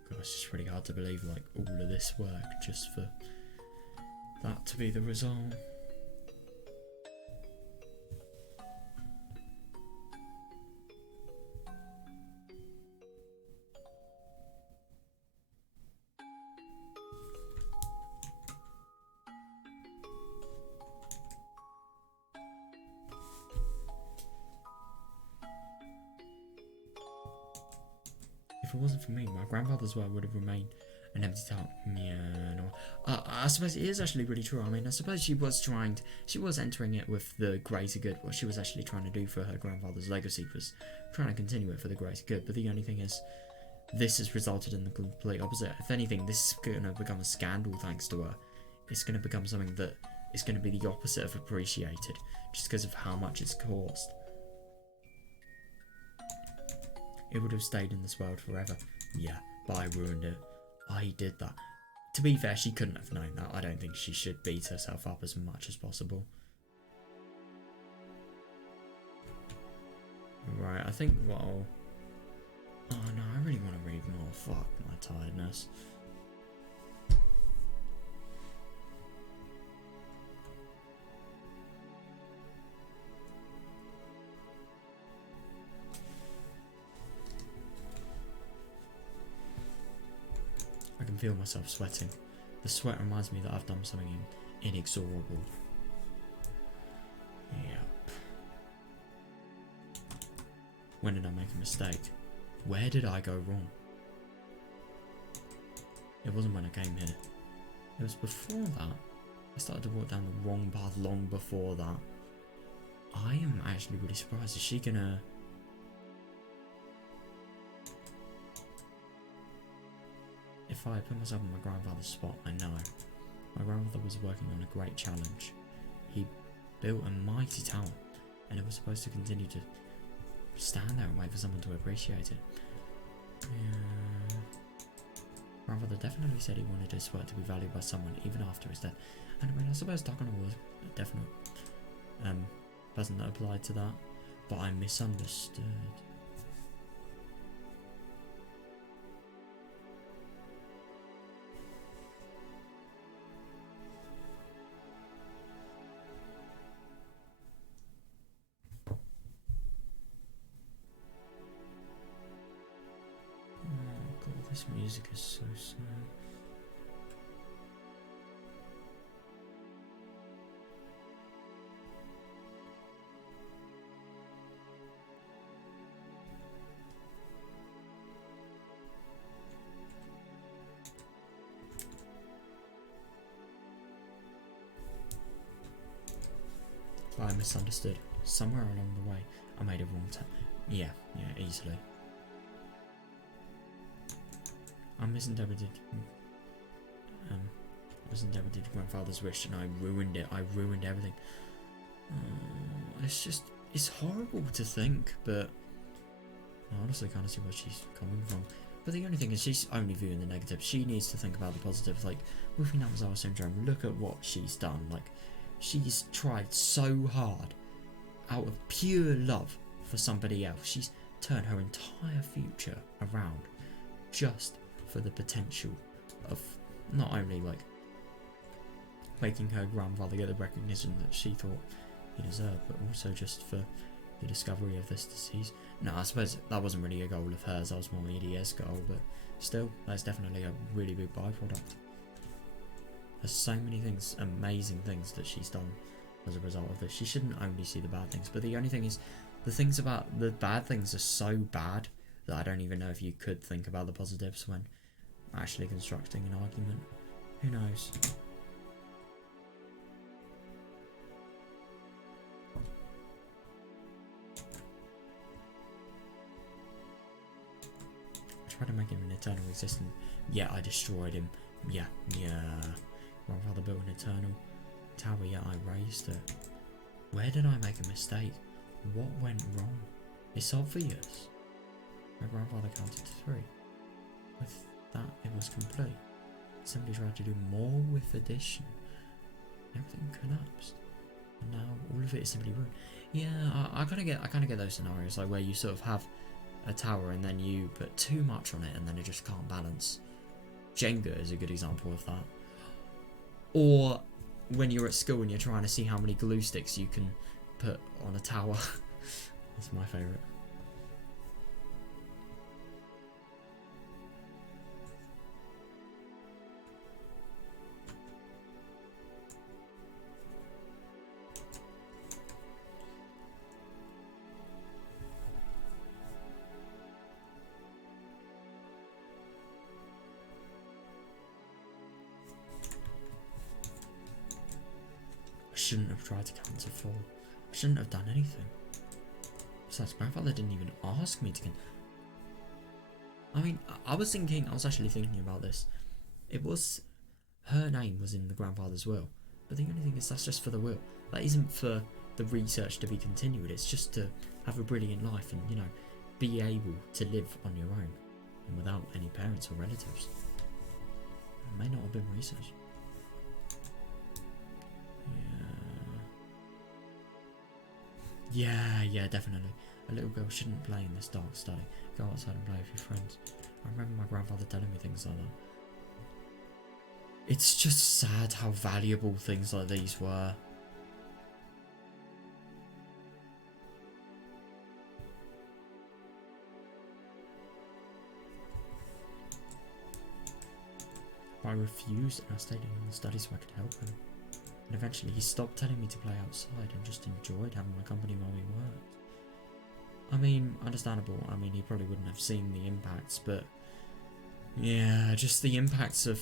God, it's just really hard to believe like all of this work just for that to be the result. If it wasn't for me, my grandfather's work would have remained an empty town. Yeah, no. I suppose it is actually really true. I mean, I suppose she was entering it with the greater good. What she was actually trying to do for her grandfather's legacy was trying to continue it for the greater good. But the only thing is, this has resulted in the complete opposite. If anything, this is going to become a scandal thanks to her. It's going to become something that is going to be the opposite of appreciated, just because of how much it's caused. It would have stayed in this world forever. Yeah, but I ruined it. I did that. To be fair, she couldn't have known that. I don't think she should beat herself up as much as possible. Right, I think what I'll... Oh no, I really want to read more. Fuck my tiredness. I can feel myself sweating. The sweat reminds me that I've done something inexorable. Yep. When did I make a mistake? Where did I go wrong? It wasn't when I came here. It was before that. I started to walk down the wrong path long before that. I am actually really surprised. Is she gonna... If I put myself in my grandfather's spot, I know. My grandfather was working on a great challenge. He built a mighty tower, and it was supposed to continue to stand there and wait for someone to appreciate it. Yeah. Grandfather definitely said he wanted his work to be valued by someone even after his death. And I mean, I suppose Takano was a definite person that applied to that, but I misunderstood. This music is so sad. I misunderstood. Somewhere along the way, I made a wrong turn. Yeah, easily. I misinterpreted grandfather's wish and I ruined it. I ruined everything. It's horrible to think, but I honestly kind of see where she's coming from. But the only thing is, she's only viewing the negative. She needs to think about the positives. Like, with Namazawa syndrome, look at what she's done. Like, she's tried so hard out of pure love for somebody else. She's turned her entire future around just for the potential of not only like making her grandfather get the recognition that she thought he deserved, but also just for the discovery of this disease. No, I suppose that wasn't really a goal of hers, that was more EDS goal, but still, that's definitely a really big byproduct. There's so many things, amazing things that she's done as a result of this. She shouldn't only see the bad things, but the only thing is, the things about the bad things are so bad that I don't even know if you could think about the positives when actually constructing an argument. Who knows? I tried to make him an eternal existence. Yeah, I destroyed him. Yeah. My father built an eternal tower, yet I raised it. Where did I make a mistake? What went wrong? It's obvious. My grandfather counted to 3. With that it was complete. Somebody tried to do more with addition. Everything collapsed. And now all of it is simply ruined. Yeah, I kind of get those scenarios, like where you sort of have a tower and then you put too much on it and then it just can't balance. Jenga is a good example of that. Or when you're at school and you're trying to see how many glue sticks you can put on a tower. That's my favourite. I shouldn't have tried to counter 4. I shouldn't have done anything. Besides, grandfather didn't even ask me to. I mean, I was actually thinking about this. Her name was in the grandfather's will, but the only thing is that's just for the will. That isn't for the research to be continued. It's just to have a brilliant life and, you know, be able to live on your own and without any parents or relatives. It may not have been research. Yeah, definitely. A little girl shouldn't play in this dark study. Go outside and play with your friends. I remember my grandfather telling me things like that. It's just sad how valuable things like these were. But I refused and I stayed in the study so I could help him. And eventually he stopped telling me to play outside and just enjoyed having my company while we worked. I mean, understandable. I mean, he probably wouldn't have seen the impacts, but yeah, just the impacts of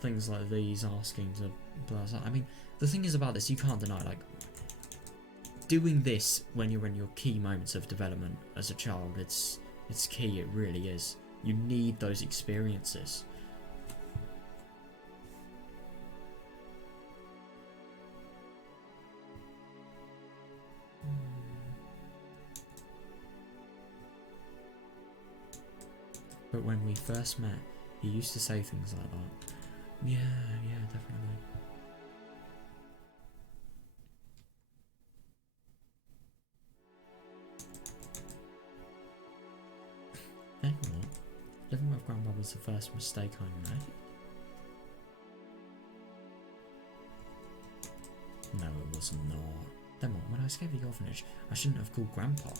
things like these, asking to blah, blah. I mean, the thing is about this, you can't deny, like, doing this when you're in your key moments of development as a child, it's key, it really is. You need those experiences. But when we first met, he used to say things like that. Yeah, definitely. Then what? Living with Grandpa was the first mistake I made. No, it was not. Then what? When I escaped the orphanage, I shouldn't have called Grandpa.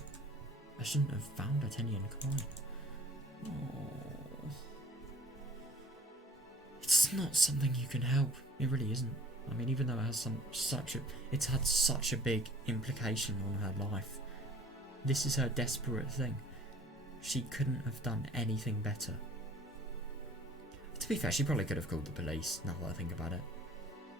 I shouldn't have found a 10-yen coin. Oh. It's not something you can help. It really isn't. I mean, even though it has it's had such a big implication on her life. This is her desperate thing. She couldn't have done anything better. To be fair, she probably could have called the police, now that I think about it.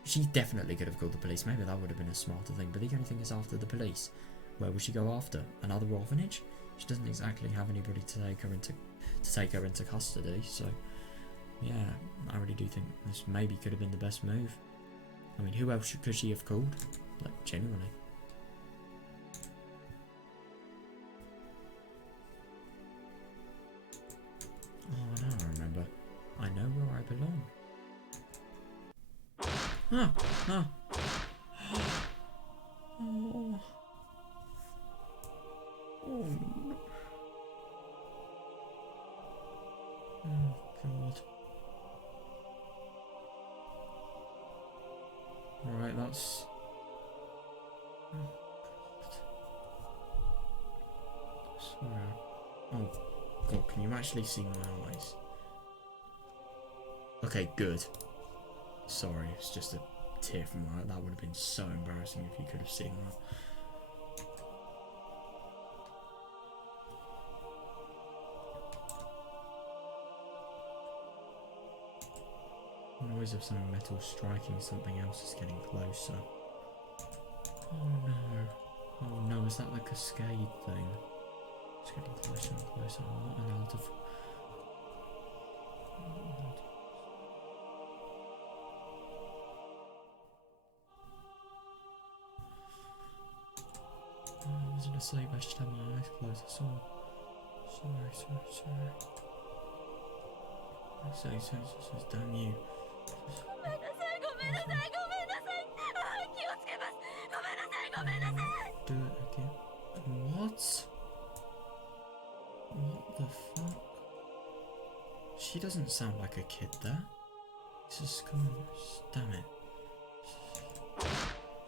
She definitely could have called the police. Maybe that would have been a smarter thing. But the only thing is, after the police, where would she go after? Another orphanage? She doesn't exactly have anybody to take her into custody, so yeah, I really do think this maybe could have been the best move. I mean, who else could she have called? Like, genuinely. Oh, now I remember. I know where I belong. Ah! Oh. Oh, no. Oh, God. Right, that's... Oh, God. Sorry. Oh, God, can you actually see my eyes? Okay, good. Sorry, it's just a tear from my eye. That would have been so embarrassing if you could have seen that. The noise of some metal striking something else is getting closer. Oh no. Oh no, is that the cascade thing? It's getting closer and closer. I'm not allowed to... I wasn't asleep, I just had my eyes closed, that's all. Sorry. So damn you. Do it again. What? What the fuck? She doesn't sound like a kid there. Just come on, damn it.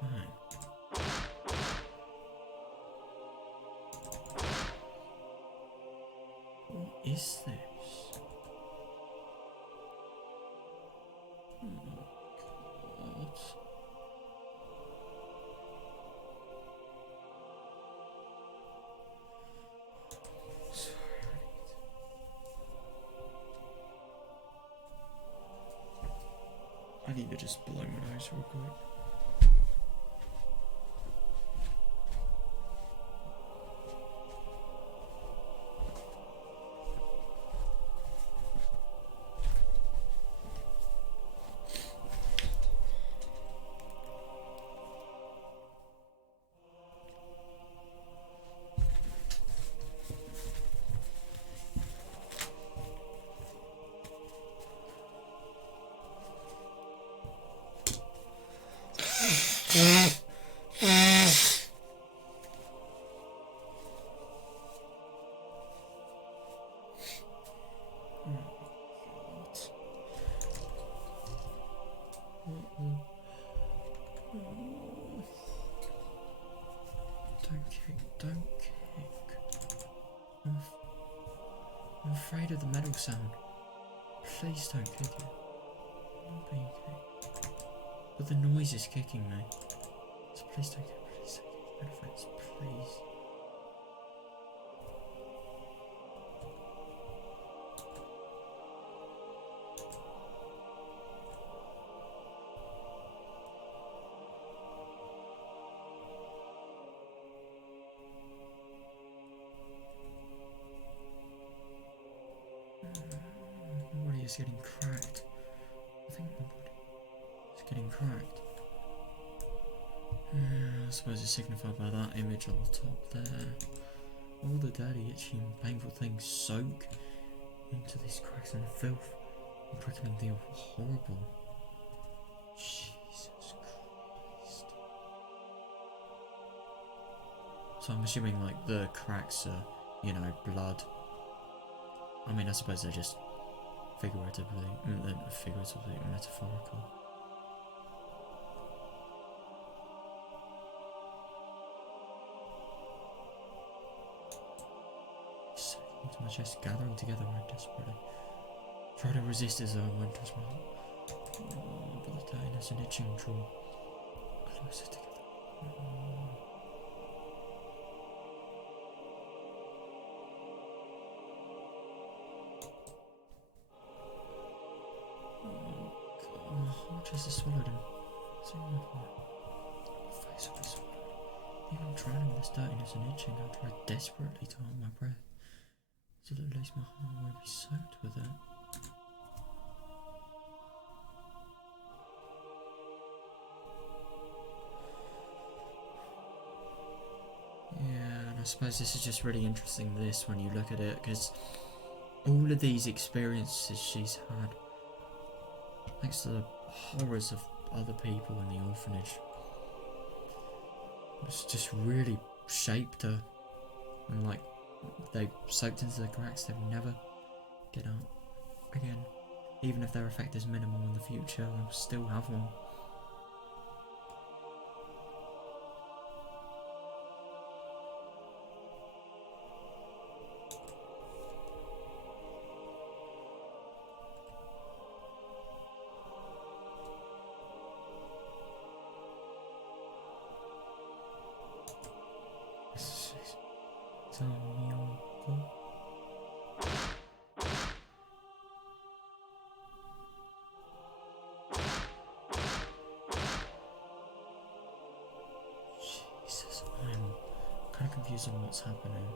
Man. What is this? Oh God. Sorry. I need to just blow my nose real quick. Don't kick. I'm afraid of the metal sound. Please don't kick it. I'm not being kicked. But the noise is kicking me. So please don't kick it. Please don't kick it. No offense, please. My body is getting cracked. I think my body is getting cracked. I suppose it's signified by that image on the top there. All the dirty, itchy and painful things soak into these cracks and filth and prickling the horrible. Jesus Christ. So I'm assuming like the cracks are, you know, blood. I mean, I suppose they're just figuratively metaphorical. Into my chest, gathering together I desperately try to resist as though I won't touch my heart. Oh, but the dirtiness and itching draw closer together. My heart just is swallowed and so my face will be swallowed. Even drowning in this dirtiness and itching, I try desperately to hold my breath, so that at least my heart won't be soaked with it. Yeah, and I suppose this is just really interesting, this, when you look at it, because all of these experiences she's had, thanks to the horrors of other people in the orphanage, it's just really shaped her, and like, they soaked into the cracks, they will never get out again. Even if their effect is minimal in the future, they'll still have one. Jesus, I'm kind of confused on what's happening.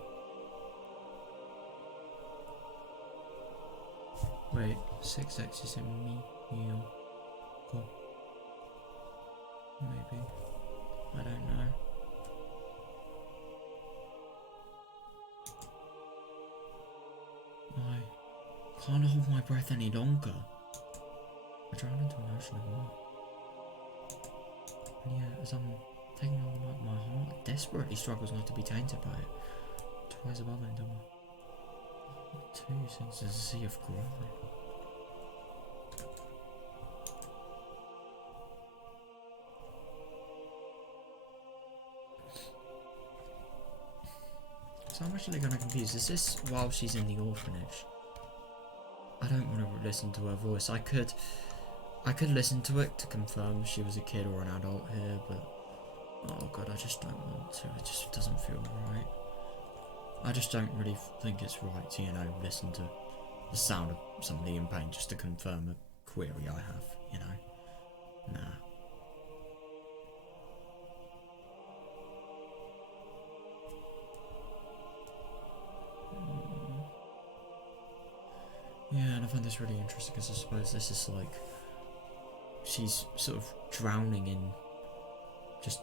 Wait, 6x is in Miyoko. Maybe. I don't know. I Can't hold my breath any longer. I drown into an ocean of water. And yet, as I'm taking on the mic, my heart desperately struggles not to be tainted by it. Twice above it until two sinks as a sea of grime. So I'm actually going to confuse. Is this while she's in the orphanage? I don't want to listen to her voice. I could listen to it to confirm she was a kid or an adult here, but oh god, I just don't want to. It just doesn't feel right. I just don't really think it's right to, you know, listen to the sound of somebody in pain just to confirm a query I have, you know. Nah. Yeah, and I find this really interesting because I suppose this is like she's sort of drowning in just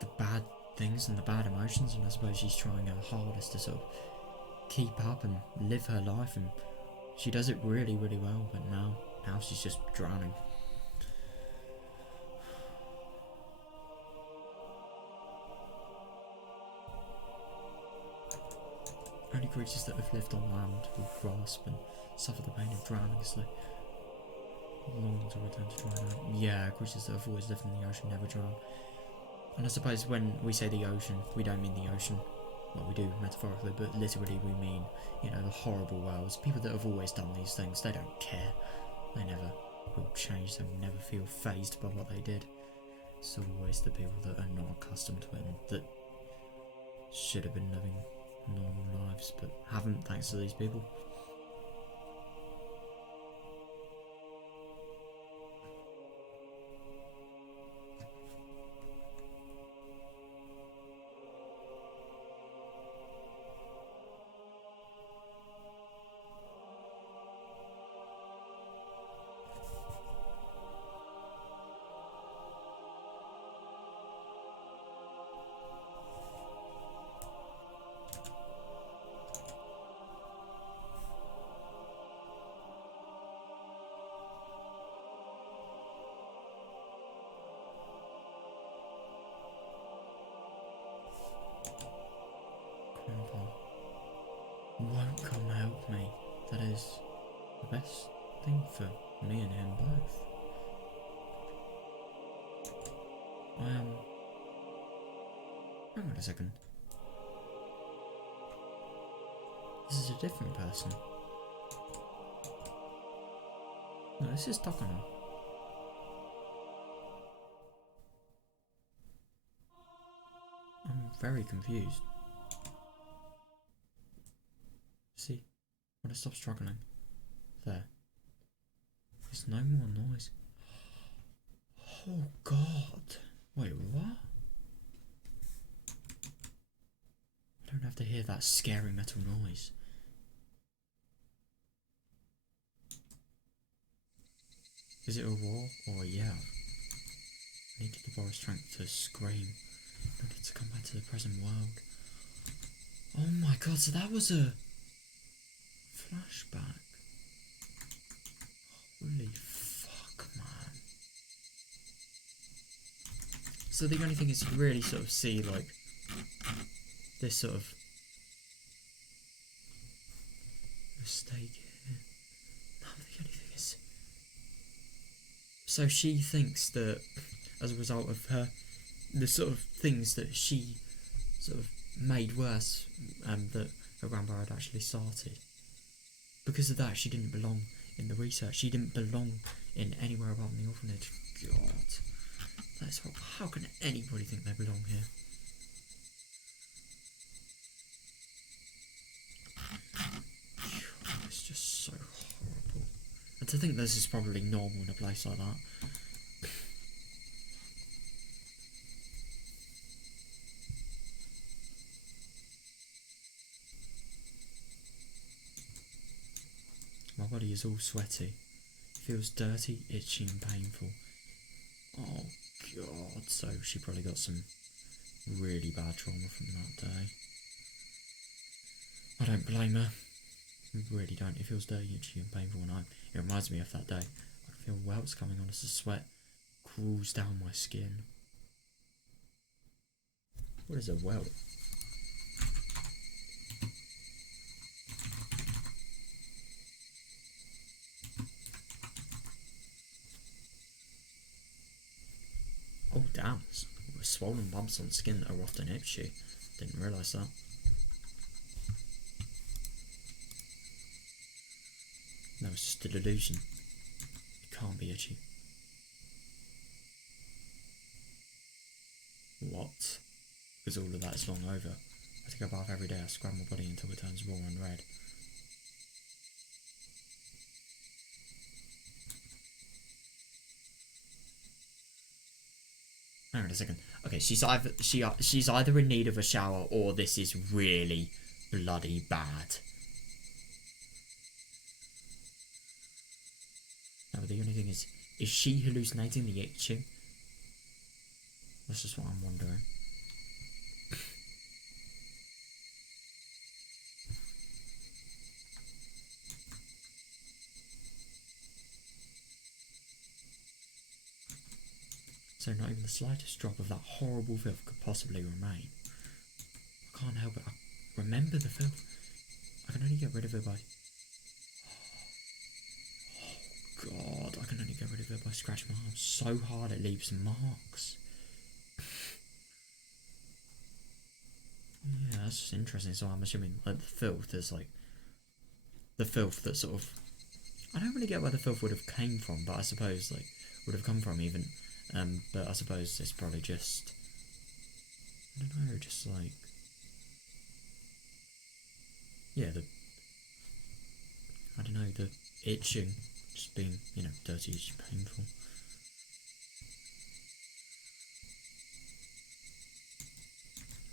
the bad things and the bad emotions, and I suppose she's trying her hardest to sort of keep up and live her life, and she does it really, really well, but now she's just drowning. Only creatures that have lived on land will grasp and suffer the pain of drowning as they long to return to dry land. Yeah, creatures that have always lived in the ocean never drown. And I suppose when we say the ocean, we don't mean the ocean. Well, we do metaphorically, but literally we mean, you know, the horrible whales. People that have always done these things, they don't care. They never will change, they will never feel fazed by what they did. It's always the people that are not accustomed to it and that should have been living normal lives, but haven't thanks to these people. Won't come help me. That is the best thing for me and him both. Hang on a second. This is a different person. No, this is Takano. I'm very confused. See, when I stop struggling, there. There's no more noise. Oh god. Wait, what? I don't have to hear that scary metal noise. Is it a roar or a yell? I need to borrow strength to scream. I need to come back to the present world. Oh my god, so that was a flashback. Holy fuck, man. So the only thing is you really sort of see like this sort of mistake here. No, the only thing is, so she thinks that as a result of her, the sort of things that she sort of made worse, that her grandpa had actually started. Because of that, she didn't belong in the research. She didn't belong in anywhere apart from the orphanage. God, that's how can anybody think they belong here? God, it's just so horrible. And to think this is probably normal in a place like that. My body is all sweaty. It feels dirty, itchy and painful. Oh god, so she probably got some really bad trauma from that day. I don't blame her. I really don't. It feels dirty, itchy and painful when it reminds me of that day. I can feel welts coming on as the sweat crawls down my skin. What is a welt? Oh damn, swollen bumps on skin that are often itchy. Didn't realise that. No, it's just a delusion. It can't be itchy. What? Because all of that is long over. I take a bath every day, I scrub my body until it turns raw and red. Hang on a second. Okay, she's either in need of a shower or this is really bloody bad. No, but the only thing is she hallucinating the itching? That's just what I'm wondering. So not even the slightest drop of that horrible filth could possibly remain. I can't help it. I remember the filth. I can only get rid of it by... Oh god, I can only get rid of it by scratching my arm so hard it leaves marks. Yeah, that's just interesting. So I'm assuming like the filth is like... The filth that sort of... I don't really get where the filth would have came from, but I suppose like would have come from even... but I suppose it's probably just, I don't know, just like, yeah, I don't know, the itching, just being, you know, dirty, itchy, painful.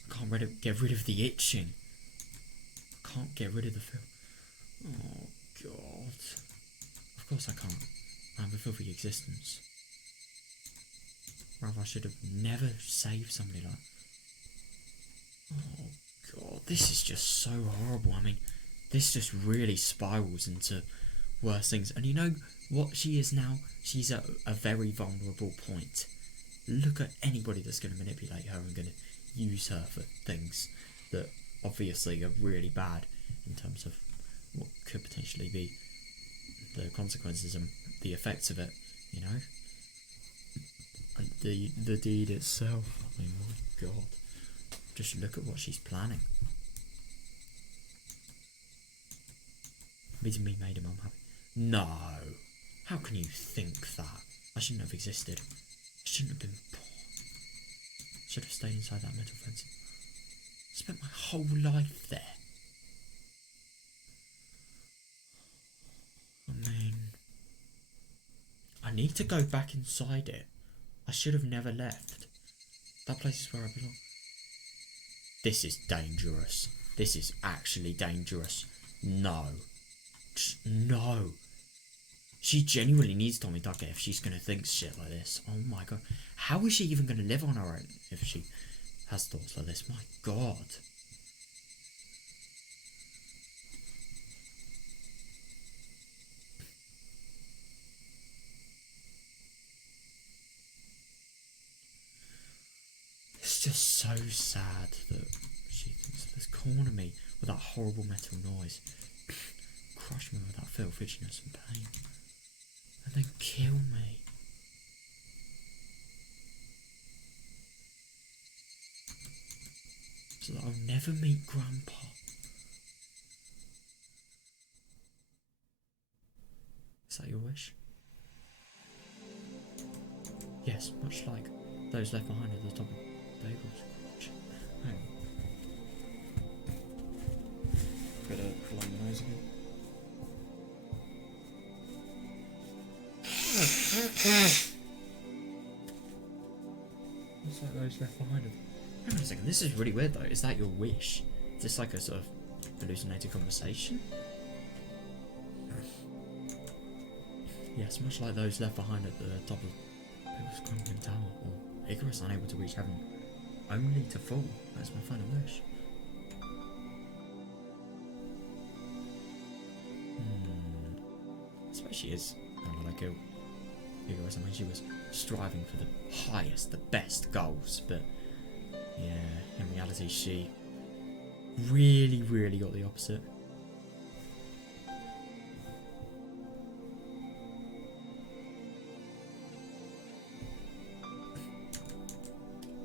I can't get rid of the itching. I can't get rid of the film. Oh, God. Of course I can't. I have a filthy existence. Rather, I should have never saved somebody like... Oh god, this is just so horrible. I mean, this just really spirals into worse things. And you know what she is now? She's at a very vulnerable point. Look at anybody that's going to manipulate her and going to use her for things that obviously are really bad in terms of what could potentially be the consequences and the effects of it, you know? The deed itself, I mean, my god. Just look at what she's planning. Beating me made him unhappy. No! How can you think that? I shouldn't have existed. I shouldn't have been born. I should have stayed inside that metal fence. I spent my whole life there. I mean... I need to go back inside it. I should have never left. That place is where I belong. This is dangerous. This is actually dangerous. No. Just no. She genuinely needs Tommy Duckett if she's going to think shit like this. Oh my god. How is she even going to live on her own if she has thoughts like this? My god. It's just so sad that she thinks this corner me with that horrible metal noise, crush me with that filth, itchiness and pain, and then kill me. So that I'll never meet Grandpa. Is that your wish? Yes, much like those left behind at the top of David's crotch. Hang on. Better blow my nose again. What's like those left behind it? Hang on a second, this is really weird though. Is that your wish? Is this like a sort of hallucinated conversation? Yes, much like those left behind at the top of People's Crumbling Tower, or Higurashi unable to reach heaven, only to fall. That's my final wish. suppose she is kind of like Higurashi. I mean, she was striving for the highest, the best goals, but yeah, in reality, she really got the opposite.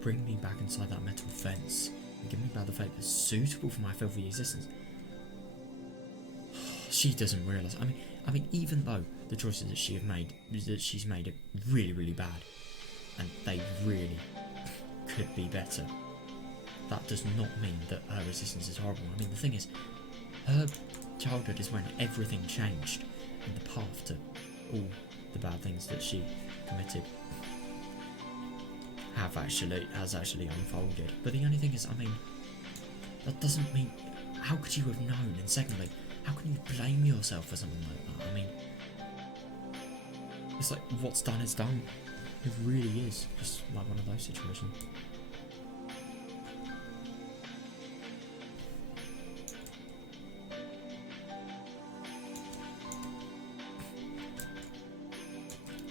Bring me back inside that metal fence and give me back the fate that's suitable for my filthy existence. She doesn't realise. I mean, even though the choices that she's made are really bad, and they really could be better, that does not mean that her existence is horrible. I mean, the thing is, her childhood is when everything changed, and the path to all the bad things that she committed has actually unfolded. But the only thing is, I mean, that doesn't mean, how could you have known? And secondly, how can you blame yourself for something like that? I mean, it's like, what's done is done. It really is just like one of those situations.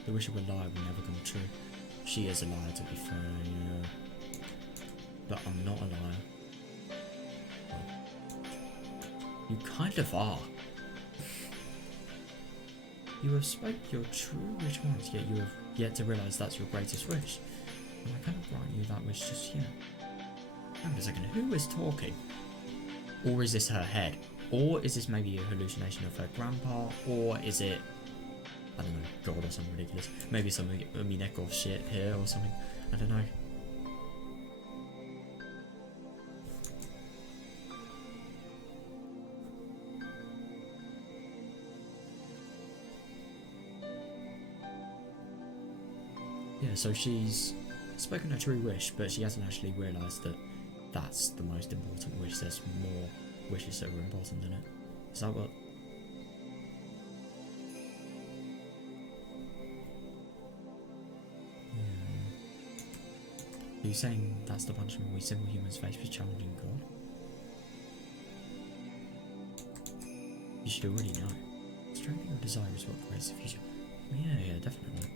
The wish of a lie will never come true. She is a liar, to be fair, yeah. But I'm not a liar. Well, you kind of are. You have spoke your true wish once, yet you have yet to realise that's your greatest wish. And I cannot grant you that wish just yet. Hang on a second, who is talking? Or is this her head? Or is this maybe a hallucination of her grandpa? Or is it, I don't know, God or something ridiculous? Maybe some Mineko shit here or something. I don't know. Yeah, so she's spoken her true wish, but she hasn't actually realised that that's the most important wish. There's more wishes that are important than it. Is that what? Are you saying that's the punishment we simple humans face for challenging God? You should already know. Strengthening your desire is what creates the future. Yeah, definitely.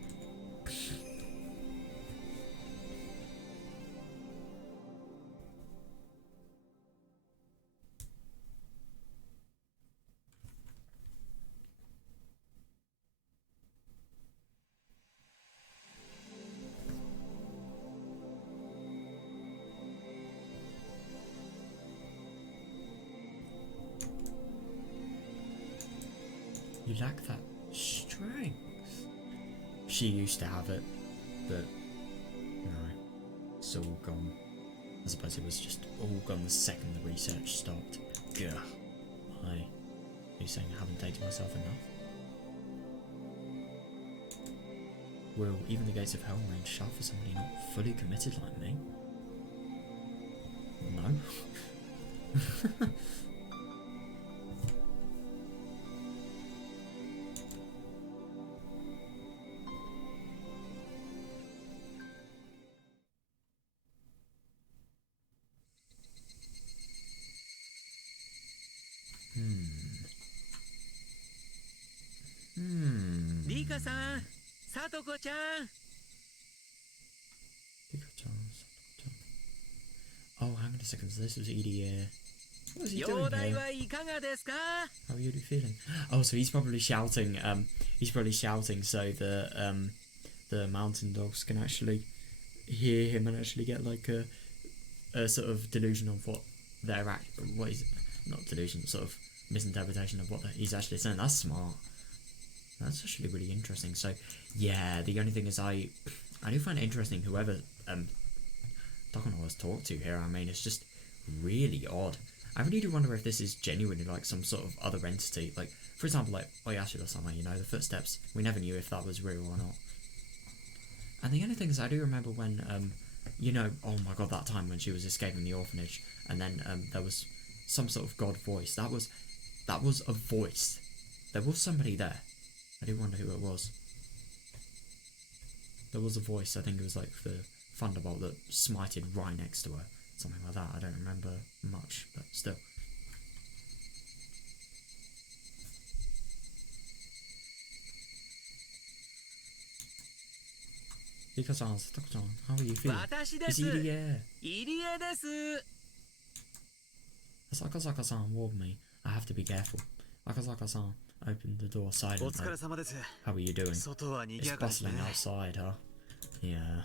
You lack that strength. She used to have it, but no, it's all gone. I suppose it was just all gone the second the research stopped. Gah. Why? Are you saying I haven't dated myself enough? Will even the gates of hell remain shut for somebody not fully committed like me? No. Rika-san, Satoko-chan. Oh, hang on a second. So this was EDA. What was he doing here? How are you feeling? Oh, so he's probably shouting. He's probably shouting so that the mountain dogs can actually hear him and actually get like a sort of delusion of what they're what is not delusion, sort of misinterpretation of what he's actually saying. That's smart. That's actually really interesting. So yeah, the only thing is I do find it interesting whoever Takano was talked to here. I mean, it's just really odd. I really do wonder if this is genuinely like some sort of other entity. Like, for example, like Oyashiro-sama, you know, the footsteps. We never knew if that was real or not. And the only thing is, I do remember when, you know, oh my god, that time when she was escaping the orphanage, and then there was some sort of god voice. That was a voice. There was somebody there. I do wonder who it was. There was a voice. I think it was like the thunderbolt that smited right next to her. Something like that. I don't remember much, but still. Hiko-san, Satoko-san, how are you feeling? 私で It's す Irie. 入江です As Akasaka-san warned me, I have to be careful. Akasaka-san opened the door お silently. 疲れ様です How are you doing? 外は賑 It's やかですね bustling outside, huh? Yeah.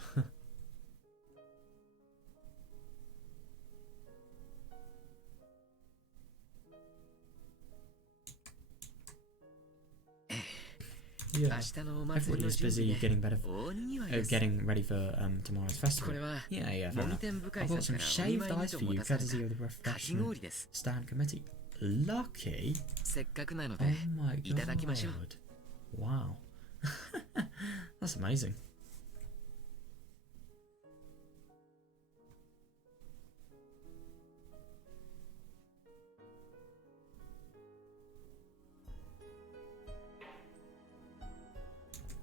明 Yeah. 日のお祭り Everybody の is 準 busy 備 getting better, で大にぎわいです getting ready for tomorrow's こ festival. れは Yeah, yeah, モ fair ニ enough. テン部会 I've さん got か some らお shaved 祝いに ice と for 持 you, たされた courtesy of the かき refreshment 氷です stand committee. Lucky? せっかくなの Oh で my いただきましょう god. Wow. That's amazing.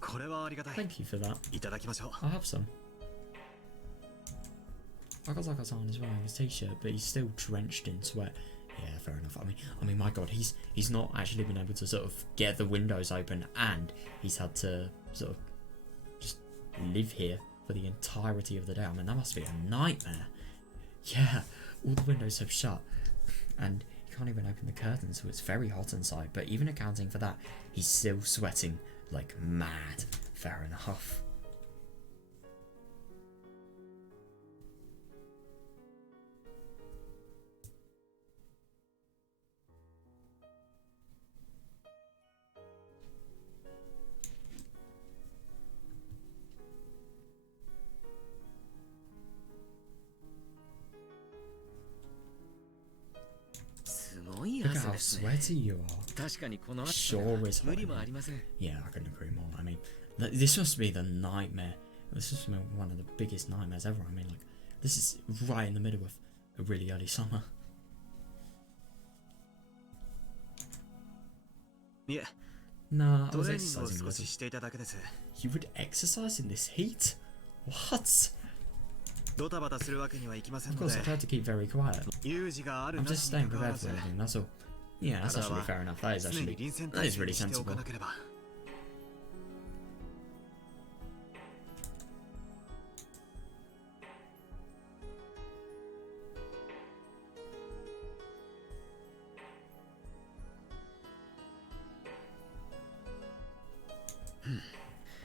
これはありがたい Thank you for that. いただきましょう I'll have some. Akasaka-san is wearing his t-shirt, but he's still drenched in sweat. Yeah, fair enough. I mean, my God, he's not actually been able to sort of get the windows open, and he's had to sort of just live here for the entirety of the day. I mean, that must be a nightmare. Yeah, all the windows have shut, and he can't even open the curtains, so it's very hot inside. But even accounting for that, he's still sweating like mad. Fair enough. すごい Look at 汗 how ですね sure you are. 確かにこの暑さ Sure is 無 hot. 理もありません Yeah, I couldn't agree more. I mean, this must be the nightmare. This must be one of the biggest nightmares ever. I mean, like, this is right in the middle of a really early summer. いえ Nah, I ト was レーニングを exercising a 少し little. していただけです You would exercise in this heat? What? ドタバタするわけにはいきません Of の course, で I've tried to keep very quiet. 有事がある I'm な just しに staying 関わら prepared ず for anything, that's all. Yeah, that's 体 actually は fair enough. That is 常に actually... 臨戦 That 態 is 勢 really にしておか sensible. なければ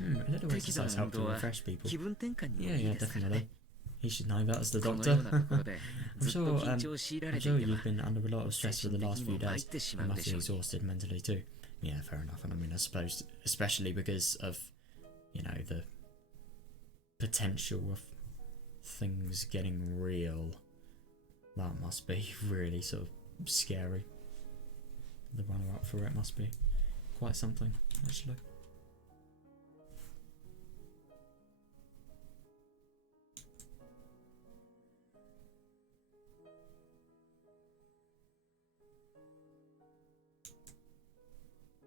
A little 適度な exercise 運 help to 動は refresh people. 気分転換にも Yeah, いい yeah, ですから definitely. ね He should know that as the このよう doctor. なところで I'm ずっと sure, 緊張を強いら I'm れて sure いては you've been under a lot of stress for the last few 精神的にも参 days. ってし You まうで must し be ょう exhausted mentally too. Yeah, fair enough. And I mean, I suppose, especially because of, you know, the potential of things getting real, that must be really sort of scary. The runner-up for it must be quite something, actually.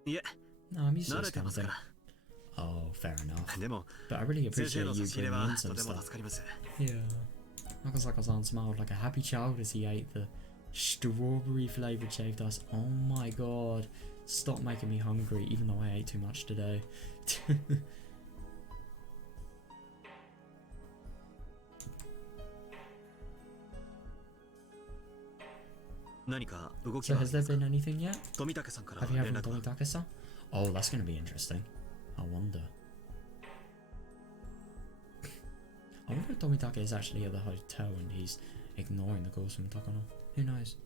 No, I'm used to 慣 this れて kind ま of す thing. か Oh, fair enough. らでも But I really 先生 appreciate の you 差し入れ bringing は in と some ても stuff. 助かります Yeah. Akasaka-san smiled like a happy child as he ate the strawberry flavoured shaved ice. Oh my god. Stop making me hungry, even though I ate too much today. 何か動き So はあ has りま there すか been anything yet? 富武さんから Have you 連 heard from 絡は Tomikake-san? Oh, that's going to be interesting. I wonder. I wonder if Tomitake is actually at the hotel and he's ignoring the calls from Takano. Who knows?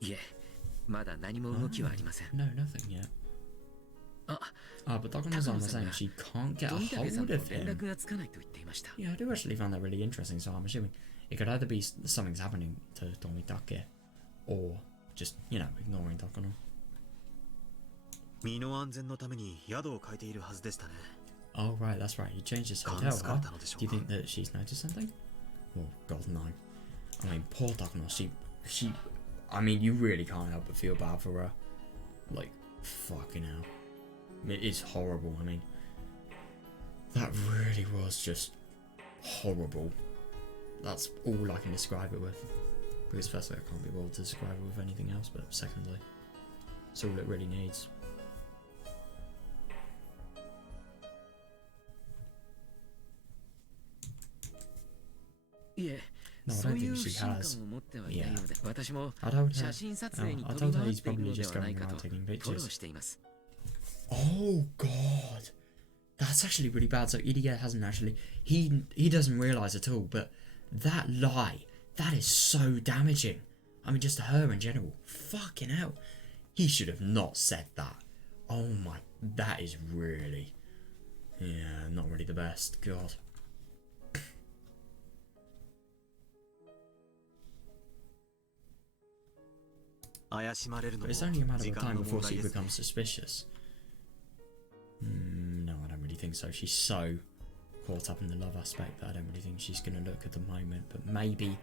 No, いえまだ何も動きはありません No, nothing yet. あ But Takano-san was saying she can't get a 富武さん hold と of 連 him. 絡がつかないと言っていました Yeah, I do actually find that really interesting, so I'm assuming it could either be something's happening to Tomitake or just, you know, ignoring Takano. 身の安全のために宿を変えているはずでしたね Oh, right, that's right. He changed his 勘 hotel, つか huh? れたのでしょ Do う you か think that she's noticed something? Oh, God, no. I mean, poor Takano, she I mean, you really can't help but feel bad for her. Like, fucking hell. It's horrible. I mean, that really was just horrible. That's all I can describe it with. Because firstly, I can't be able to describe it with anything else, but secondly, it's all it really needs. No, I don't think she has. Yeah. I told her he's probably just going around taking pictures. Oh god, that's actually really bad. So Idiot hasn't actually, he doesn't realise at all, but that lie, that is so damaging. I mean, just to her in general. Fucking hell, he should have not said that. Oh my, that is really, yeah, not really the best. God. But it's only a matter of time before she becomes suspicious. No, I don't really think so. She's so caught up in the love aspect that I don't really think she's going to look at the moment. But maybe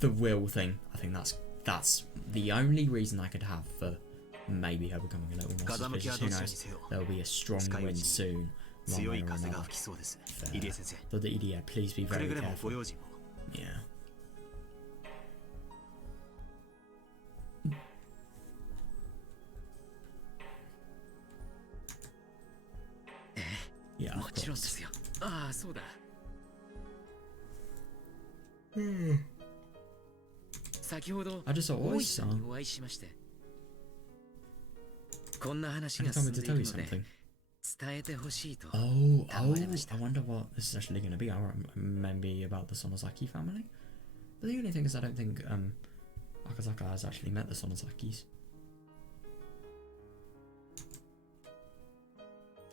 the will thing, I think that's the only reason I could have for maybe her becoming a little more suspicious. Who knows? There'll be a strong wind soon, one way or another. But the idiot, please be very careful. Yeah. Yeah, of course. I just saw Oyster. He told me to tell you something. Oh, I wonder what this is actually going to be. Maybe about the Sonozaki family? But the only thing is I don't think Akazaka has actually met the Sonozakis.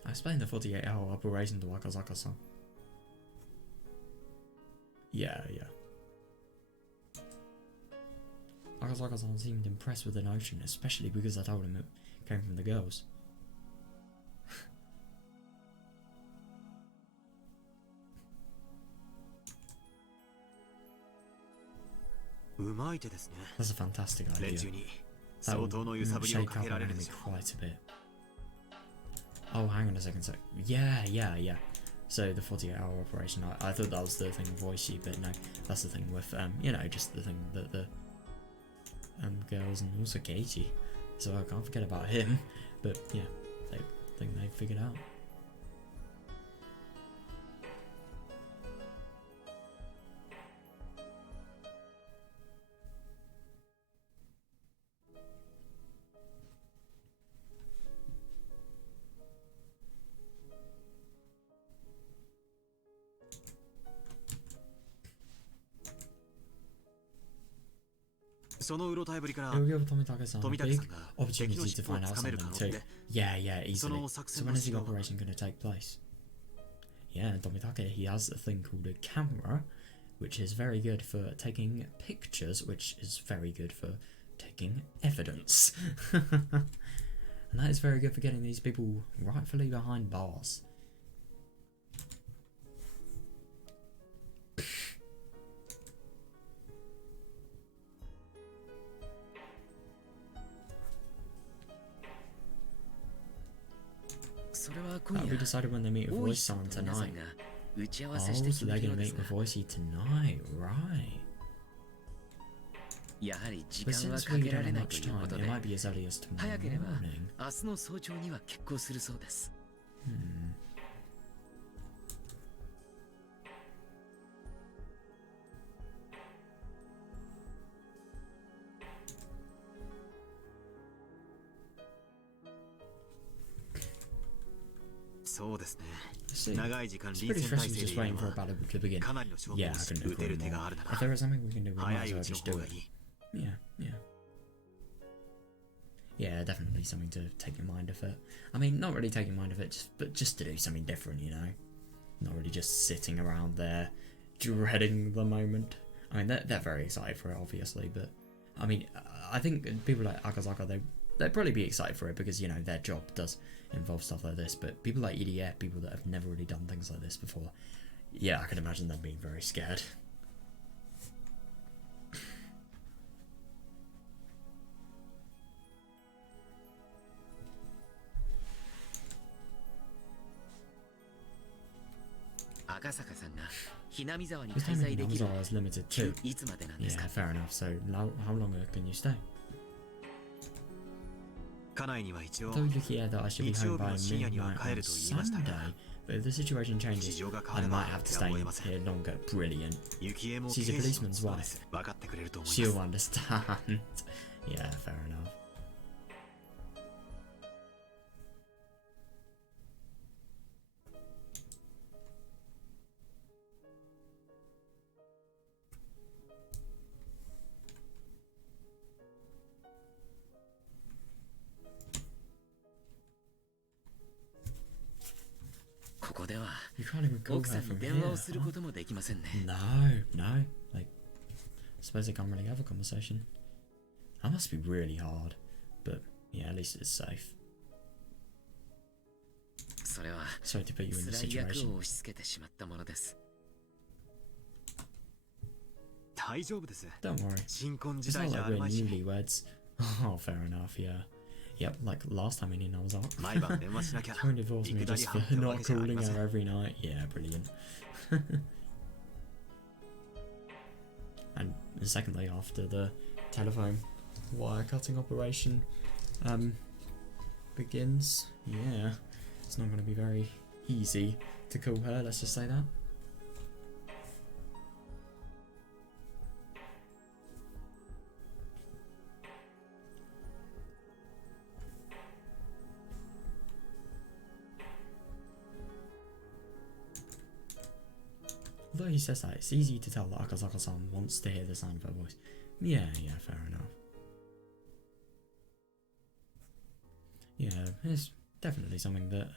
I explained the 48-hour operation to Akazaka-san. Yeah. Akazaka-san seemed impressed with the notion, especially because I told him it came from the girls. That's a fantastic idea. That will shake up an enemy quite a bit. Oh, hang on a second. So, yeah. So the 48-hour operation. I thought that was the thing with Oishi, but no, that's the thing with you know, just the thing that the girls and also Keiichi. So I can't forget about him. But yeah, they think they figured out. It will give Tomitake-san a big opportunity to find out something too. Yeah, easily. So when is the operation going to take place? Yeah, Tomitake, he has a thing called a camera, which is very good for taking pictures, which is very good for taking evidence. And that is very good for getting these people rightfully behind bars. That'll be decided when they meet with Voice-san tonight. Oh, so they're going to meet with Voicey tonight, right? But since we don't have much time, it might be as early as tomorrow morning. See, it's pretty stressful just waiting for a battle to begin. Yeah, I couldn't agree more. If there is something we can do, we might as well just do it. Yeah, definitely something to take your mind off it. I mean, not really take your mind off it, but just to do something different, you know? Not really just sitting around there, dreading the moment. I mean, they're very excited for it, obviously, but... I mean, I think people like Akazaka, they'd probably be excited for it because, you know, their job does involve stuff like this, but people like EDF, people that have never really done things like this before, yeah, I can imagine them being very scared. 赤坂さんがひなみ沢に Because 滞在できる Namizawa is limited too. いつまでなんです Yeah, か？ fair enough. So, how longer can you stay? 家内には一応 Though Yuki that I should be 日 home 曜日 by の深夜には midnight 帰 on ると言いましたが Sunday, but if the situation 事 changes, 情が変わ I れ might ば have to や stay むを得ません。 here longer. Brilliant. 幸恵も She's a 刑事の policeman's 妻 wife. です。分かってくれると思い She'll ます。 understand. Yeah, fair enough. You can't even go 奥さ there んに from 電話 here. をすることもできませんね。 No. Like, I suppose they can't really have a conversation. That must be really hard. But, yeah, at least it's safe. それは Sorry to put you in this 辛い役 situation. を押し付けてしまったものです。大丈夫です。 Don't worry. 新婚時 It's 代 not じゃ like ある we're まいし、 newlyweds. Oh, fair enough, yeah. Yep, like last time in I was out. 毎晩電話しなきゃ Trying to divorce い me くだり just 半 for ってわ not けじゃあり calling ません。 her every night. Yeah, brilliant. And secondly, after the telephone wire cutting operation begins, yeah, it's not going to be very easy to call her, let's just say that. Although he says that, it's easy to tell that Akazaka-san wants to hear the sound of her voice. Yeah, fair enough. Yeah, it's definitely something that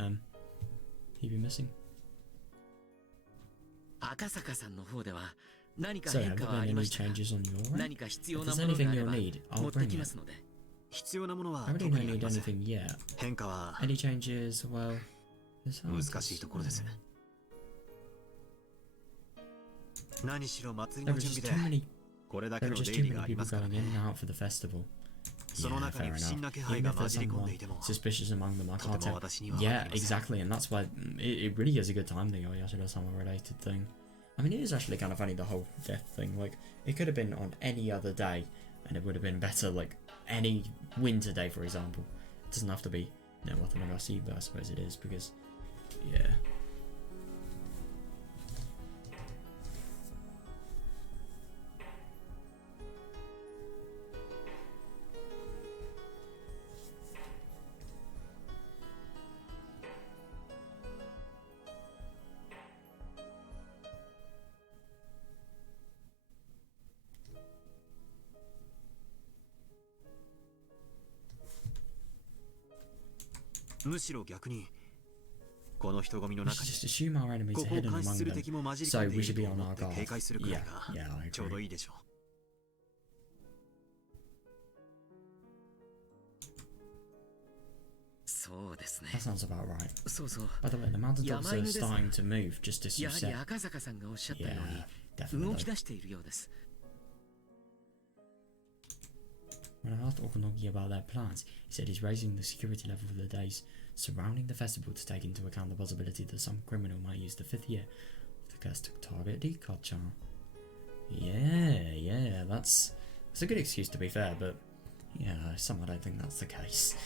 he'd be missing. 赤坂さんの方では何か So 変 have 化 there はあ been りま any したか？ changes on your end? 何か必 If 要な there's ものが anything あれ you'll ば need, 持 I'll って bring き it. ますので。必要なものは I 特 really に don't あり need ません。 anything yet. 変化は Any changes? Well, it's hard 難 to しいところです。 say. 何しろ祭り There の were 準 just 備 too で many. これだ There け were の just 出 too 入り many があり people ますから going in ね。 and out for the festival. その Yeah, 中に fair 不審 enough. な気配 Even が if 混 there's じり込ん someone でいても、 suspicious among them, I とて can't も tell. 私にはわか Yeah, りません。 exactly, and that's why it really is a good time, the Oyashiro-sama related thing. I mean, it is actually kind of funny, the whole death thing. Like, it could have been on any other day, and it would have been better, like, any winter day, for example. It doesn't have to be, Watanabe, but I suppose it is, because, yeah. Mushiro むしろ逆に、この人混みの We 中 should に just assume our enemies こ are こを hidden 監視 among する them, 敵も混じり so 込んで we い should る be と on 思 our って guard. 警戒するくらい Yeah, が I ちょうど agree. いいでしょ そうですね。 That sounds about right. そうそう。 By the way, the mountain dogs are Yamainu desu. starting to move, just as や you はり said. 赤坂さんがおっしゃったよう Yeah, に動 definitely. き出しているようです。 When I asked Okunogi about their plans, he said he's raising the security level for the days surrounding the festival to take into account the possibility that some criminal might use the 5th year of the curse to target Dikar-chan. Yeah, that's a good excuse to be fair, but yeah, somehow I don't think that's the case.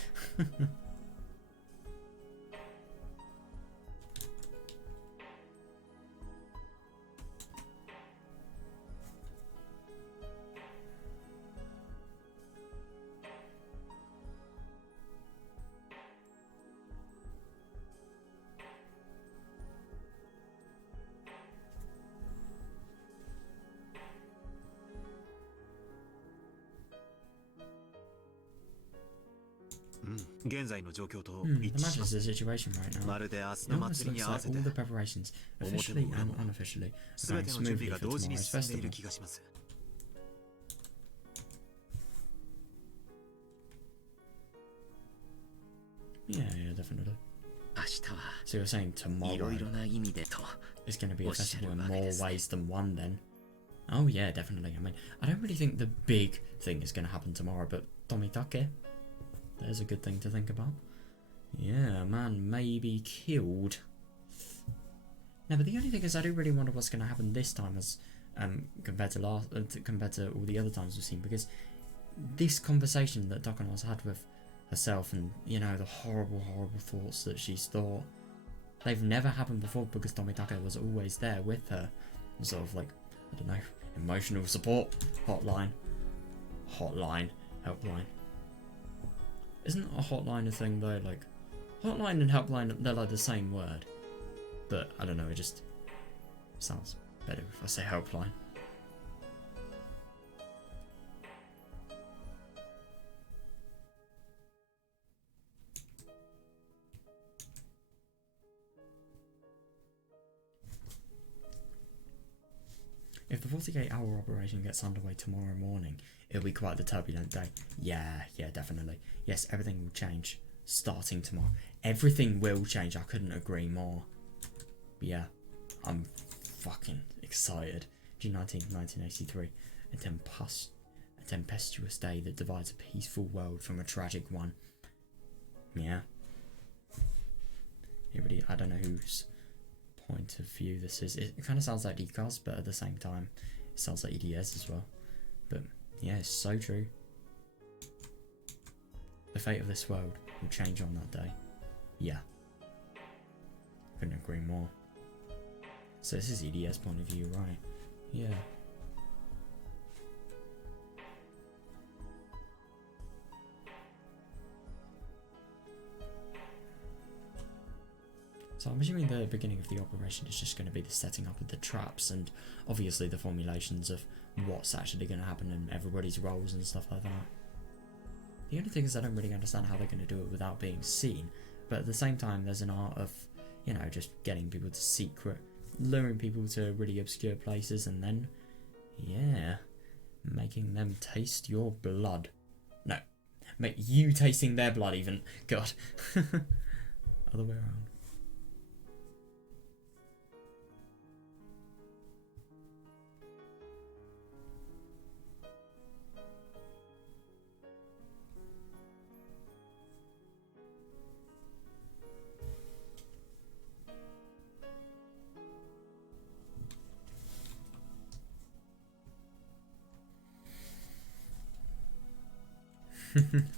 う。現在の状況と The 一致しま matches す。 the situation right now. まるで明日 It の almost 祭りに looks 合わ like せて all the preparations, officially and unofficially, are 全 going ての準備 smoothly が for 同時に tomorrow's 進んでいる festival. 気がします。 Yeah, definitely. 明日は So you're saying い tomorrow ろいろな意味でと。 is going to be a festival in more おっしゃるわけですね。 ways than one then? Oh yeah, definitely. I mean, I don't really think the big thing is going to happen tomorrow, but Tomitake, there's a good thing to think about. Yeah, man may be killed. No, but the only thing is, I do really wonder what's going to happen this time, as compared to all the other times we've seen, because this conversation that Takano's had with herself, and you know, the horrible thoughts that she's thought, they've never happened before because Tomitaka was always there with her, sort of like, I don't know, emotional support hotline, helpline. Isn't a hotline a thing though? Like, hotline and helpline, they're like the same word, but I don't know, it just sounds better if I say helpline. If the 48-hour operation gets underway tomorrow morning, it'll be quite the turbulent day. Yeah, definitely. Yes, everything will change starting tomorrow. Everything will change, I couldn't agree more. Yeah, I'm fucking excited. June 19th, 1983. A tempestuous day that divides a peaceful world from a tragic one. Yeah. I don't know whose point of view this is. It kind of sounds like Ika's, but at the same time it sounds like EDS as well. But yeah, it's so true. The fate of this world will change on that day. Yeah, couldn't agree more. So this is EDS point of view, right? Yeah. So I'm assuming the beginning of the operation is just going to be the setting up of the traps, and obviously the formulations of what's actually going to happen and everybody's roles and stuff like that. The only thing is, I don't really understand how they're going to do it without being seen, but at the same time there's an art of, you know, just getting people to luring people to really obscure places, and then, yeah, making them taste your blood. No, make you tasting their blood even. God. Other way around.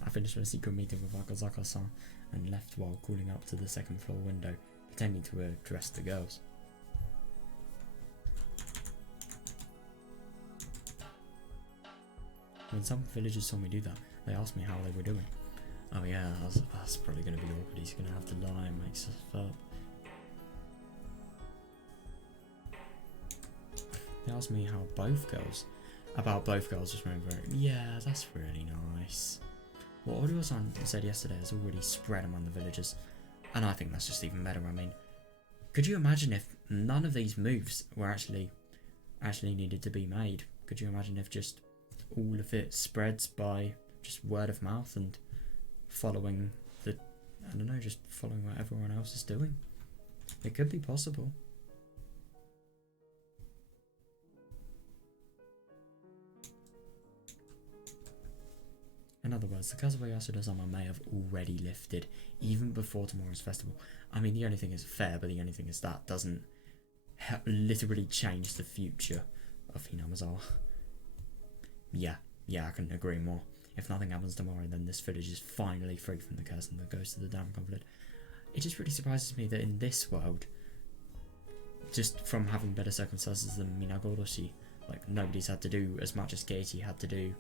I finished a secret meeting with Akazaka-san and left while calling up to the second floor window, pretending to address the girls. When some villagers saw me do that, they asked me how they were doing. Oh yeah, that's probably going to be awkward. He's going to have to lie and make stuff up. They asked me about both girls just remembering. Yeah, that's really nice. What Orio-san said yesterday has already spread among the villagers, and I think that's just even better. I mean, could you imagine if none of these moves were actually needed to be made? Could you imagine if just all of it spreads by just word of mouth and following just following what everyone else is doing? It could be possible. In other words, the Kazuya Yasuda-sama may have already lifted even before tomorrow's festival. I mean, the only thing is fair, but the only thing is that doesn't literally change the future of Hinamizawa. Yeah, I couldn't agree more. If nothing happens tomorrow, then this village is finally free from the curse and the ghost of the damn conflict. It just really surprises me that in this world, just from having better circumstances than Minagoroshi, like, nobody's had to do as much as Geichi had to do,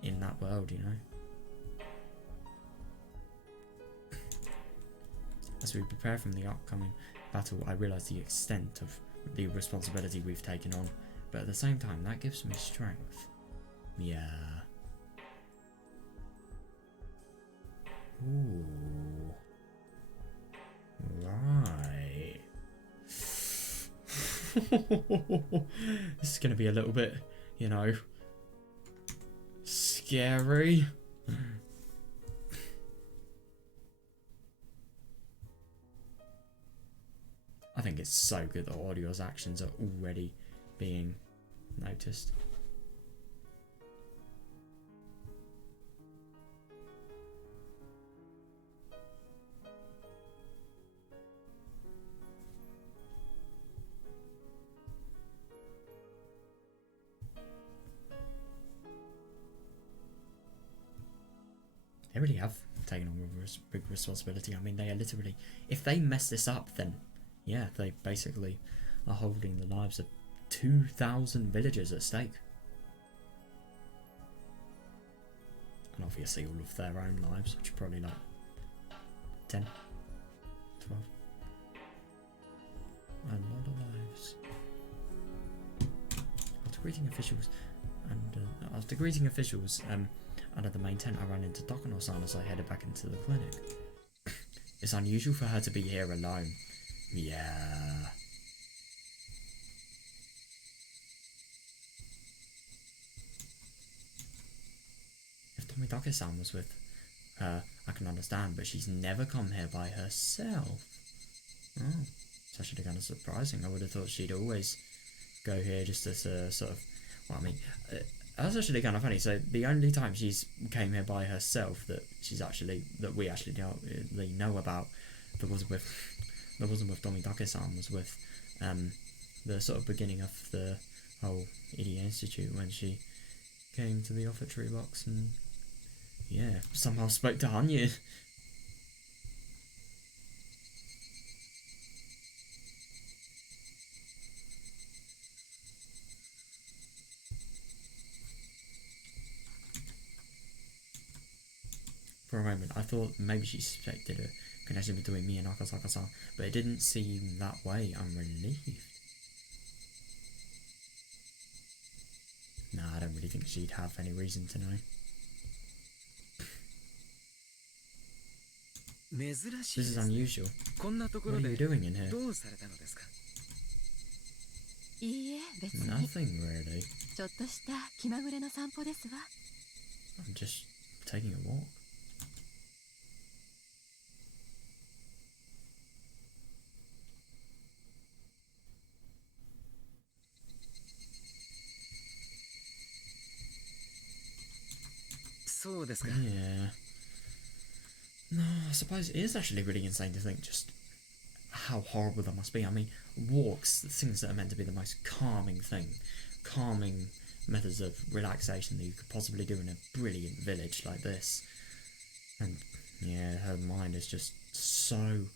in that world, you know. As we prepare from the upcoming battle, I realise the extent of the responsibility we've taken on, but at the same time, that gives me strength. Yeah. Ooh. Right. This is going to be a little bit, you know, scary. I think it's so good that Audio's actions are already being noticed. they really have taken on a big responsibility. I mean, they are literally, if they mess this up, then yeah, they basically are holding the lives of 2,000 villagers at stake. And obviously all of their own lives, which are probably like 10, 12. A lot of lives. After greeting officials under the main tent, I ran into Takano-san as I headed back into the clinic. It's unusual for her to be here alone. Yeah. If Tomidake-san was with her, I can understand, but she's never come here by herself. Oh, it's actually kind of surprising. I would have thought she'd always go here just as a sort of, well, I mean, that's actually kind of funny. So the only time she's came here by herself that we actually know about that wasn't with Tomidake-san was with the sort of beginning of the whole Idia Institute, when she came to the offertory box and yeah, somehow spoke to Hanyu. For a moment, I thought maybe she suspected a connection between me and Akasaka-san, but it didn't seem that way. I'm relieved. Nah, I don't really think she'd have any reason to know. This is unusual. What are you doing in here? Nothing really. I'm just taking a walk. Yeah. No, I suppose it is actually really insane to think just how horrible that must be. I mean, walks, the things that are meant to be the most calming methods of relaxation that you could possibly do in a brilliant village like this. And yeah, her mind is just so...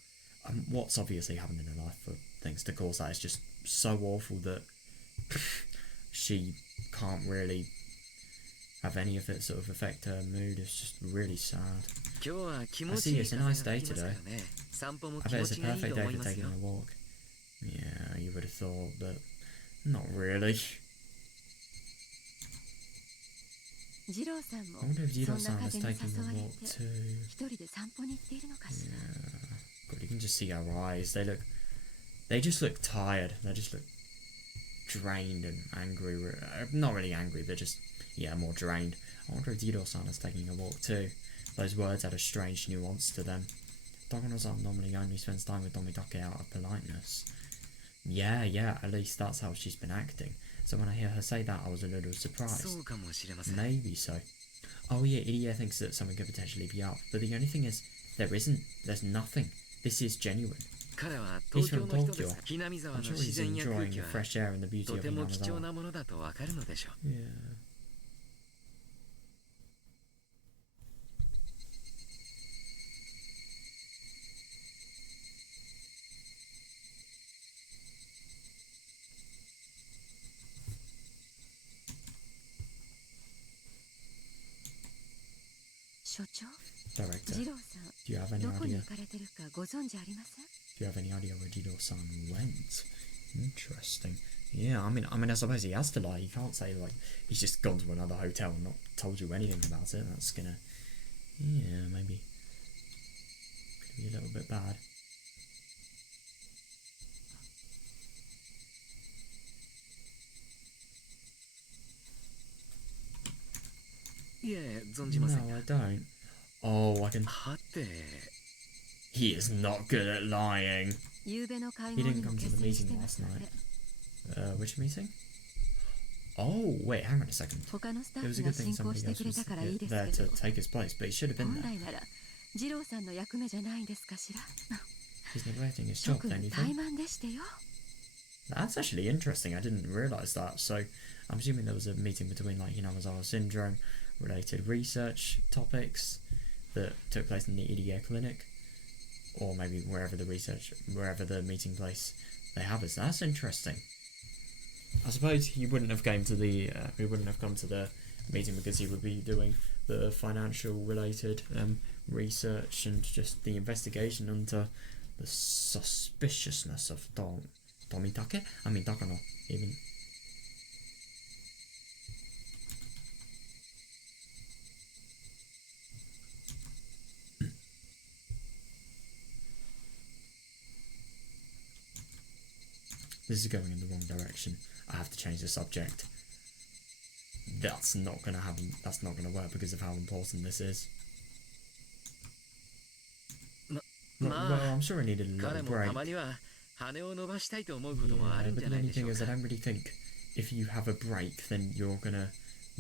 what's obviously happened in her life for things to cause that is just so awful that she can't really have any of it sort of affect her mood. It's just really sad. I see it's a nice day today. I bet it's a perfect day for taking a walk. Yeah, you would have thought, but not really. I wonder if Jiro-san is taking a walk too. Yeah. God, you can just see her eyes. They just look tired. They just look drained and angry. Not really angry, but just, yeah, more drained. I wonder if Jiro-san is taking a walk too. Those words had a strange nuance to them. Takano-san normally only spends time with Tomidake out of politeness. Yeah, at least that's how she's been acting. So when I hear her say that, I was a little surprised. Maybe so. Oh yeah, Idia thinks that something could potentially be up, but the only thing is, there's nothing. This is genuine. He's from Tokyo. I'm sure he's enjoying the fresh air and the beauty of Inamazama. Yeah. Director, do you have any idea? Do you have any idea where Jiro-san went? Interesting. Yeah, I mean, I suppose he has to lie. He can't say like he's just gone to another hotel and not told you anything about it. That's gonna, yeah, maybe could be a little bit bad. No, I don't. Oh, I can... He is not good at lying. He didn't come to the meeting last night. Which meeting? Oh, wait, hang on a second. It was a good thing somebody else was there to take his place, but he should have been there. He's neglecting his job, don't you think? That's actually interesting. I didn't realise that. So I'm assuming there was a meeting between like Hinamazawa syndrome related research topics. that took place in the EDA clinic, or maybe wherever the meeting place they have is. That's interesting. I suppose he wouldn't have come to the meeting because he would be doing the financial related research and just the investigation into the suspiciousness of Tomitake. I mean Takano even. This is going in the wrong direction. I have to change the subject. That's not gonna happen. That's not gonna work because of how important this is. Well, I'm sure I needed a little break. Yeah, but the only thing is, I don't really think if you have a break, then you're gonna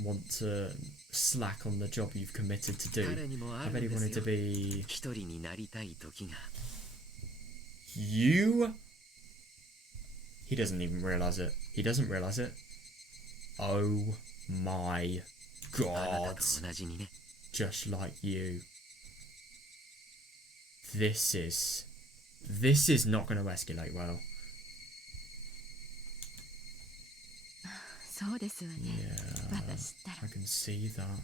want to slack on the job you've committed to do. I bet he wanted to be you. He doesn't even realise it. He doesn't realise it. Oh my god. Just like you. This is not going to escalate well. Yeah, I can see that.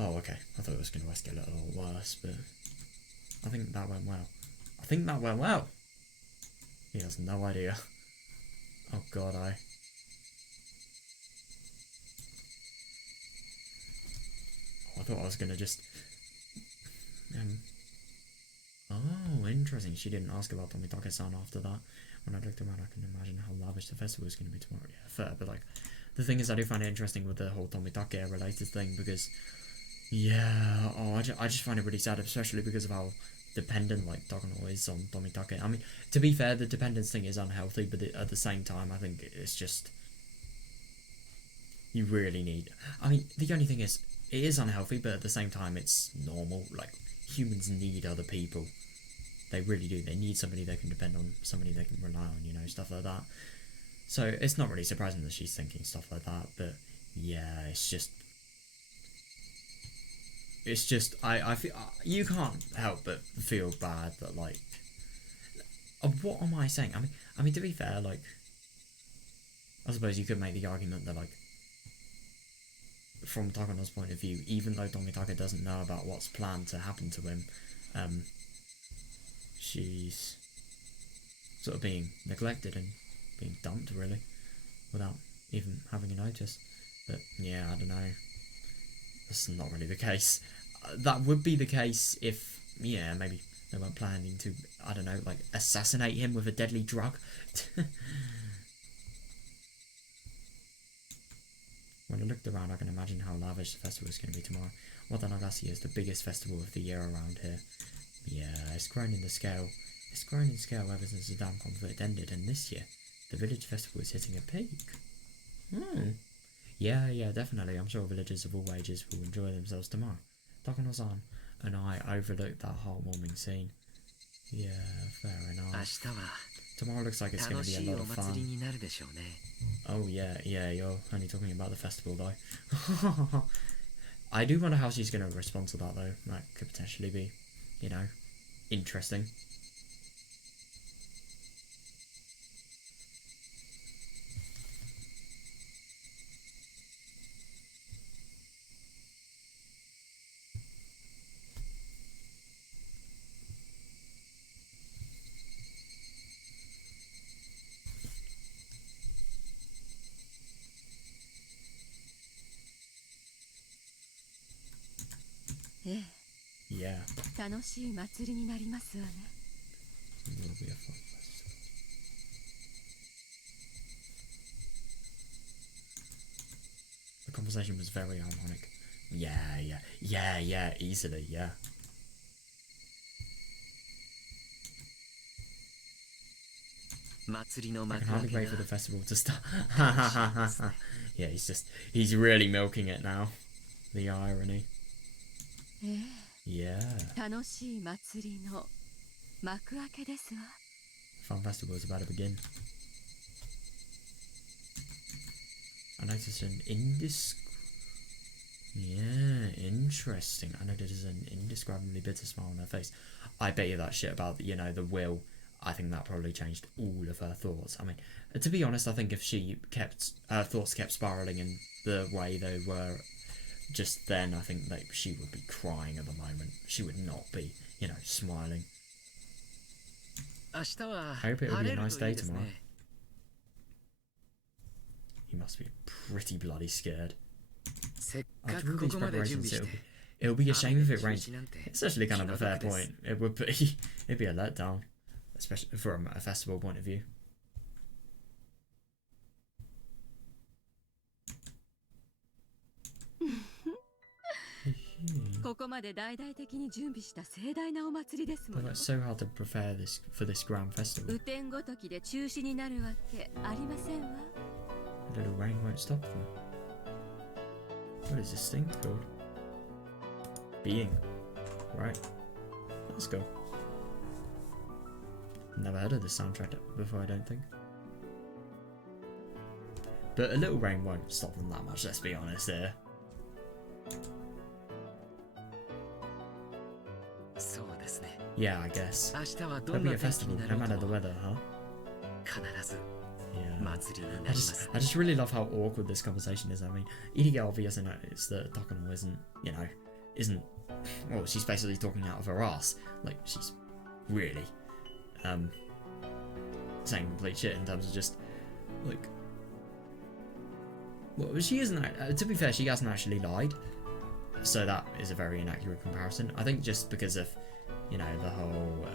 Oh, okay. I thought it was going to escalate a lot worse, but I think that went well. He has no idea. Oh god, I thought I was gonna just... Oh, interesting. She didn't ask about Tomitake-san after that. When I looked around, I can imagine how lavish the festival is going to be tomorrow. Yeah, fair, but like... The thing is, I do find it interesting with the whole Tomitake-related thing, because... Yeah, I just find it really sad, especially because of how dependent like Takano is on Tomitake. I mean, to be fair, the dependence thing is unhealthy, but at the same time, I think it's just... You really need... I mean, the only thing is, it is unhealthy, but at the same time, it's normal. Like, humans need other people. They really do. They need somebody they can depend on, somebody they can rely on, you know, stuff like that. So, it's not really surprising that she's thinking stuff like that, but yeah, it's just... I feel... You can't help but feel bad that, like... What am I saying? I mean, to be fair, like... I suppose you could make the argument that, like... From Takano's point of view, even though Tomitake doesn't know about what's planned to happen to him, she's sort of being neglected and being dumped, really, without even having a notice. But yeah, I don't know. That's not really the case. That would be the case if, yeah, maybe they weren't planning to, I don't know, like, assassinate him with a deadly drug. When I looked around, I can imagine how lavish the festival is going to be tomorrow. Watanagasi is the biggest festival of the year around here. Yeah, it's grown in scale ever since the dam conflict ended, and this year, the village festival is hitting a peak. Yeah, definitely. I'm sure villagers of all ages will enjoy themselves tomorrow. Takano-san and I overlooked that heartwarming scene. Yeah, fair enough. Tomorrow looks like it's going to be a lot of fun. Oh yeah, you're only talking about the festival though. I do wonder how she's going to respond to that though. That could potentially be, you know, interesting. Yeah. It will be a fun festival. The conversation was very ironic. Yeah, easily, yeah. I can hardly wait for the festival to start. Yeah, he's really milking it now. The irony. Yeah. Fun festival is about to begin. I noticed an Yeah, interesting. I know there's an indescribably bitter smile on her face. I bet you that shit about, you know, the will, I think that probably changed all of her thoughts. I mean, to be honest, I think if she kept, her thoughts kept spiralling in the way they were just then, I think that she would be crying at the moment. She would not be, you know, smiling. I hope it'll be a nice day tomorrow. He must be pretty bloody scared. After all these preparations, it'll be a shame if it rains. It's actually kind of a fair point. It would be, it'd be a letdown, especially from a festival point of view. ここまで大々的に準備した盛大なお祭りですも But の。 it's so hard to prepare this for this grand festival. 雨天ごときで中止になるわけありませんわ。 A little rain won't stop them. What is this thing called? Being. Right. Let's go. Never heard of this soundtrack before, I don't think. But a little rain won't stop them that much, let's be honest here. Yeah, I guess. There'll be a festival, no matter the weather, huh? Yeah. I just really love how awkward this conversation is. I mean, Iriga obviously knows that Takano isn't, well, she's basically talking out of her ass. Like, she's really, saying complete shit in terms of just, like, well, she isn't, to be fair, she hasn't actually lied. So that is a very inaccurate comparison. I think just because of, you know, the whole,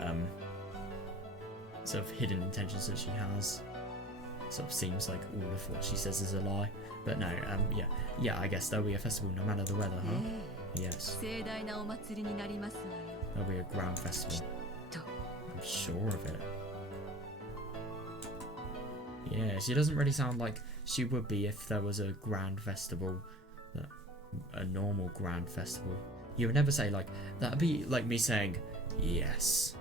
sort of hidden intentions that she has. Sort of seems like all of what she says is a lie. But no, yeah, I guess there'll be a festival no matter the weather, huh? Yes. There'll be a grand festival. I'm sure of it. Yeah, she doesn't really sound like she would be if there was a grand festival, a normal grand festival. You would never say like, that'd be like me saying, yes.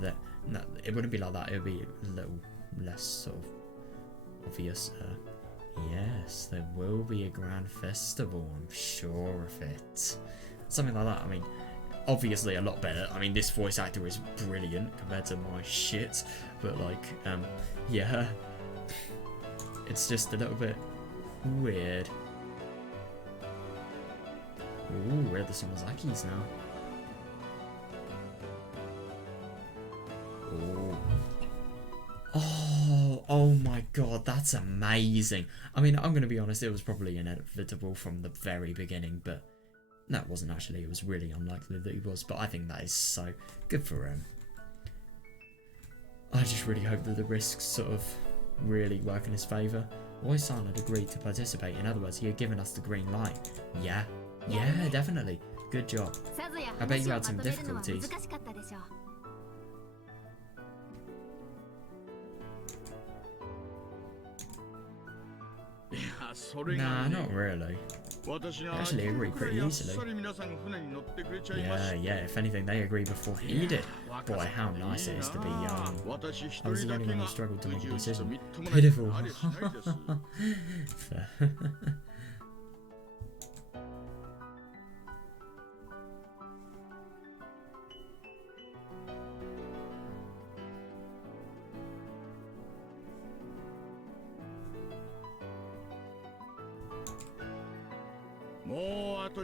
That, no, it wouldn't be like that, it would be a little less sort of obvious. Yes, there will be a grand festival, I'm sure of it. Something like that. I mean, obviously a lot better. I mean, this voice actor is brilliant compared to my shit, but like, yeah, it's just a little bit weird. Ooh, we're at the Sumazakis now. Ooh. Oh my god, that's amazing. I mean, I'm going to be honest, it was probably inevitable from the very beginning, but no, it wasn't actually. It was really unlikely that he was, but I think that is so good for him. I just really hope that the risks sort of really work in his favour. Oi-san had agreed to participate. In other words, he had given us the green light. Yeah, definitely. Good job. I bet you had some difficulties. Nah, not really. They actually agree pretty easily. Yeah, if anything, they agree before he did. Boy, how nice it is to be young. I was the only one who struggled to make a decision. Pitiful. Fair.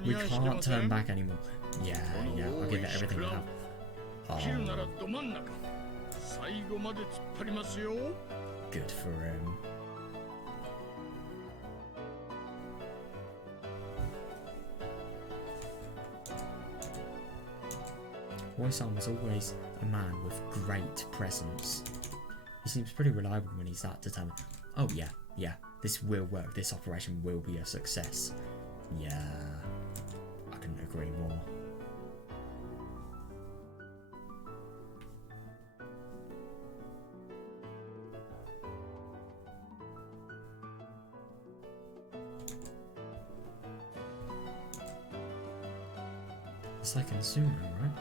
We can't turn back anymore. Yeah, I'll give it everything I have. Good for him. Oi-san was always a man with great presence. He seems pretty reliable when he's that determined. Oh yeah, this will work. This operation will be a success. Yeah, I couldn't agree more. It's like in sumo, right?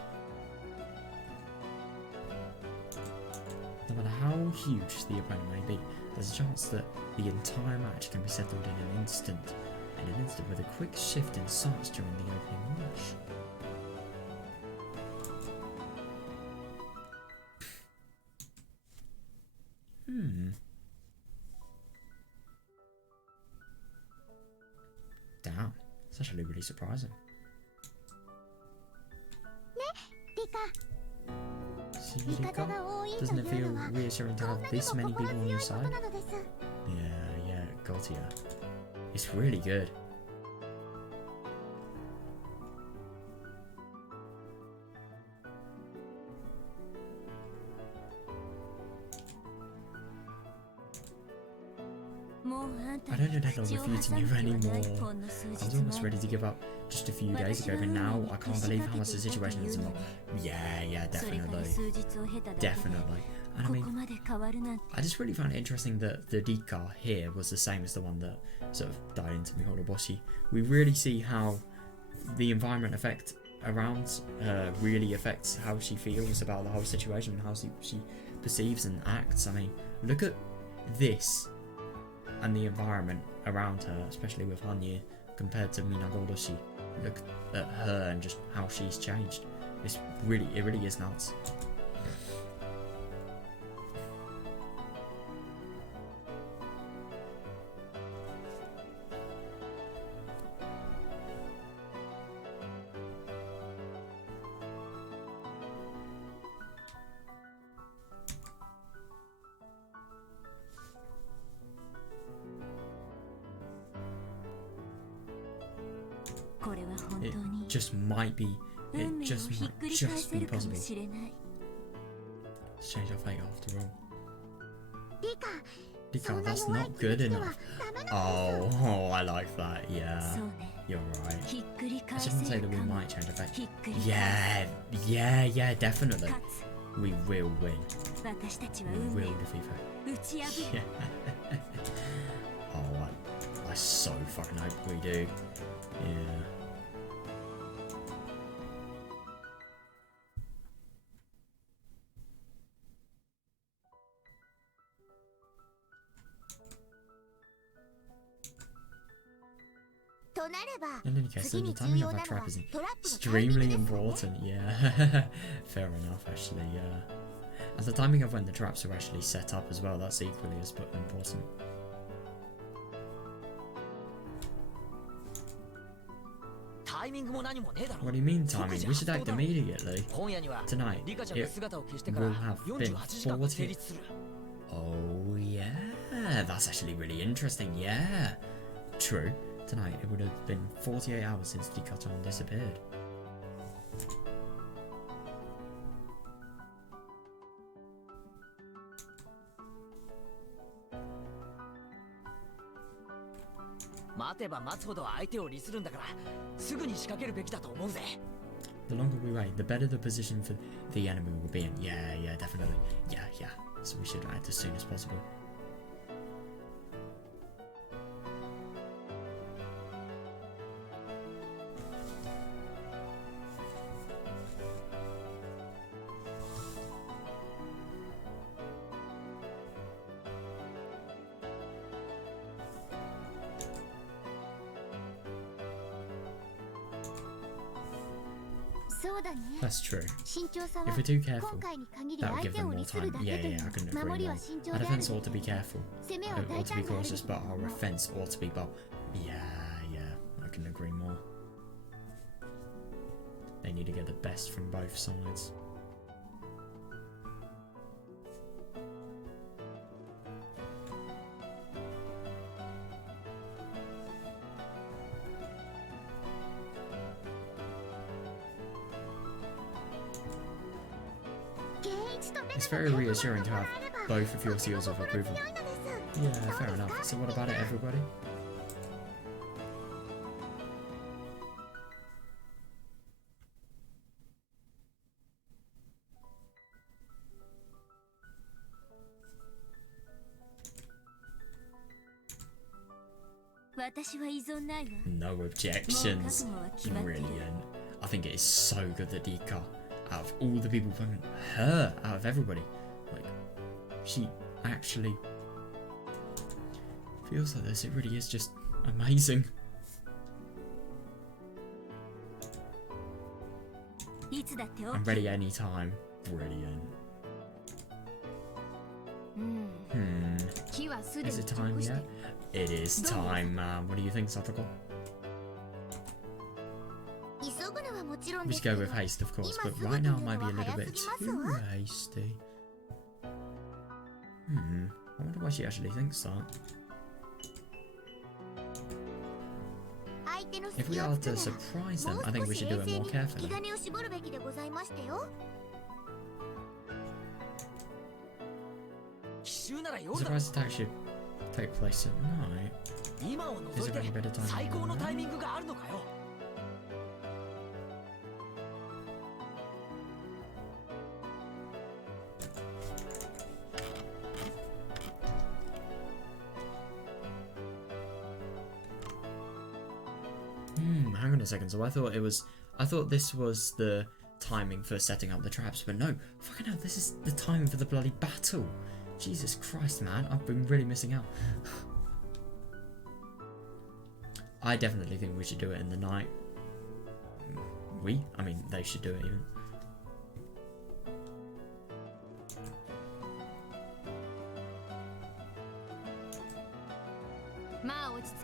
No matter how huge the opponent may be, there's a chance that the entire match can be settled in an instant. In an instant with a quick shift in sights during the opening rush. Damn, it's actually really surprising. See, Rika? Doesn't it feel reassuring to have this many people on your side? Yeah, got ya. It's really good. I don't know that I'll refuse to you anymore. I was almost ready to give up just a few days ago, but now I can't believe how much the situation is involved. Yeah, definitely. Definitely. And I mean, I just really found it interesting that the Rika here was the same as the one that sort of died into Mihoroboshi. We really see how the environment effect around her really affects how she feels about the whole situation and how she perceives and acts. I mean, look at this and the environment around her, especially with Hanyu, compared to Minagoroshi. Look at her and just how she's changed. It really is nuts. It just might be possible to change our fate after all. Rika, that's not good enough. Oh, I like that. Yeah, you're right. I shouldn't say that we might change our fate. Yeah, definitely. We will win. We will defeat fate. Yeah. Oh, I so fucking hope we do. Yeah. In any case, then the timing of our trap is extremely important. Yeah, fair enough, actually. Yeah, and the timing of when the traps are actually set up as well, that's equally as important. What do you mean timing? We should act immediately. Tonight, it will have been 40... Oh yeah, that's actually really interesting, yeah. True, tonight it would have been 48 hours since Rika-chan disappeared. The longer we wait, the better the position for the enemy will be in. Yeah, definitely. Yeah. So we should act as soon as possible. That's true. If we're too careful, that will give them more time. Yeah, I couldn't agree more. Our defense ought to be careful. It ought to be cautious, but our offense ought to be bold. Yeah, I couldn't agree more. They need to get the best from both sides. It's very reassuring to have both of your seals of approval. Yeah, fair enough. So what about it, everybody? No objections. Brilliant. I think it is so good that Rika, out of all the people, her out of everybody, like, she actually feels like this. It really is just amazing. いつだって I'm ready anytime. Brilliant. 木はすで Is に it 熟 time して yet? It is time, man. What do you think, Satoko? 急ぐのはもちろん We です should け go ど with haste, of course, 今 but すぐ right という now の it might be は a little 早 bit すぎます too わ hasty. I wonder why she actually thinks that. 相手の If 隙 we を are 突く to なら surprise も them, う I think 少 we し should 冷 do it 静 more に引き carefully. 金を絞るべきでございましたよ Surprise attack should take place at night. 今を Is 除い it て really better time? 最高の than タイ that? ミングがあるのかよ Hang on a second. So I thought this was the timing for setting up the traps, but no, fucking hell, this is the timing for the bloody battle. Jesus Christ, man, I've been really missing out. I definitely think we should do it in the night. I mean, they should do it even.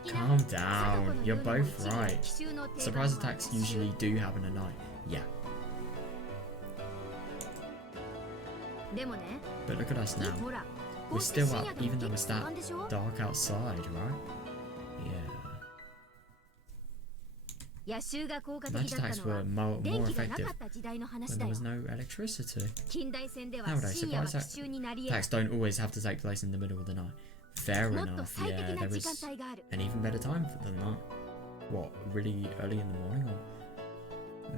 Calm down, you're both right. Surprise attacks usually do happen at night. Yeah. But look at us now. We're still up, even though it's that dark outside, right? Yeah. Night attacks were more effective when there was no electricity. Nowadays, surprise attacks don't always have to take place in the middle of the night. Fair enough, yeah, there is an even better time than that. What, really early in the morning, or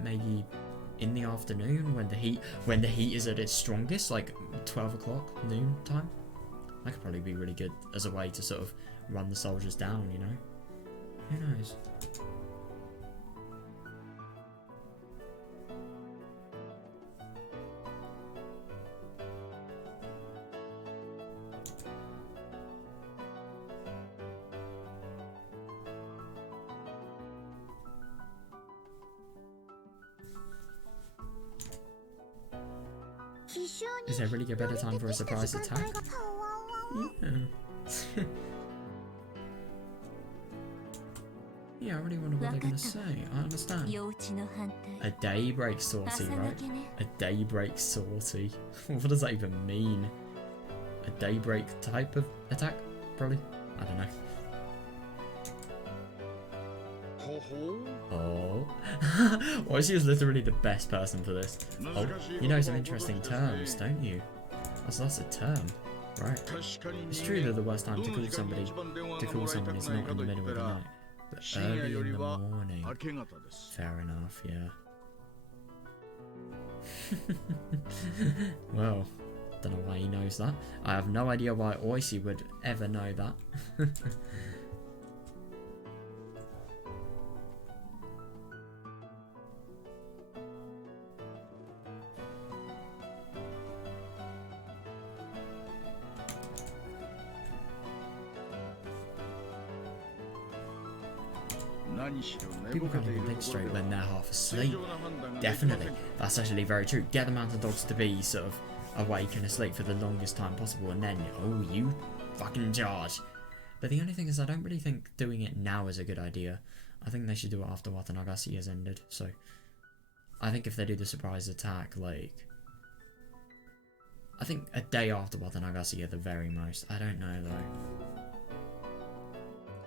maybe in the afternoon when the heat is at its strongest, like 12 o'clock noon time? That could probably be really good as a way to sort of run the soldiers down, you know? Who knows? Is there really a better time for a surprise attack? Yeah. Yeah, I really wonder what they're gonna say. I understand. A daybreak sortie, right? A daybreak sortie. What does that even mean? A daybreak type of attack? Probably. I don't know. Oh. Well, she is literally the best person for this. Oh, you know some interesting terms, don't you? Oh, so that's a term. Right. It's true that the worst time to call somebody is not in the middle of the night, but early in the morning. Fair enough, yeah. Well, don't know why he knows that. I have no idea why Oishi would ever know that. People can't even think straight when they're half asleep. Definitely. That's actually very true. Get the mountain dogs to be sort of awake and asleep for the longest time possible, and then, oh, you fucking charge. But the only thing is, I don't really think doing it now is a good idea. I think they should do it after Watanagasi has ended. So, I think if they do the surprise attack, like, I think a day after Watanagasi at the very most. I don't know, though.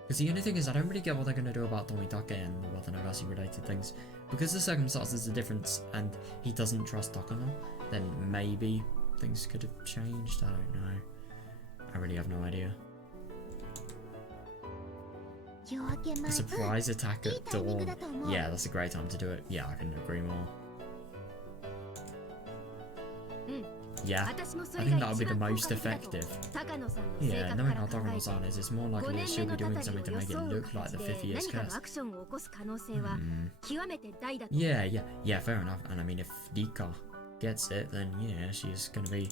Because the only thing is, I don't really get what they're going to do about Tomitake and the Watanagasi related things. Because the circumstances are different and he doesn't trust Takano, then maybe things could have changed. I don't know. I really have no idea. A surprise attack at dawn. Yeah, that's a great time to do it. Yeah, I couldn't agree more. Yeah, I think that would be the most effective. Yeah, knowing how Takano-san is, it's more likely that she'll be doing something to make it look like the 5th year's curse. Yeah, fair enough. And I mean, if Rika gets it, then yeah, she's gonna be...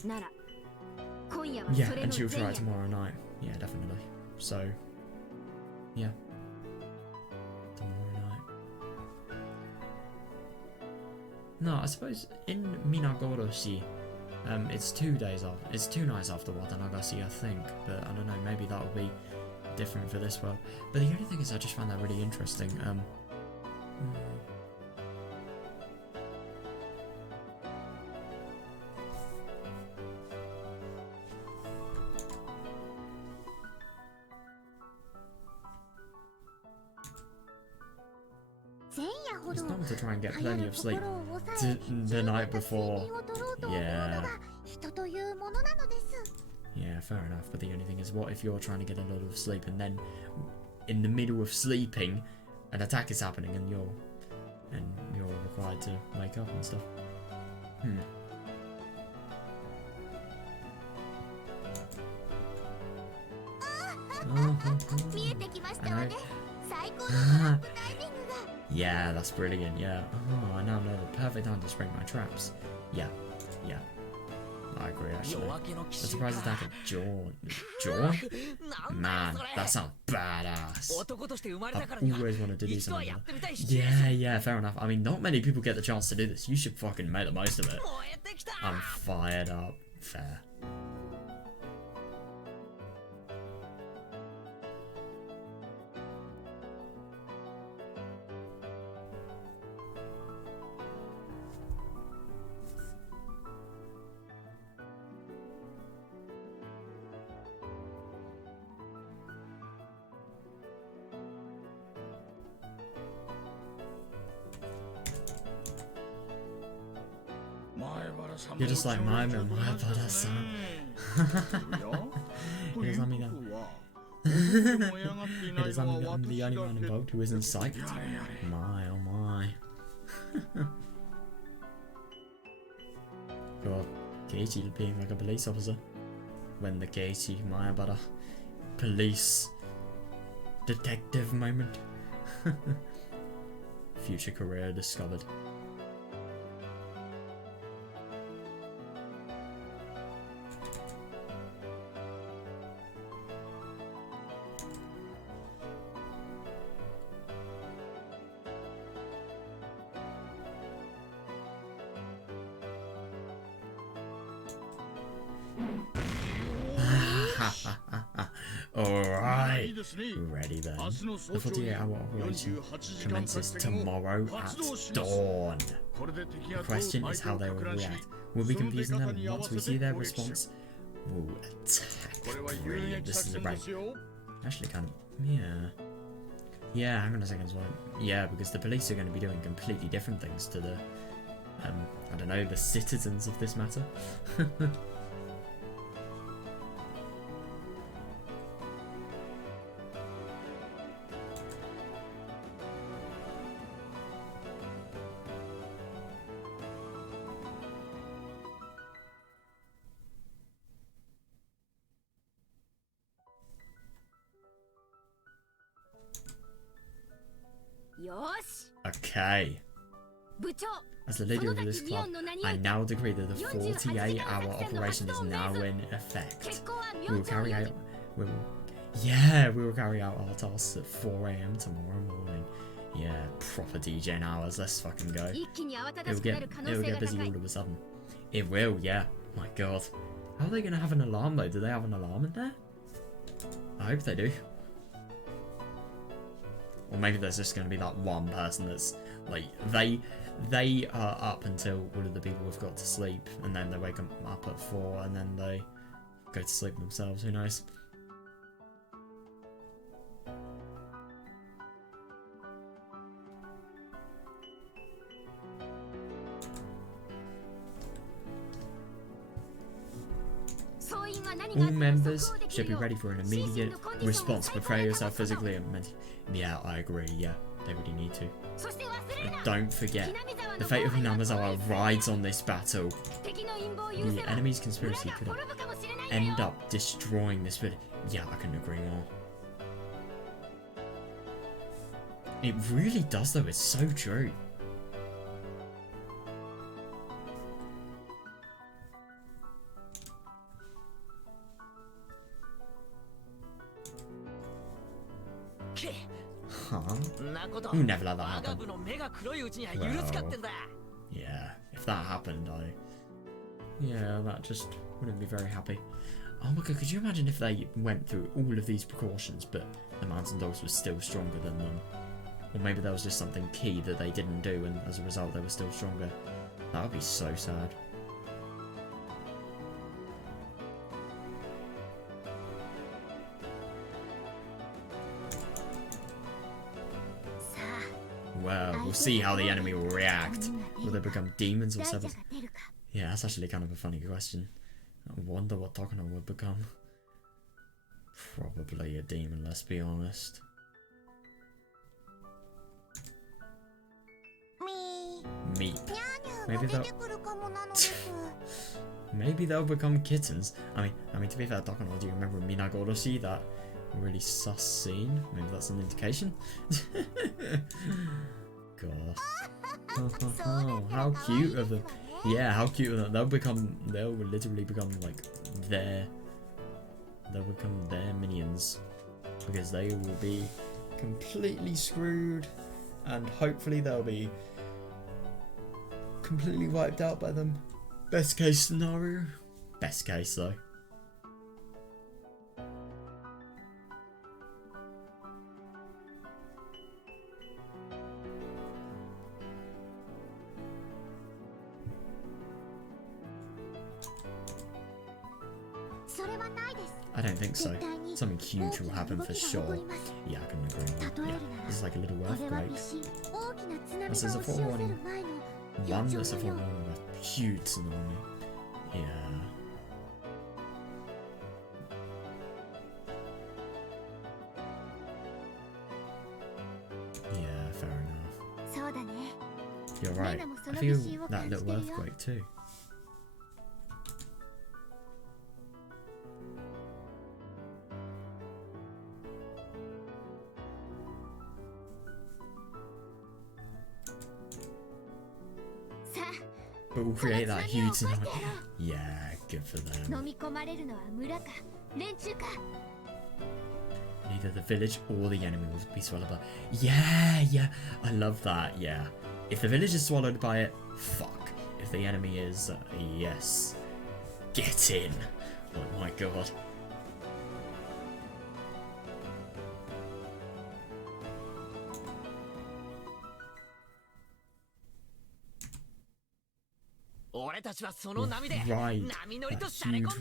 Yeah, and she'll try it tomorrow night. Yeah, definitely. So, yeah. Tomorrow night. No, I suppose in Minagoroshi, it's 2 days off. It's 2 nights after Watanagashi, I think. But I don't know, maybe that'll be different for this world. But the only thing is, I just found that really interesting. It's normal to try and get plenty of sleep the night before. Yeah. Yeah, fair enough. But the only thing is, what if you're trying to get a lot of sleep and then in the middle of sleeping an attack is happening and you're required to wake up and stuff? I know. Yeah, that's brilliant, yeah. Oh, I now know the perfect time to spring my traps. Yeah. I agree, actually. The surprise attack of Jaw? Man, that sounds badass. I've always wanted to do something like that. Yeah, fair enough. I mean, not many people get the chance to do this. You should fucking make the most of it. I'm fired up. Fair. You're just like my brother-san. It is Amiga. It is Amiga. I'm the only one involved who isn't psyched. My, oh my. God, Keiichi being like a police officer. When the Keiichi Mayabara police detective moment. Future career discovered. Alright, ready then. The 48-hour operation commences tomorrow at dawn. The question is how they will react. We'll be confusing them, and once we see their response, we'll attack. Brilliant, this is a break. Actually, kind of, yeah, hang on a second as well. Yeah, because the police are going to be doing completely different things to the, I don't know, the citizens of this matter. Okay. As the leader of this club, I now decree that the 48-hour operation is now in effect. We will carry out our tasks at 4 AM tomorrow morning. Yeah, proper DJing hours, let's fucking go. It'll get busy all of a sudden. It will, yeah. My god. How are they gonna have an alarm though? Do they have an alarm in there? I hope they do. Or maybe there's just going to be that one person that's, like, they are up until all of the people have got to sleep, and then they wake them up at 4, and then they go to sleep themselves, who knows? All members should be ready for an immediate response. Prepare yourself physically and mentally. Yeah, I agree. Yeah, they really need to. And don't forget, the fate of Hinamizawa rides on this battle. The enemy's conspiracy could end up destroying this village. Yeah, I couldn't agree more. It really does, though. It's so true. Huh? You never let that happen. Well, Yeah, if that happened, yeah, that just wouldn't be very happy. Oh my god, could you imagine if they went through all of these precautions, but the mountain dogs were still stronger than them? Or maybe there was just something key that they didn't do, and as a result, they were still stronger. That would be so sad. Well, we'll see how the enemy will react. Will they become demons or sevens? Yeah, that's actually kind of a funny question. I wonder what Takano would become. Probably a demon, let's be honest. Meep. Maybe they'll become kittens. I mean, to be fair, Takano, do you remember Minagoroshi, that really sus scene? Maybe that's an indication. God. Oh, how cute are the... Yeah, how cute are they? They'll literally become like they'll become their minions, because they will be completely screwed, and hopefully they'll be completely wiped out by them. Best case scenario. Best case though. I don't think so. Something huge will happen for sure. Yeah, I can agree. Yeah, this is like a little earthquake. This is a forewarning. One that's a forewarning of a huge tsunami. Yeah. Yeah, fair enough. You're right. I feel that little earthquake too. But we'll create that huge tsunami. Yeah, good for them. Neither the village or the enemy will be swallowed by... Yeah, I love that, yeah. If the village is swallowed by it, fuck. If the enemy is, yes. Get in. Oh my god. Ride that huge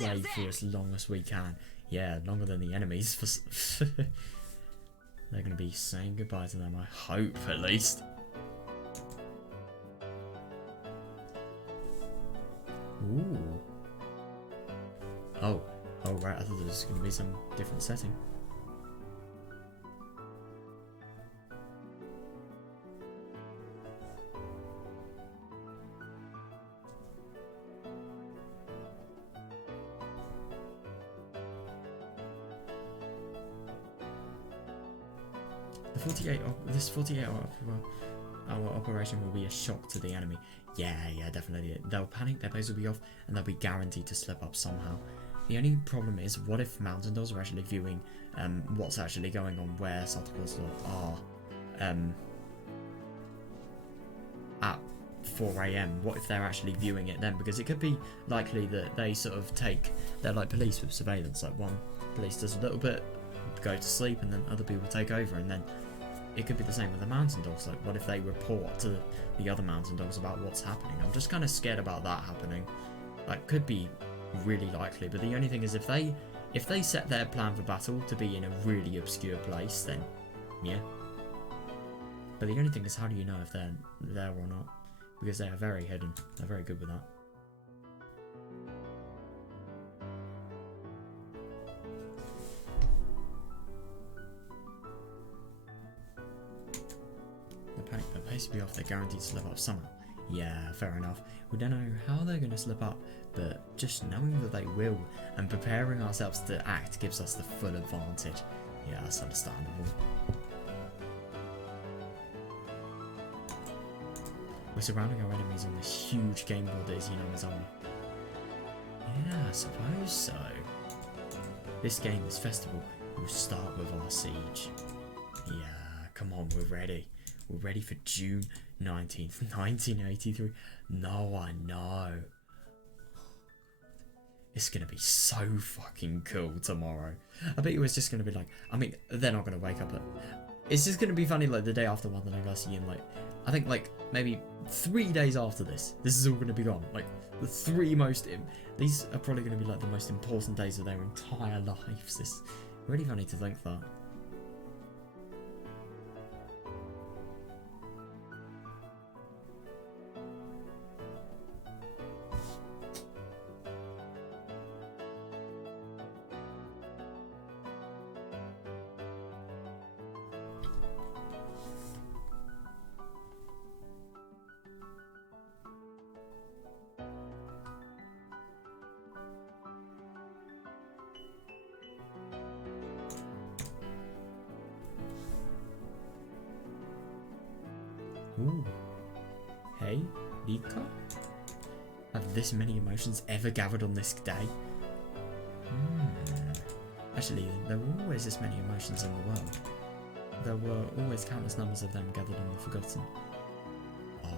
wave for as long as we can. Yeah, longer than the enemies. They're going to be saying goodbye to them, I hope, at least. Ooh. Oh, right, I thought there was going to be some different setting. This 48-hour operation will be a shock to the enemy. Yeah, definitely. They'll panic, their base will be off, and they'll be guaranteed to slip up somehow. The only problem is, what if mountain dogs are actually viewing what's actually going on where Satoko's are at 4 AM? What if they're actually viewing it then? Because it could be likely that they sort of they're like police with surveillance. Like one police does a little bit, go to sleep, and then other people take over, and then it could be the same with the mountain dogs. Like, what if they report to the other mountain dogs about what's happening? I'm just kind of scared about that happening. That could be really likely, but the only thing is, if they set their plan for battle to be in a really obscure place, then yeah. But the only thing is, how do you know if they're there or not? Because they are very hidden. They're very good with that. The pace will be off, they're guaranteed to slip up somehow. Yeah, fair enough. We don't know how they're going to slip up, but just knowing that they will and preparing ourselves to act gives us the full advantage. Yeah, that's understandable. We're surrounding our enemies on this huge game board that is known as armor. Yeah, I suppose so. This game, this festival, will start with our siege. Yeah, come on, we're ready. We're ready for June 19th, 1983. No, I know. It's gonna be so fucking cool tomorrow. I bet you it's just gonna be like, I mean, they're not gonna wake up at... It's just gonna be funny, like, the day after Matsuribayashi, and, like, I think, like, maybe 3 days after this is all gonna be gone. Like, the 3 most... These are probably gonna be, like, the most important days of their entire lives. It's really funny to think that. Ooh. Hey, Rika? Have this many emotions ever gathered on this day? Actually, there were always this many emotions in the world. There were always countless numbers of them gathered and forgotten. Oh,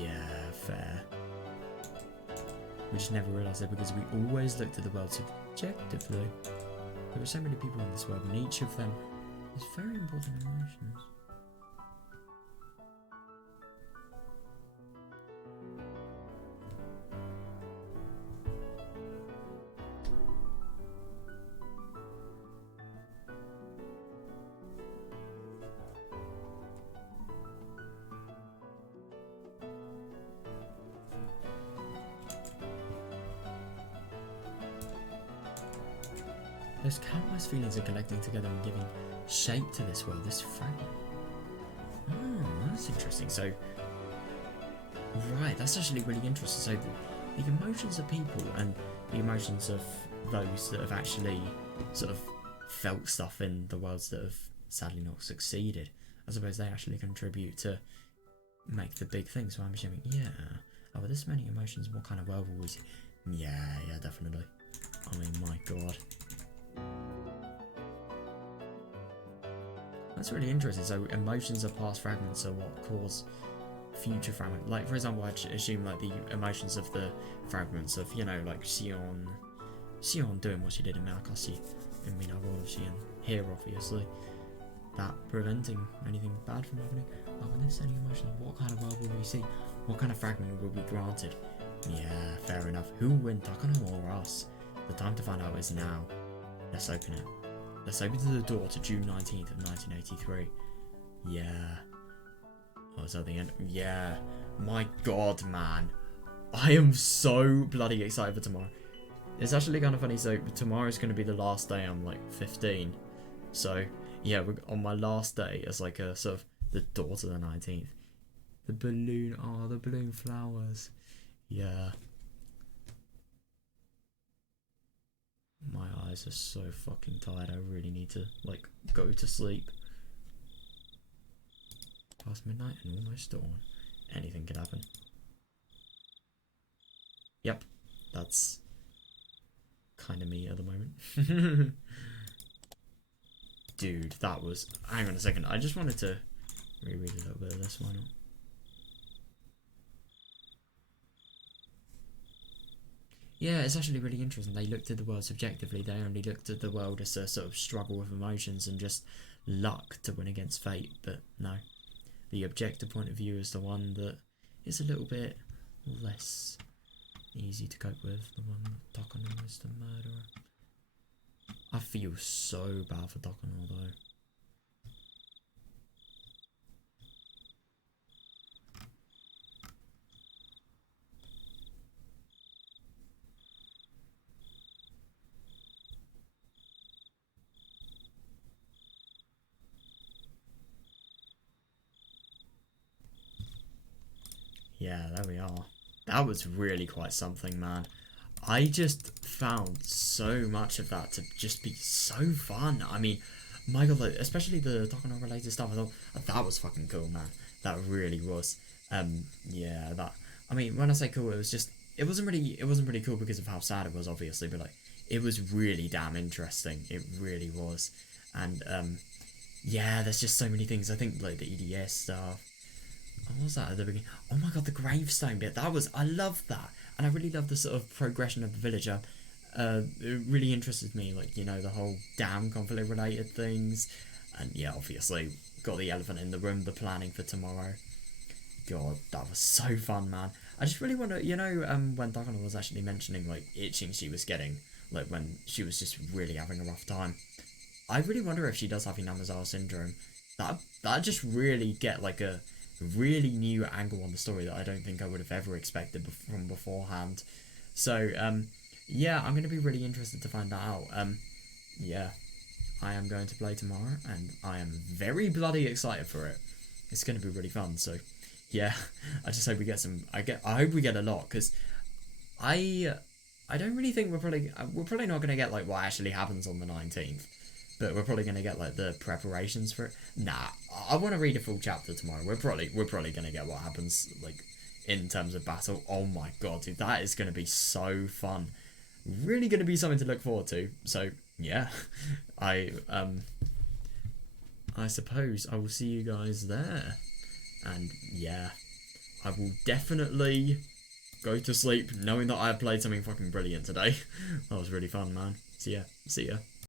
yeah, fair. We just never realised it because we always looked at the world subjectively. There were so many people in this world, and each of them has very important emotions. Those countless feelings are collecting together and giving shape to this world, this fragment. Oh, that's interesting. So, right, that's actually really interesting. So, the emotions of people and the emotions of those that have actually sort of felt stuff in the worlds that have sadly not succeeded, I suppose they actually contribute to make the big thing. So I'm assuming, yeah. Oh, with this many emotions, what kind of world will we see? Yeah, definitely. I mean, my god. That's really interesting. So emotions of past fragments are what cause future fragments. Like, for example, I'd assume like the emotions of the fragments of, you know, like Sion doing what she did in Higurashi, in Minagoshi, and here obviously, that preventing anything bad from happening. Like, with this any emotions, what kind of world will we see? What kind of fragment will be granted? Yeah, fair enough. Who will win, Takano or us? The time to find out is now. Let's open it. Let's open the door to June 19th of 1983. Yeah. Oh, is that the end? Yeah. My god, man. I am so bloody excited for tomorrow. It's actually kind of funny. So tomorrow's going to be the last day I'm like 15. So yeah, we're on my last day as like a sort of the door to the 19th. The balloon. Oh, the balloon flowers. Yeah. My eyes are so fucking tired. I really need to like go to sleep. Past midnight and almost dawn. Anything could happen. Yep, that's kind of me at the moment. Dude, that was... Hang on a second. I just wanted to reread a little bit of this. Why not? Yeah, it's actually really interesting. They looked at the world subjectively. They only looked at the world as a sort of struggle with emotions and just luck to win against fate. But no, the objective point of view is the one that is a little bit less easy to cope with. The one that Takano is the murderer. I feel so bad for Takano though. Yeah, there we are. That was really quite something, man. I just found so much of that to just be so fun. I mean, my god, like, especially the Takano related stuff, I thought that was fucking cool, man. That really was. Yeah, that. I mean, when I say cool, it wasn't really cool because of how sad it was, obviously, but like, it was really damn interesting. It really was, and yeah, there's just so many things. I think like the EDS stuff. What was that at the beginning? Oh my god, the gravestone bit. I love that. And I really love the sort of progression of the villager. It really interested me, like, you know, the whole dam conflict related things. And yeah, obviously, got the elephant in the room, the planning for tomorrow. God, that was so fun, man. I just really wonder, you know, when Dagana was actually mentioning, like, itching she was getting, like, when she was just really having a rough time. I really wonder if she does have Inamazawa syndrome. That'd just really get, like, a really new angle on the story that I don't think I would have ever expected from beforehand. So, yeah, I'm going to be really interested to find that out. Yeah, I am going to play tomorrow, and I am very bloody excited for it. It's going to be really fun, so, yeah, I just hope we get some, I hope we get a lot, because I don't really think we're probably not going to get, like, what actually happens on the 19th. But we're probably gonna get like the preparations for it. Nah, I want to read a full chapter tomorrow. We're probably gonna get what happens like in terms of battle. Oh my god, dude, that is gonna be so fun. Really gonna be something to look forward to. So yeah, I suppose I will see you guys there. And yeah, I will definitely go to sleep knowing that I have played something fucking brilliant today. That was really fun, man. So yeah, see ya.